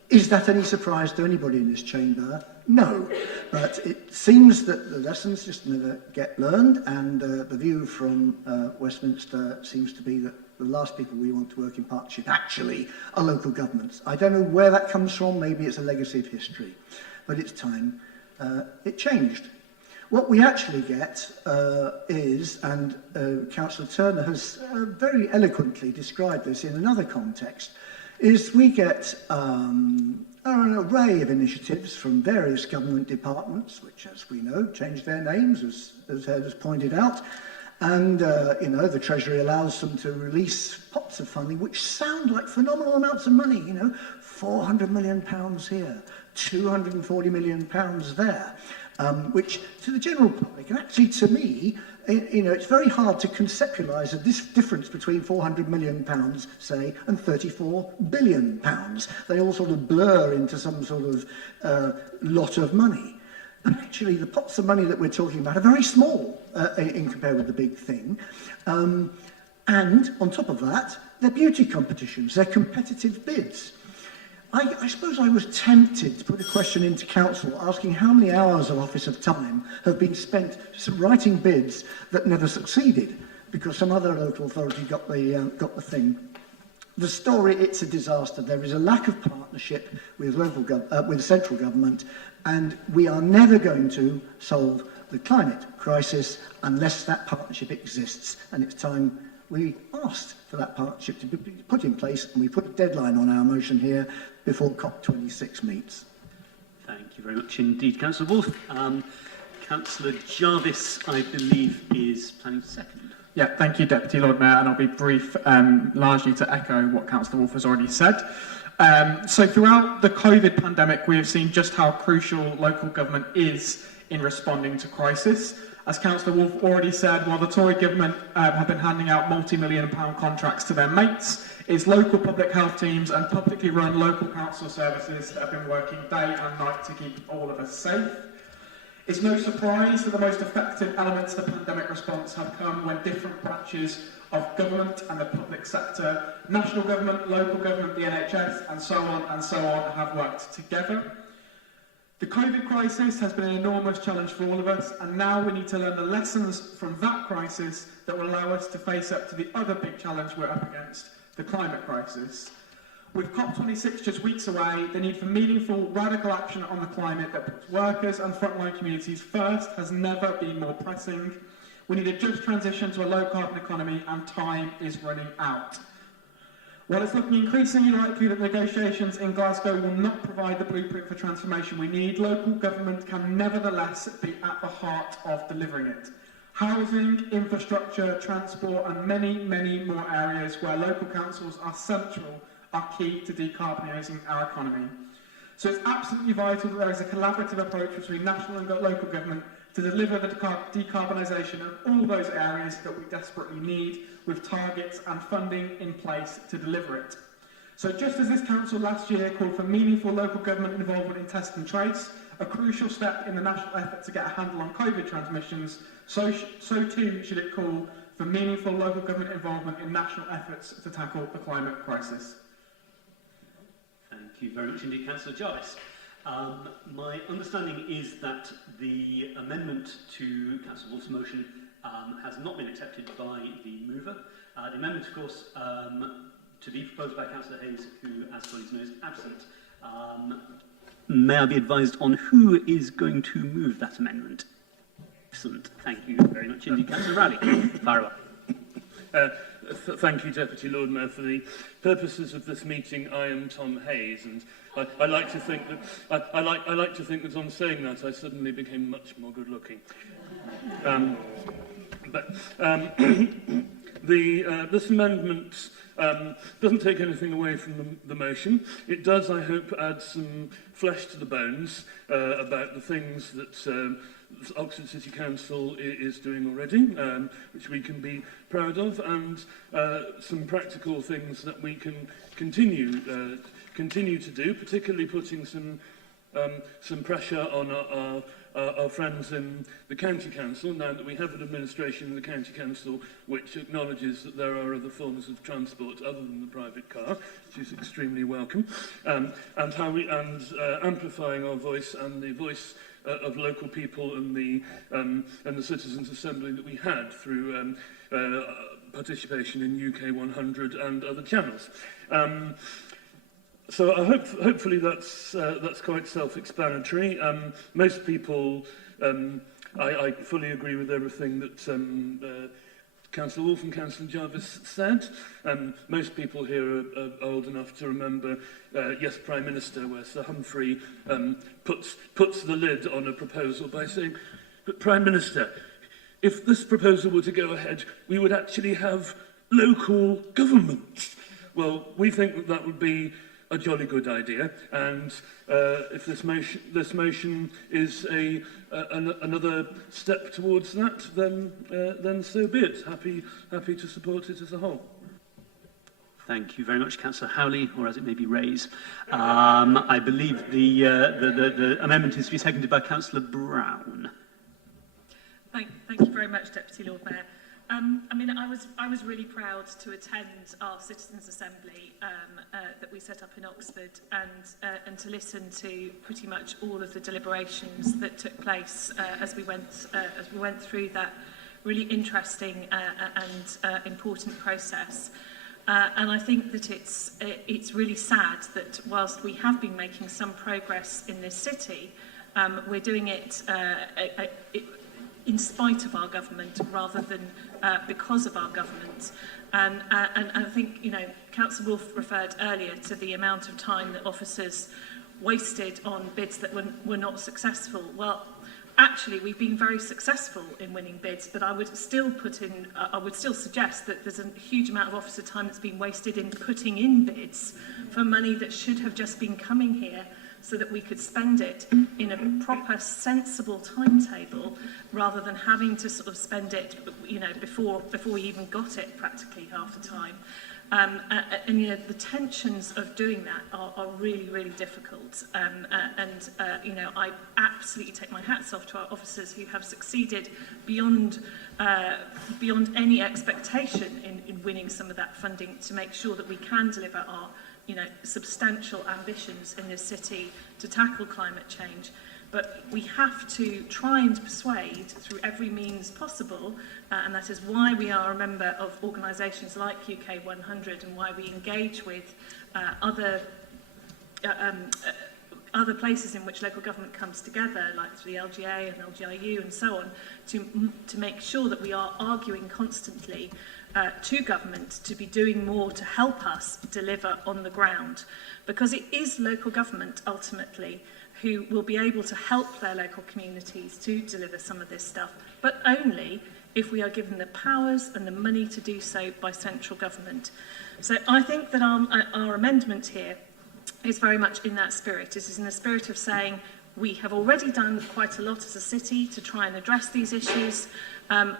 Is that any surprise to anybody in this chamber? No. But it seems that the lessons just never get learned, and the view from Westminster seems to be that the last people we want to work in partnership actually are local governments. I don't know where that comes from. Maybe it's a legacy of history. But it's time it changed. What we actually get is, and Councillor Turner has very eloquently described this in another context, is we get an array of initiatives from various government departments, which, as we know, change their names, as Ed has pointed out. And, the Treasury allows them to release pots of funding, which sound like phenomenal amounts of money, £400 million here, £240 million there, which to the general public, and actually to me, it's very hard to conceptualise this difference between £400 million, say, and £34 billion. They all sort of blur into some sort of lot of money. And actually, the pots of money that we're talking about are very small in compared with the big thing. And on top of that, they're beauty competitions, they're competitive bids. I suppose I was tempted to put a question into council asking how many hours of office of time have been spent writing bids that never succeeded because some other local authority got the thing. The story, it's a disaster. There is a lack of partnership with with central government, and we are never going to solve the climate crisis unless that partnership exists. And it's time we asked for that partnership to be put in place, and we put a deadline on our motion here before COP26 meets. Thank you very much indeed, Councillor Wolfe. Councillor Jarvis, I believe, is planning to second. Yeah, thank you, Deputy Lord Mayor, and I'll be brief, largely to echo what Councillor Wolfe has already said. So throughout the COVID pandemic, we have seen just how crucial local government is in responding to crisis. As Councillor Wolfe already said, while the Tory government have been handing out multi-million-pound contracts to their mates, it's local public health teams and publicly run local council services that have been working day and night to keep all of us safe. It's no surprise that the most effective elements of the pandemic response have come when different branches of government and the public sector, national government, local government, the NHS, and so on, have worked together. The COVID crisis has been an enormous challenge for all of us, and now we need to learn the lessons from that crisis that will allow us to face up to the other big challenge we're up against, the climate crisis. With COP26 just weeks away, the need for meaningful, radical action on the climate that puts workers and frontline communities first has never been more pressing. We need a just transition to a low-carbon economy, and time is running out. While it's looking increasingly likely that negotiations in Glasgow will not provide the blueprint for transformation we need, local government can nevertheless be at the heart of delivering it. Housing, infrastructure, transport, and many, many more areas where local councils are central are key to decarbonising our economy. So it's absolutely vital that there is a collaborative approach between national and local government to deliver the decarbonisation of all those areas that we desperately need, with targets and funding in place to deliver it. So just as this council last year called for meaningful local government involvement in test and trace, a crucial step in the national effort to get a handle on COVID transmissions, so too should it call for meaningful local government involvement in national efforts to tackle the climate crisis. Thank you very much indeed, Councillor Jarvis. My understanding is that the amendment to Councillor Wolfe's motion has not been accepted by the mover. The amendment, of course, to be proposed by Councillor Hayes, who, as colleagues know, is absent. may I be advised on who is going to move that amendment? Excellent. Thank you very much indeed, Councillor Rowley. Fire away. Thank you, Deputy Lord Mayor. For the purposes of this meeting, I am Tom Hayes, and I like to think that I like to think that on saying that I suddenly became much more good-looking. This amendment doesn't take anything away from the motion. It does, I hope, add some flesh to the bones about the things that Oxford City Council is doing already, which we can be proud of, and some practical things that we can continue to do, particularly putting some pressure on our friends in the County Council, now that we have an administration in the County Council which acknowledges that there are other forms of transport other than the private car, which is extremely welcome, and amplifying our voice and the voice of local people and the Citizens' Assembly that we had through participation in UK 100 and other channels. So hopefully that's quite self-explanatory. Most people, I fully agree with everything that Councillor Wolfe and Councillor Jarvis said. Most people here are old enough to remember Yes Prime Minister, where Sir Humphrey puts the lid on a proposal by saying, "But Prime Minister, if this proposal were to go ahead, we would actually have local government." Well, we think that would be a jolly good idea, and if this motion is another step towards that, then so be it. Happy to support it as a whole. Thank you very much, Councillor Howley, or as it may be Reyes. I believe the amendment is to be seconded by Councillor Brown. Thank you very much, Deputy Lord Mayor. I mean, I was really proud to attend our Citizens' Assembly that we set up in Oxford, and to listen to pretty much all of the deliberations that took place as we went through that really interesting and important process. And I think that it's really sad that whilst we have been making some progress in this city, we're doing it in spite of our government rather than because of our government. And I think, Councillor Wolfe referred earlier to the amount of time that officers wasted on bids that were not successful. Well, actually, we've been very successful in winning bids, but I would still suggest that there's a huge amount of officer time that's been wasted in putting in bids for money that should have just been coming here so that we could spend it in a proper, sensible timetable, rather than having to sort of spend it, before we even got it, practically half the time. And the tensions of doing that are really, really difficult. I absolutely take my hats off to our officers who have succeeded beyond any expectation in winning some of that funding to make sure that we can deliver our substantial ambitions in this city to tackle climate change. But we have to try and persuade through every means possible, and that is why we are a member of organisations like UK 100 and why we engage with other places in which local government comes together, like through the LGA and LGIU and so on, to make sure that we are arguing constantly to government to be doing more to help us deliver on the ground. Because it is local government, ultimately, who will be able to help their local communities to deliver some of this stuff, but only if we are given the powers and the money to do so by central government. So I think that our amendment here is very much in that spirit. It is in the spirit of saying we have already done quite a lot as a city to try and address these issues.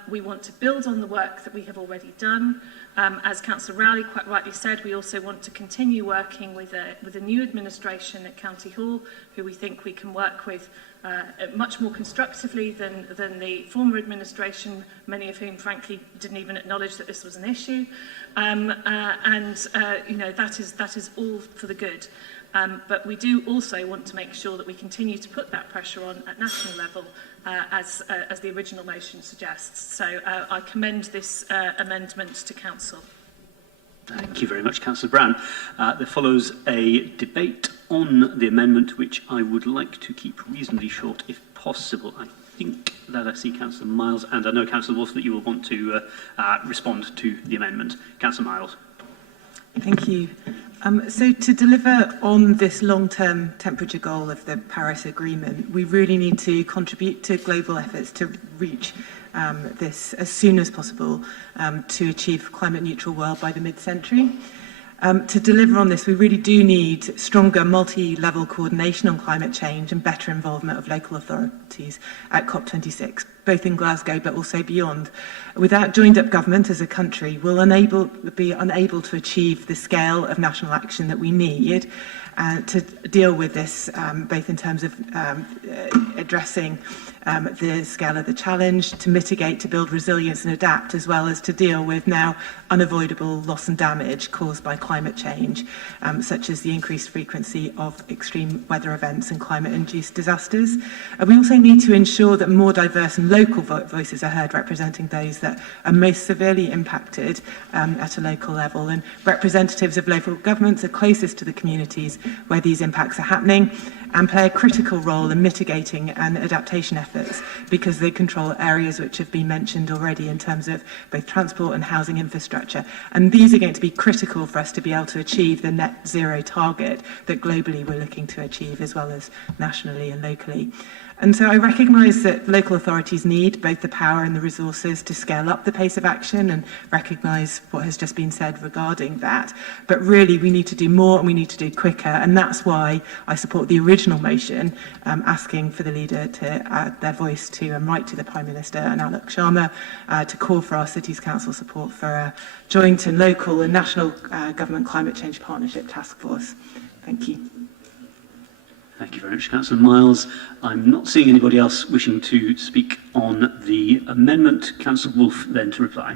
We want to build on the work that we have already done. As Councillor Rowley quite rightly said, we also want to continue working with a new administration at County Hall, who we think we can work with much more constructively than the former administration, many of whom, frankly, didn't even acknowledge that this was an issue. That is all for the good. But we do also want to make sure that we continue to put that pressure on at national level, as the original motion suggests. So I commend this amendment to Council. Thank you very much, Councillor Brown. There follows a debate on the amendment, which I would like to keep reasonably short if possible. I think that I see Councillor Miles, and I know Councillor Wolf that you will want to respond to the amendment. Councillor Miles. Thank you. So to deliver on this long-term temperature goal of the Paris Agreement, we really need to contribute to global efforts to reach this as soon as possible to achieve a climate-neutral world by the mid-century. To deliver on this, we really do need stronger multi-level coordination on climate change and better involvement of local authorities at COP26, both in Glasgow but also beyond. Without joined-up government as a country, we'll be unable to achieve the scale of national action that we need to deal with this, both in terms of addressing the scale of the challenge, to mitigate, to build resilience and adapt, as well as to deal with now unavoidable loss and damage caused by climate change, such as the increased frequency of extreme weather events and climate-induced disasters. We also need to ensure that more diverse and local voices are heard, representing those that are most severely impacted at a local level. And representatives of local governments are closest to the communities where these impacts are happening and play a critical role in mitigating and adaptation efforts because they control areas which have been mentioned already in terms of both transport and housing infrastructure. And these are going to be critical for us to be able to achieve the net zero target that globally we're looking to achieve, as well as nationally and locally. And so I recognise that local authorities need both the power and the resources to scale up the pace of action, and recognise what has just been said regarding that. But really, we need to do more and we need to do quicker. And that's why I support the original motion asking for the leader to add their voice to and write to the Prime Minister and Alok Sharma to call for our Cities Council support for a joint and local and national government climate change partnership task force. Thank you. Thank you very much, Councillor Miles. I'm not seeing anybody else wishing to speak on the amendment. Councillor Wolf, then, to reply.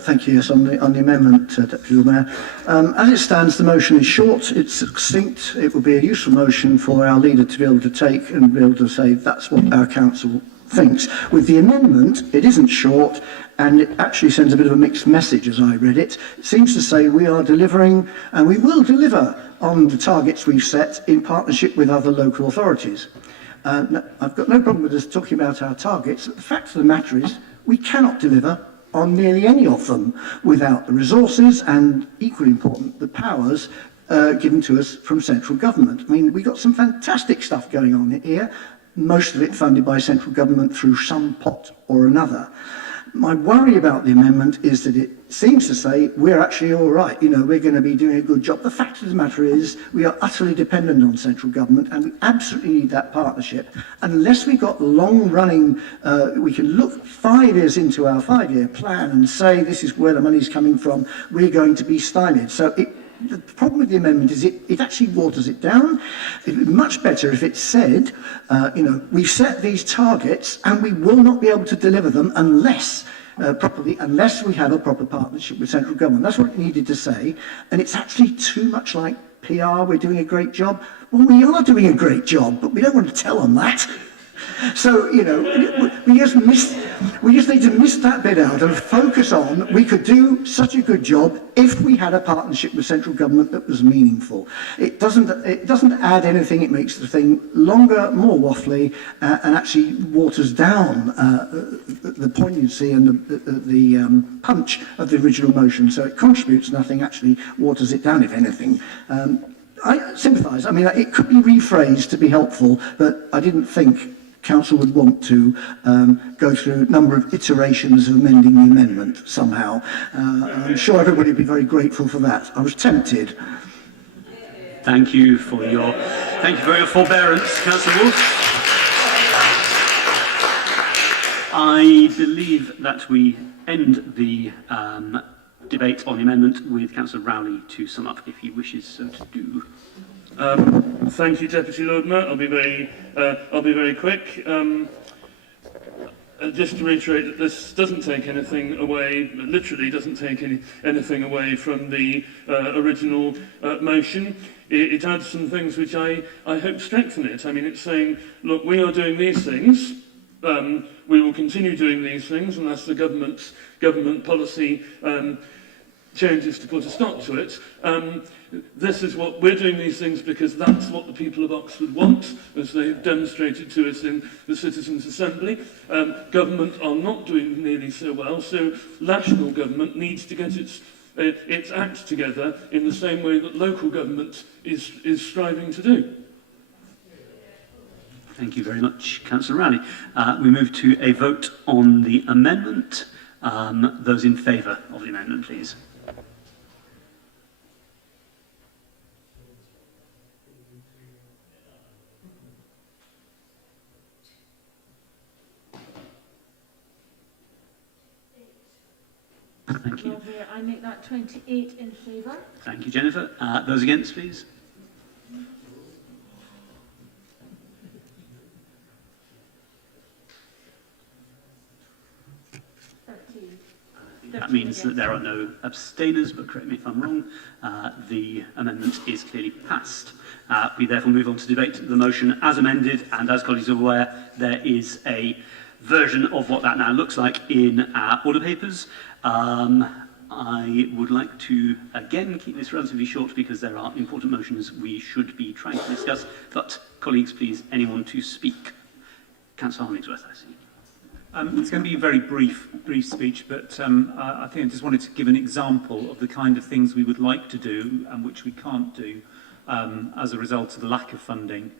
Thank you. Yes, on the amendment, Deputy Lord Mayor. As it stands, the motion is short, it's succinct. It will be a useful motion for our leader to be able to take and be able to say that's what our council thinks. With the amendment, it isn't short, and it actually sends a bit of a mixed message as I read it. It seems to say we are delivering, and we will deliver on the targets we've set in partnership with other local authorities. I've got no problem with us talking about our targets. The fact of the matter is we cannot deliver on nearly any of them without the resources and, equally important, the powers given to us from central government. I mean, we've got some fantastic stuff going on here, most of it funded by central government through some pot or another. My worry about the amendment is that it seems to say we're actually all right, you know, we're going to be doing a good job. The fact of the matter is we are utterly dependent on central government, and we absolutely need that partnership. Unless we've got long-running, we can look 5 years into our 5-year plan and say this is where the money's coming from, we're going to be stymied. So the problem with the amendment is it actually waters it down. It would be much better if it said, we've set these targets and we will not be able to deliver them unless we have a proper partnership with central government. That's what it needed to say. And it's actually too much like PR, we're doing a great job. Well, we are doing a great job, but we don't want to tell them that. So, we just need to miss that bit out and focus on we could do such a good job if we had a partnership with central government that was meaningful. It doesn't add anything, it makes the thing longer, more waffly, and actually waters down the poignancy and the punch of the original motion. So it contributes nothing, actually waters it down, if anything. I sympathise. I mean, it could be rephrased to be helpful, but I didn't think Council would want to go through a number of iterations of amending the amendment somehow. I'm sure everybody would be very grateful for that. I was tempted. Thank you for your forbearance, Councillor Wolf. I believe that we end the debate on the amendment with Councillor Rowley to sum up if he wishes so to do. Thank you, Deputy Lord Mayor. I'll be very quick. Just to reiterate that this doesn't take anything away, literally doesn't take anything away from the original motion. It adds some things which I hope strengthen it. I mean, it's saying, look, we are doing these things. We will continue doing these things unless the government policy changes to put a stop to it. This is what we're doing these things because that's what the people of Oxford want, as they've demonstrated to us in the Citizens' Assembly. Government are not doing nearly so well, so national government needs to get its act together in the same way that local government is striving to do. Thank you very much, Councillor Rowley. We move to a vote on the amendment. Those in favour of the amendment, please. Thank you. I make that 28 in favour. Thank you, Jennifer. Those against, please. That means that there are no abstainers, but correct me if I'm wrong. The amendment is clearly passed. We therefore move on to debate the motion as amended, and as colleagues are aware, there is a version of what that now looks like in our order papers. I would like to, again, keep this relatively short because there are important motions we should be trying to discuss. But, colleagues, please, anyone to speak? Councillor Hollingsworth, I see. It's going to be a very brief speech, but I think I just wanted to give an example of the kind of things we would like to do and which we can't do as a result of the lack of funding.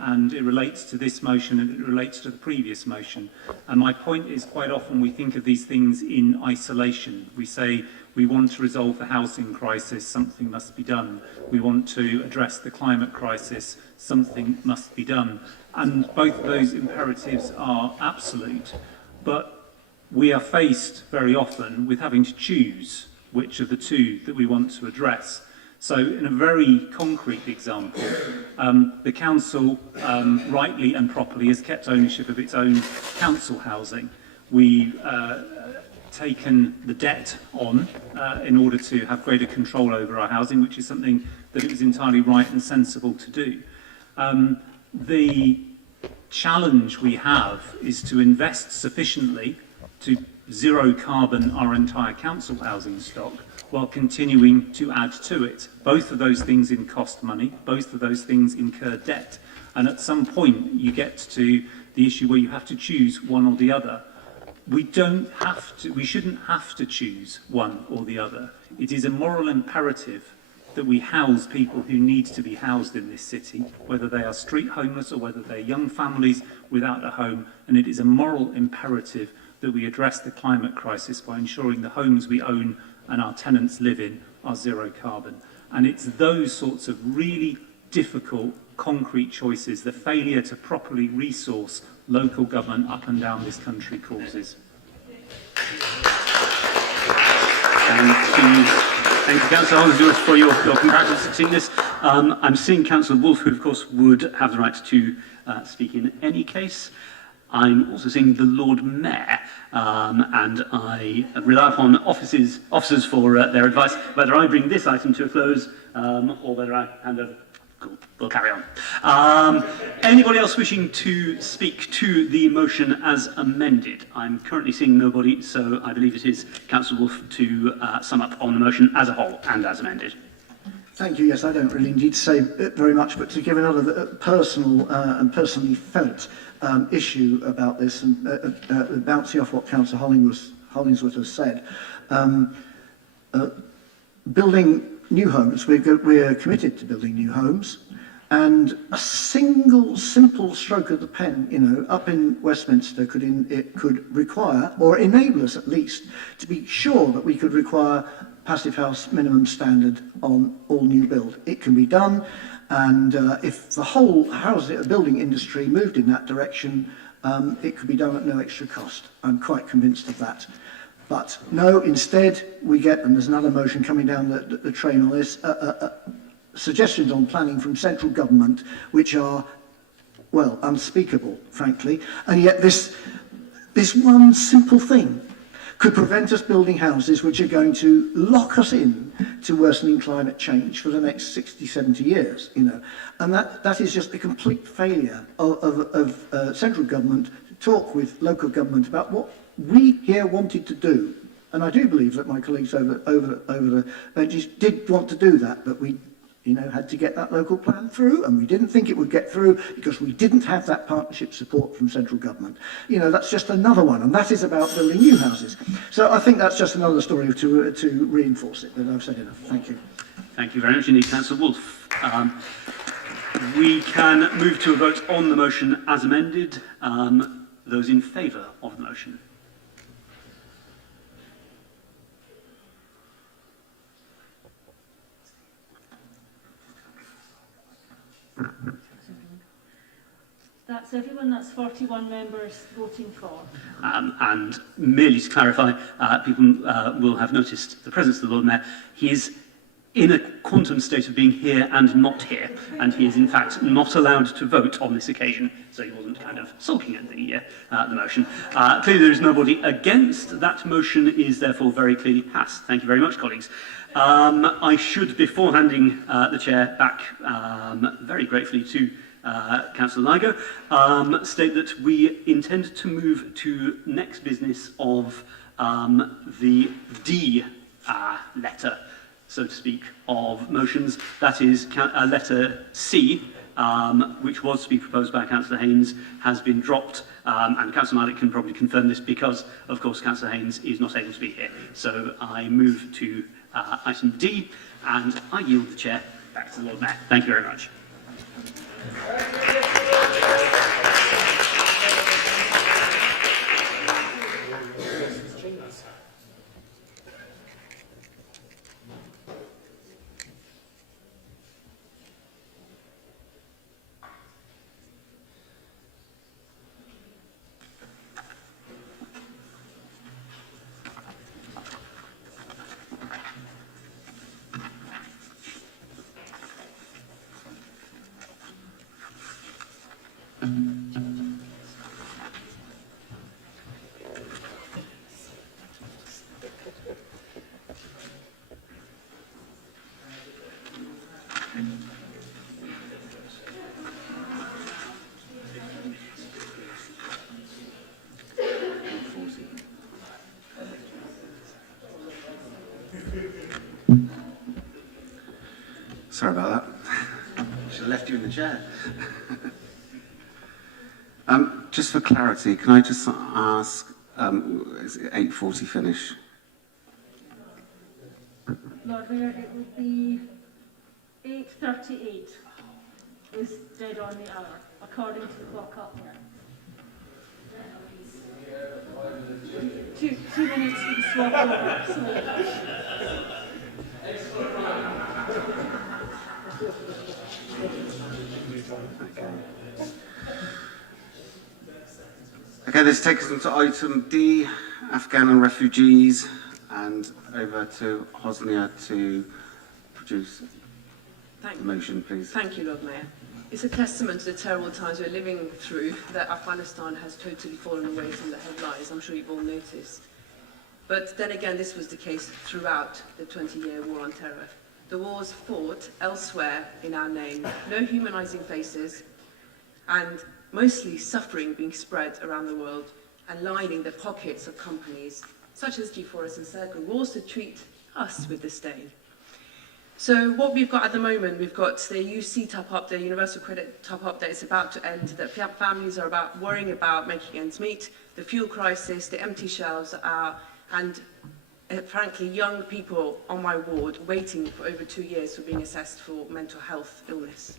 And it relates to this motion and it relates to the previous motion. And my point is quite often we think of these things in isolation. We say we want to resolve the housing crisis, something must be done. We want to address the climate crisis, something must be done. And both of those imperatives are absolute, but we are faced very often with having to choose which of the two that we want to address. So in a very concrete example, the council rightly and properly has kept ownership of its own council housing. We've taken the debt on in order to have greater control over our housing, which is something that it was entirely right and sensible to do. The challenge we have is to invest sufficiently to zero carbon our entire council housing stock while continuing to add to it. Both of those things cost money, both of those things incur debt, and at some point you get to the issue where you have to choose one or the other. We shouldn't have to choose one or the other. It is a moral imperative that we house people who need to be housed in this city, whether they are street homeless or whether they're young families without a home, and it is a moral imperative that we address the climate crisis by ensuring the homes we own and our tenants live in are zero carbon. And it's those sorts of really difficult, concrete choices, the failure to properly resource local government up and down this country causes. Thank you, Councillor Hollingsworth, for your comparative succinctness. I'm seeing Councillor Wolfe, who of course would have the right to speak in any case. I'm also seeing the Lord Mayor, and I rely upon officers for their advice whether I bring this item to a close or whether I hand over. Cool. We'll carry on. Anybody else wishing to speak to the motion as amended? I'm currently seeing nobody, so I believe it is Councillor Wolfe to sum up on the motion as a whole and as amended. Thank you. Yes, I don't really need to say very much, but to give another personal and personally felt issue about this, and bouncing off what Councillor Hollingsworth has said. Building new homes, we're committed to building new homes, and a single simple stroke of the pen, up in Westminster could require, or enable us at least, to be sure that we could require Passive House minimum standard on all new build. It can be done, and if the whole building industry moved in that direction, it could be done at no extra cost. I'm quite convinced of that. But no, instead we get, and there's another motion coming down the train on this, suggestions on planning from central government which are, well, unspeakable, frankly. And yet this one simple thing could prevent us building houses which are going to lock us in to worsening climate change for the next 60, 70 years, And that is just a complete failure of central government to talk with local government about what we here wanted to do And I do believe that my colleagues over the benches did want to do that, but we had to get that local plan through, and we didn't think it would get through because we didn't have that partnership support from central government. That's just another one, and that is about building new houses. So I think that's just another story to reinforce it, but I've said enough. Thank you. Thank you very much indeed, Councillor Wolfe. We can move to a vote on the motion as amended. Those in favour of the motion? That's everyone, that's 41 members voting for. And merely to clarify, people will have noticed the presence of the Lord Mayor. He is in a quantum state of being here and not here, and he is in fact not allowed to vote on this occasion, so he wasn't kind of sulking at the motion. Clearly there is nobody against. That motion is therefore very clearly passed. Thank you very much, colleagues. I should, before handing the chair back very gratefully to Councillor Ligo, state that we intend to move to next business of the D letter, so to speak, of motions. That is letter C, which was to be proposed by Councillor Haynes, has been dropped, and Councillor Malik can probably confirm this because, of course, Councillor Haynes is not able to be here. So I move to item D, and I yield the chair back to the Lord Mayor. Thank you very much. Sorry about that. Should have left you in the chair. Just for clarity, can I just ask, is it 8:40 finish? Lord Mayor, it would be 8:38 is dead on the hour, according to the clock up here. 2 minutes for the swap over. Okay, this takes us to item D, Afghan and refugees, and over to Hosnia to produce the motion, please. Thank you, Lord Mayor. It's a testament to the terrible times we're living through that Afghanistan has totally fallen away from the headlines. I'm sure you've all noticed. But then again, this was the case throughout the 20-year war on terror. The wars fought elsewhere in our name, no humanising faces, and mostly suffering being spread around the world and lining the pockets of companies such as G4S and Circle, who also treat us with disdain. So what we've got at the moment, we've got the UC top-up, the Universal Credit top-up that is about to end, that families are worrying about making ends meet, the fuel crisis, the empty shelves and frankly, young people on my ward waiting for over 2 years for being assessed for mental health illness.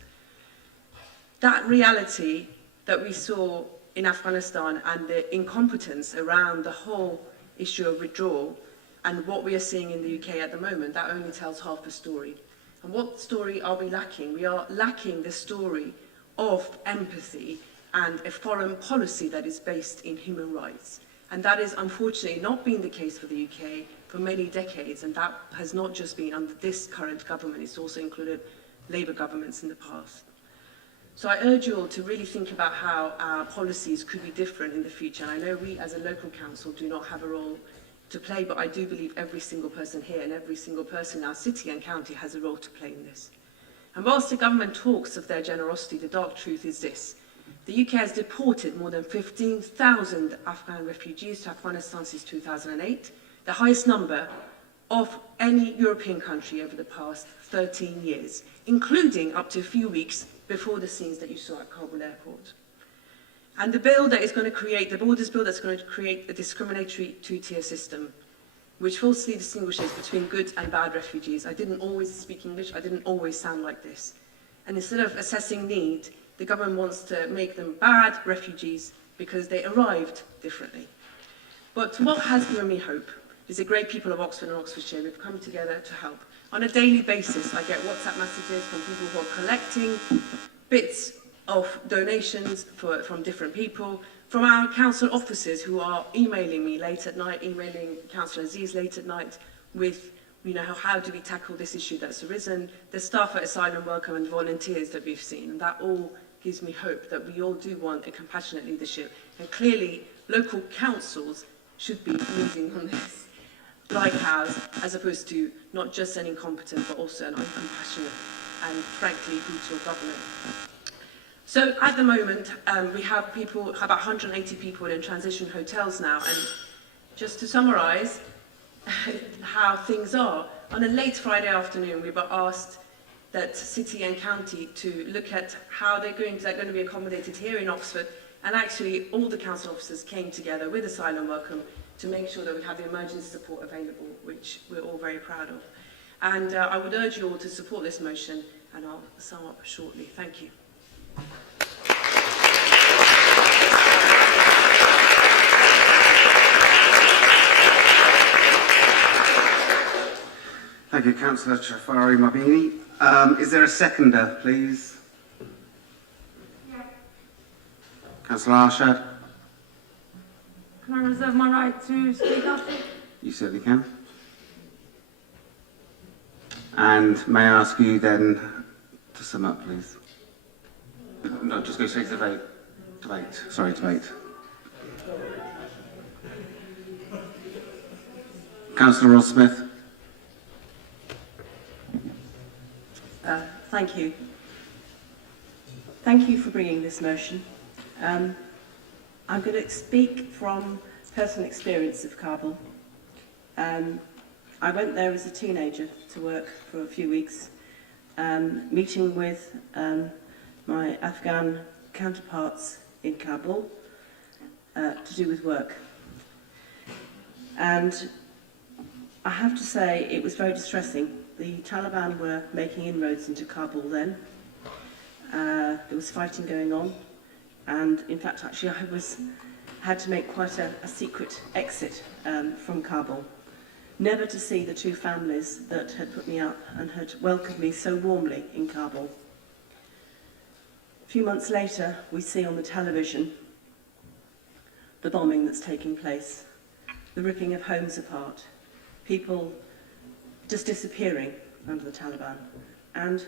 That reality that we saw in Afghanistan and the incompetence around the whole issue of withdrawal and what we are seeing in the UK at the moment, that only tells half the story. And what story are we lacking? We are lacking the story of empathy and a foreign policy that is based in human rights. And that is unfortunately not been the case for the UK for many decades, and that has not just been under this current government, it's also included Labour governments in the past. So I urge you all to really think about how our policies could be different in the future. And I know we as a local council do not have a role to play, but I do believe every single person here and every single person in our city and county has a role to play in this. And whilst the government talks of their generosity, the dark truth is this. The UK has deported more than 15,000 Afghan refugees to Afghanistan since 2008. the highest number of any European country over the past 13 years, including up to a few weeks before the scenes that you saw at Kabul airport. And the bill that is going to create, the borders bill that's going to create a discriminatory two-tier system, which falsely distinguishes between good and bad refugees. I didn't always speak English, I didn't always sound like this. And instead of assessing need, the government wants to make them bad refugees because they arrived differently. But what has given me hope is the great people of Oxford and Oxfordshire who've come together to help. On a daily basis, I get WhatsApp messages from people who are collecting bits of donations from different people, from our council officers who are emailing me late at night, emailing Councillor Aziz late at night with, you know, how do we tackle this issue that's arisen, the staff at Asylum Welcome and volunteers that we've seen. And that all gives me hope that we all do want a compassionate leadership. And clearly, local councils should be leading on this, like ours, as opposed to not just an incompetent, but also an uncompassionate and frankly brutal government. So at the moment, we have people, about 180 people in transition hotels now. And just to summarise how things are, on a late Friday afternoon, we were asked that city and county to look at how they're going to be accommodated here in Oxford. And actually, all the council officers came together with Asylum Welcome to make sure that we have the emergency support available, which we're all very proud of. And I would urge you all to support this motion, and I'll sum up shortly. Thank you. Thank you, Councillor Chafari Mabini. Is there a seconder, please? Yeah. Councillor Arshad? Can I reserve my right to speak after? You certainly can. And may I ask you then to sum up, please? No, just go straight to the debate. Sorry, debate. Councillor Ross Smith. Thank you. Thank you for bringing this motion. I'm going to speak from personal experience of Kabul. I went there as a teenager to work for a few weeks, meeting with my Afghan counterparts in Kabul to do with work. And I have to say it was very distressing. The Taliban were making inroads into Kabul then. There was fighting going on. And in fact, actually, I had to make quite a secret exit from Kabul, never to see the two families that had put me up and had welcomed me so warmly in Kabul. A few months later, we see on the television the bombing that's taking place, the ripping of homes apart, people just disappearing under the Taliban. And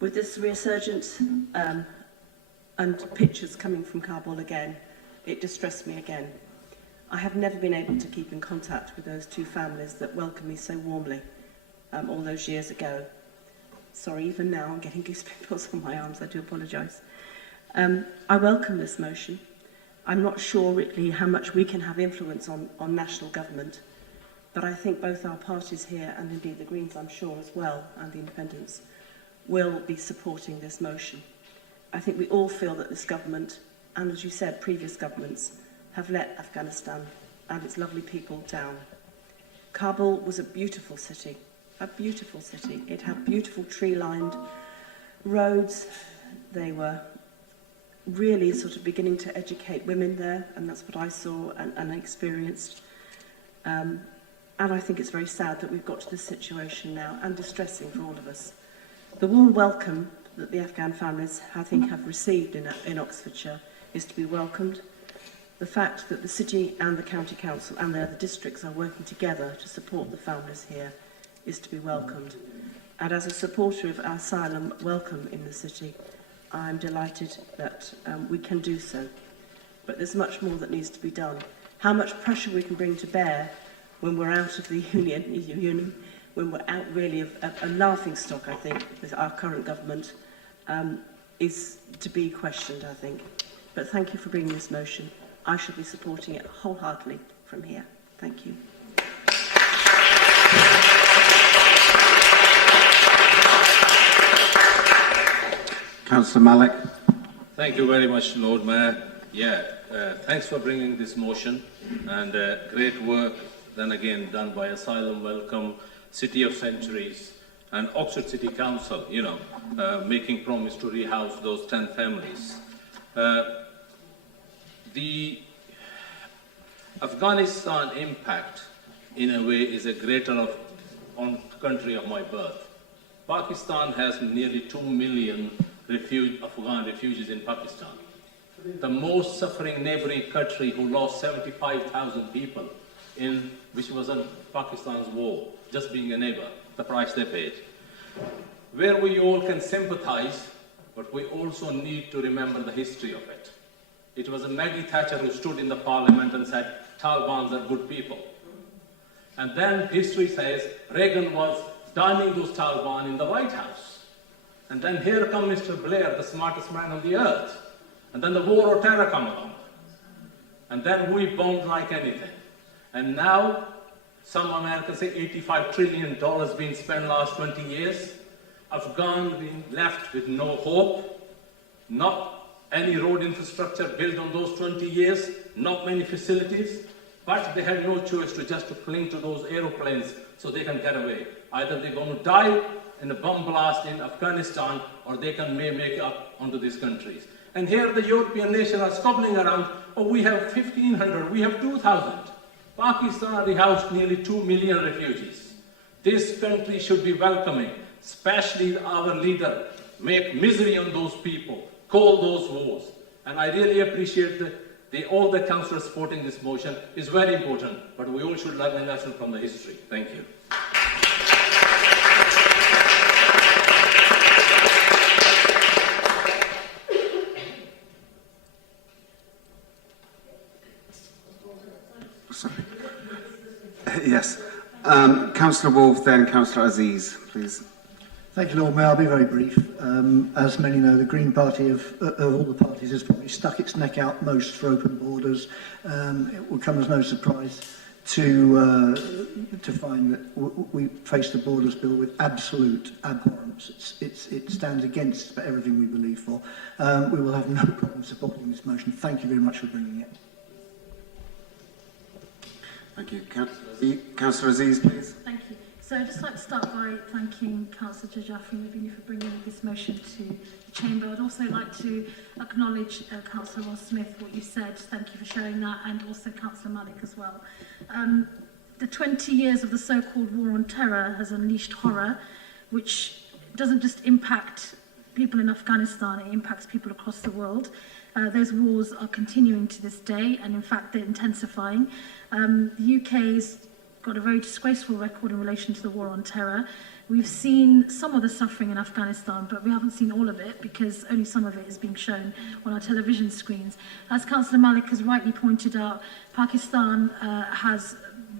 with this resurgence and pictures coming from Kabul again, it distressed me again. I have never been able to keep in contact with those two families that welcomed me so warmly all those years ago. Sorry, even now I'm getting goosebumps on my arms, I do apologise. I welcome this motion. I'm not sure really how much we can have influence on national government, but I think both our parties here, and indeed the Greens I'm sure as well, and the Independents, will be supporting this motion. I think we all feel that this government, and as you said, previous governments, have let Afghanistan and its lovely people down. Kabul was a beautiful city. It had beautiful tree-lined roads. They were really sort of beginning to educate women there, and that's what I saw and experienced. And I think it's very sad that we've got to this situation now, and distressing for all of us. The warm welcome that the Afghan families, I think, have received in Oxfordshire is to be welcomed. The fact that the city and the county council and the other districts are working together to support the families here is to be welcomed. And as a supporter of Asylum Welcome in the city, I'm delighted that we can do so. But there's much more that needs to be done. How much pressure we can bring to bear when we're out of the EU Union, when we're out really of a laughingstock, I think, with our current government, is to be questioned, I think. But thank you for bringing this motion. I shall be supporting it wholeheartedly from here. Thank you. Councillor Malik. Thank you very much, Lord Mayor. Thanks for bringing this motion, and great work then again done by Asylum Welcome, City of Centuries and Oxford City Council, making promise to rehouse those 10 families. The Afghanistan impact, in a way, is a greater on country of my birth. Pakistan has nearly 2 million Afghan refugees in Pakistan. The most suffering neighboring country who lost 75,000 people which was in Pakistan's war, just being a neighbor, the price they paid. Where we all can sympathize, but we also need to remember the history of it. It was Maggie Thatcher who stood in the parliament and said, Talibans are good people. And then history says Reagan was dining those Taliban in the White House. And then here comes Mr. Blair, the smartest man on the earth. And then the war on terror come along. And then we bombed like anything. And now, some Americans say $85 trillion being spent last 20 years. Afghan being left with no hope, not any road infrastructure built on those 20 years, not many facilities, but they had no choice to just cling to those aeroplanes so they can get away. Either they're going to die in a bomb blast in Afghanistan, or they may make it up onto these countries. And here the European nations are squabbling around, we have 1,500, we have 2,000. Pakistan rehoused nearly 2 million refugees. This country should be welcoming, especially our leader, make misery on those people, call those wars. And I really appreciate all the councillors supporting this motion. It's very important, but we all should learn a lesson from the history. Thank you. Yes. Councillor Wolfe, then Councillor Aziz, please. Thank you, Lord Mayor. I'll be very brief. As many know, the Green Party of all the parties has probably stuck its neck out most for open borders. It will come as no surprise to find that we face the Borders Bill with absolute abhorrence. It stands against everything we believe for. We will have no problem supporting this motion. Thank you very much for bringing it. Thank you. Councillor Aziz, please. Thank you. So I'd just like to start by thanking Councillor Jafri Nabini for bringing this motion to the Chamber. I'd also like to acknowledge Councillor Ross Smith, what you said. Thank you for sharing that, and also Councillor Malik as well. The 20 years of the so-called war on terror has unleashed horror, which doesn't just impact people in Afghanistan, it impacts people across the world. Those wars are continuing to this day, and in fact they're intensifying. The UK's got a very disgraceful record in relation to the war on terror. We've seen some of the suffering in Afghanistan, but we haven't seen all of it because only some of it is being shown on our television screens. As Councillor Malik has rightly pointed out, Pakistan has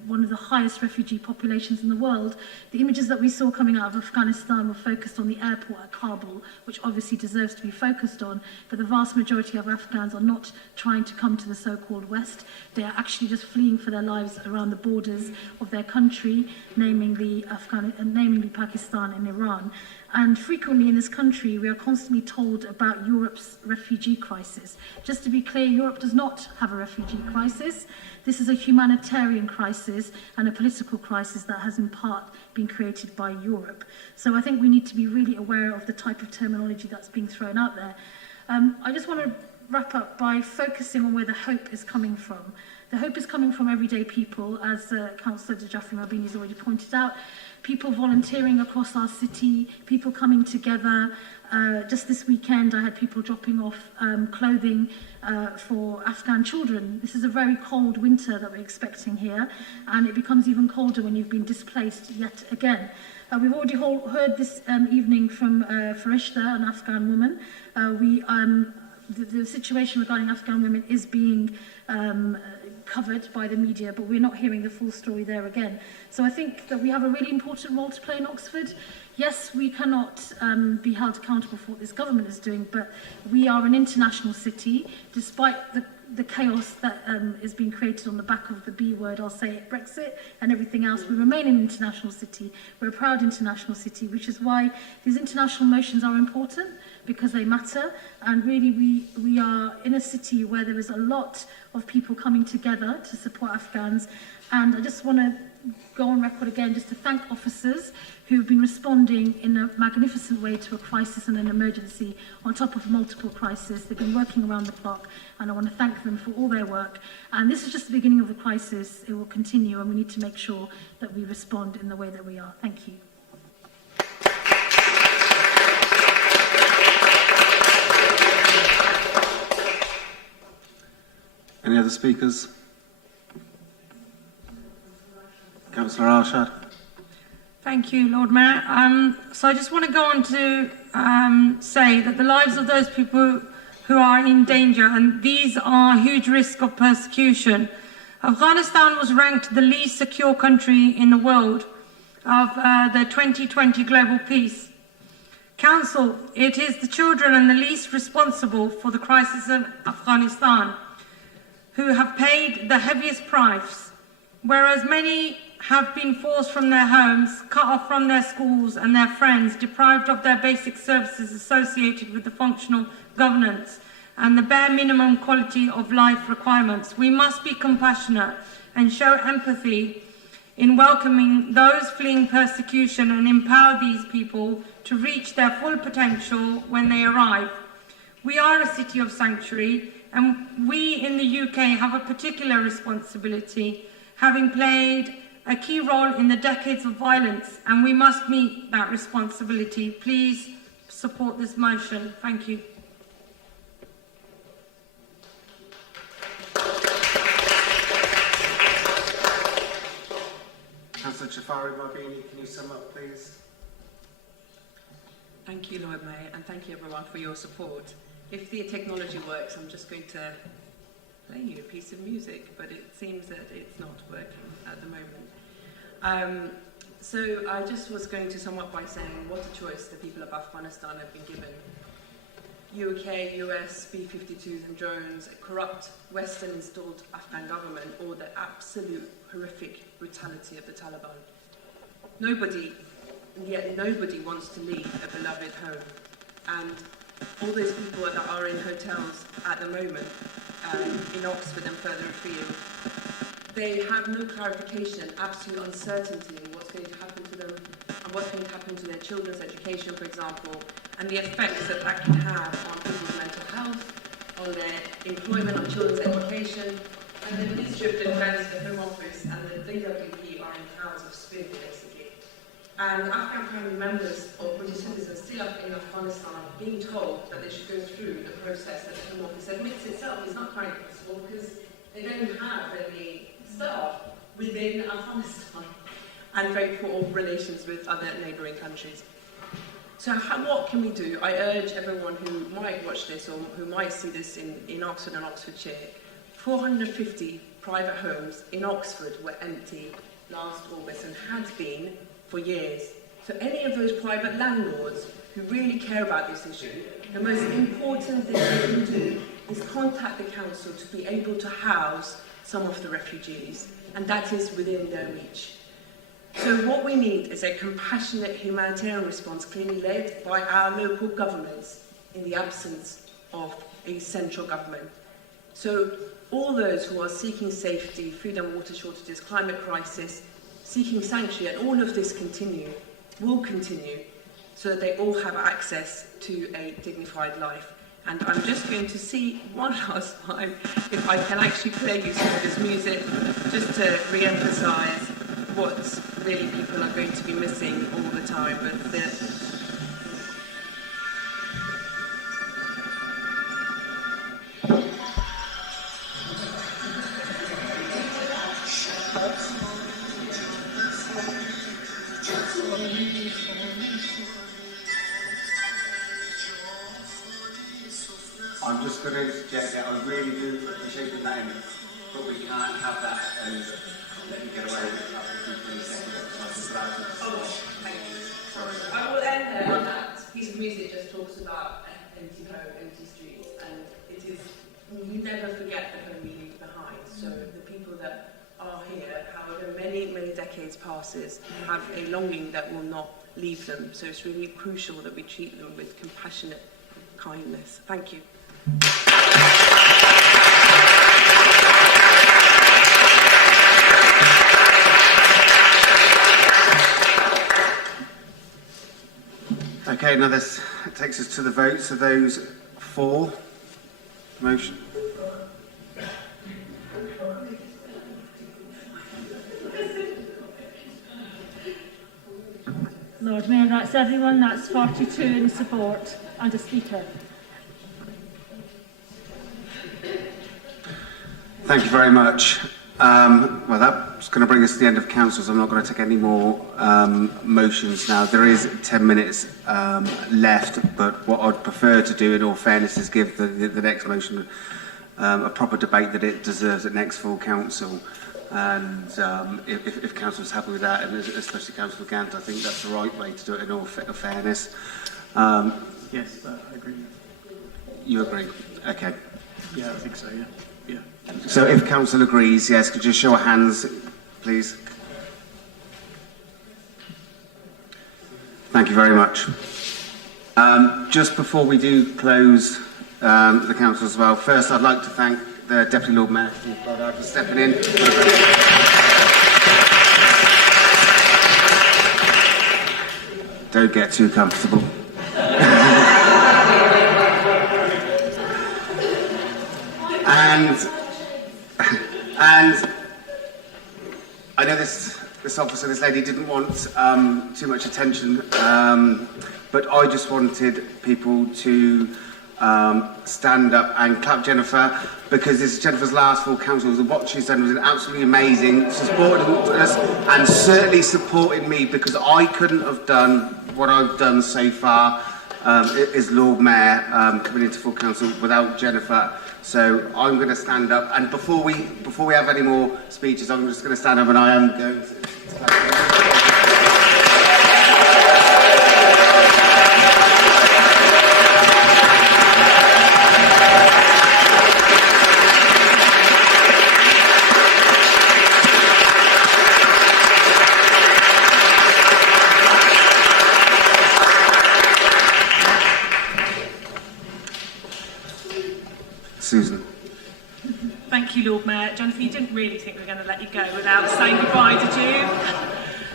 one of the highest refugee populations in the world. The images that we saw coming out of Afghanistan were focused on the airport at Kabul, which obviously deserves to be focused on, but the vast majority of Afghans are not trying to come to the so-called West. They are actually just fleeing for their lives around the borders of their country, namely Pakistan and Iran. And frequently in this country, we are constantly told about Europe's refugee crisis. Just to be clear, Europe does not have a refugee crisis. This is a humanitarian crisis and a political crisis that has in part been created by Europe. So I think we need to be really aware of the type of terminology that's being thrown out there. I just want to wrap up by focusing on where the hope is coming from. The hope is coming from everyday people, as Councillor Jafri Mabini has already pointed out. People volunteering across our city, people coming together. Just this weekend, I had people dropping off clothing for Afghan children. This is a very cold winter that we're expecting here, and it becomes even colder when you've been displaced yet again. We've already heard this evening from Farishta, an Afghan woman. The situation regarding Afghan women is being covered by the media, but we're not hearing the full story there again. So I think that we have a really important role to play in Oxford. Yes, we cannot be held accountable for what this government is doing, but we are an international city. Despite the chaos that is being created on the back of the B word, I'll say it, Brexit, and everything else, we remain an international city. We're a proud international city, which is why these international motions are important, because they matter. And really, we are in a city where there is a lot of people coming together to support Afghans. And I just want to go on record again just to thank officers who have been responding in a magnificent way to a crisis and an emergency on top of multiple crises. They've been working around the clock, and I want to thank them for all their work. And this is just the beginning of the crisis. It will continue, and we need to make sure that we respond in the way that we are. Thank you. Any other speakers? Councillor Arshad. Thank you, Lord Mayor. So I just want to go on to say that the lives of those people who are in danger, and these are huge risk of persecution. Afghanistan was ranked the least secure country in the world of the 2020 Global Peace Council. It is the children and the least responsible for the crisis in Afghanistan who have paid the heaviest price, whereas many have been forced from their homes, cut off from their schools and their friends, deprived of their basic services associated with the functional governance and the bare minimum quality of life requirements. We must be compassionate and show empathy in welcoming those fleeing persecution and empower these people to reach their full potential when they arrive. We are a city of sanctuary, and we in the UK have a particular responsibility, having played a key role in the decades of violence, and we must meet that responsibility. Please support this motion. Thank you. Councillor Jafari Mabini, can you sum up, please? Thank you, Lord Mayor, and thank you everyone for your support. If the technology works, I'm just going to play you a piece of music, but it seems that it's not working at the moment. So I just was going to sum up by saying what a choice the people of Afghanistan have been given. UK, US, B-52s and drones, a corrupt Western-installed Afghan government, or the absolute horrific brutality of the Taliban. Nobody, and yet nobody wants to leave a beloved home. And all those people that are in hotels at the moment, in Oxford and further afield, they have no clarification, absolute uncertainty in what's going to happen to them and what's going to happen to their children's education, for example, and the effects that that can have on people's mental health, on their employment, on children's education. And the Ministry of Defence, the Home Office, and the DWP are in clouds of spin, basically. And Afghan family members or British citizens still up in Afghanistan are being told that they should go through the process that the Home Office admits itself is not quite possible because they don't have any staff within Afghanistan and very poor relations with other neighbouring countries. So what can we do? I urge everyone who might watch this or who might see this in Oxford and Oxfordshire, 450 private homes in Oxford were empty last August and had been for years. So any of those private landlords who really care about this issue, the most important thing they can do is contact the council to be able to house some of the refugees, and that is within their reach. So what we need is a compassionate humanitarian response clearly led by our local governments in the absence of a central government. So all those who are seeking safety, food and water shortages, climate crisis, seeking sanctuary, and all of this will continue, so that they all have access to a dignified life. And I'm just going to see one last time if I can actually play you some of this music, just to re-emphasise what really people are going to be missing all the time. But I'm just going to interject that I really do appreciate the name, but we can't have that and let you get away with it after 20 seconds. thank you. Sorry. I will end there on that piece of music just talks about empty home, empty streets, and it is, we never forget the home we leave behind. So the people that are here, however many decades passes, have a longing that will not leave them. So it's really crucial that we treat them with compassionate kindness. Thank you. Okay, now this takes us to the vote. So those for the motion. Lord Mayor, that's everyone. That's 42 in support and a speaker. Thank you very much. Well, that's going to bring us to the end of council, so I'm not going to take any more motions now. There is 10 minutes left, but what I'd prefer to do, in all fairness, is give the next motion a proper debate that it deserves at next full council. And if council is happy with that, and especially Councillor Gant, I think that's the right way to do it in all fairness. Yes, I agree. You agree? Okay. Yeah, I think so, yeah. So if council agrees, yes, could you show of hands, please? Thank you very much. Just before we do close the council as well, first I'd like to thank the Deputy Lord Mayor, Steve Goddard, for stepping in. Don't get too comfortable. And I know this officer, this lady, didn't want too much attention, but I just wanted people to stand up and clap Jennifer, because this is Jennifer's last full council. What she's done was absolutely amazing. She supported us and certainly supported me, because I couldn't have done what I've done so far as Lord Mayor coming into full council without Jennifer. So I'm going to stand up, and before we have any more speeches, I'm just going to stand up, and I am going to. Susan. Thank you, Lord Mayor. Jennifer, you didn't really think we were going to let you go without saying goodbye, did you?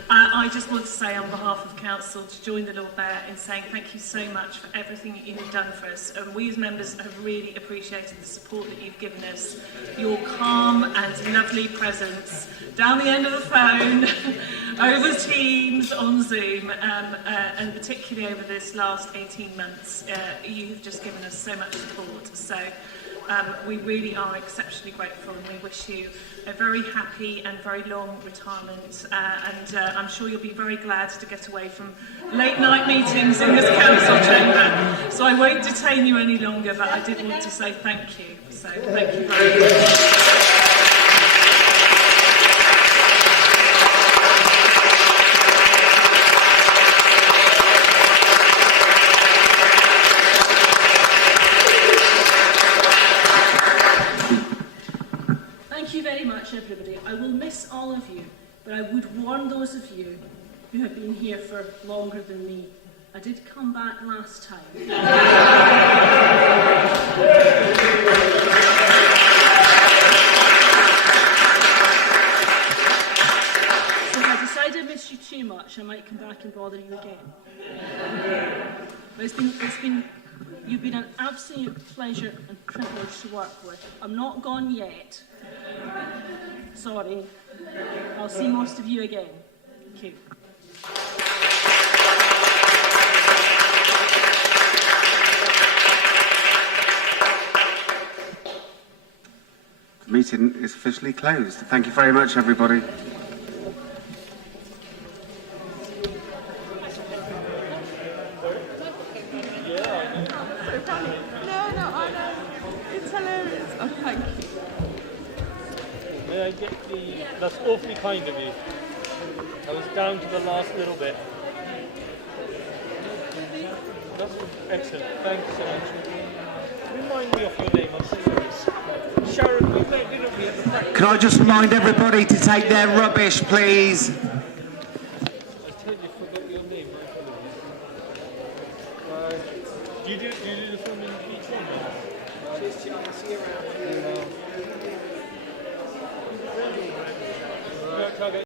I just want to say on behalf of Council to join the Lord Mayor in saying thank you so much for everything that you have done for us. And we as members have really appreciated the support that you've given us. Your calm and lovely presence down the end of the phone, over Teams, on Zoom, and particularly over this last 18 months, you've just given us so much support. So we really are exceptionally grateful, and we wish you a very happy and very long retirement, and I'm sure you'll be very glad to get away from late night meetings in this council chamber. So I won't detain you any longer, but I did want to say thank you. So thank you very much. Everybody, I will miss all of you, but I would warn those of you who have been here for longer than me. I did come back last time. So if I decide I missed you too much, I might come back and bother you again. But you've been an absolute pleasure and privilege to work with. I'm not gone yet. Sorry. I'll see most of you again. Thank you. The meeting is officially closed. Thank you very much, everybody. That's awfully kind of you. I was down to the last little bit. That's excellent. Thanks so much. Remind me of your name, I'm serious. Sharon, we met, didn't we, at the practice? Can I just remind everybody to take their rubbish, please? I totally forgot your name. Do you do the film in each one? Cheers, Chip. I'll see you around.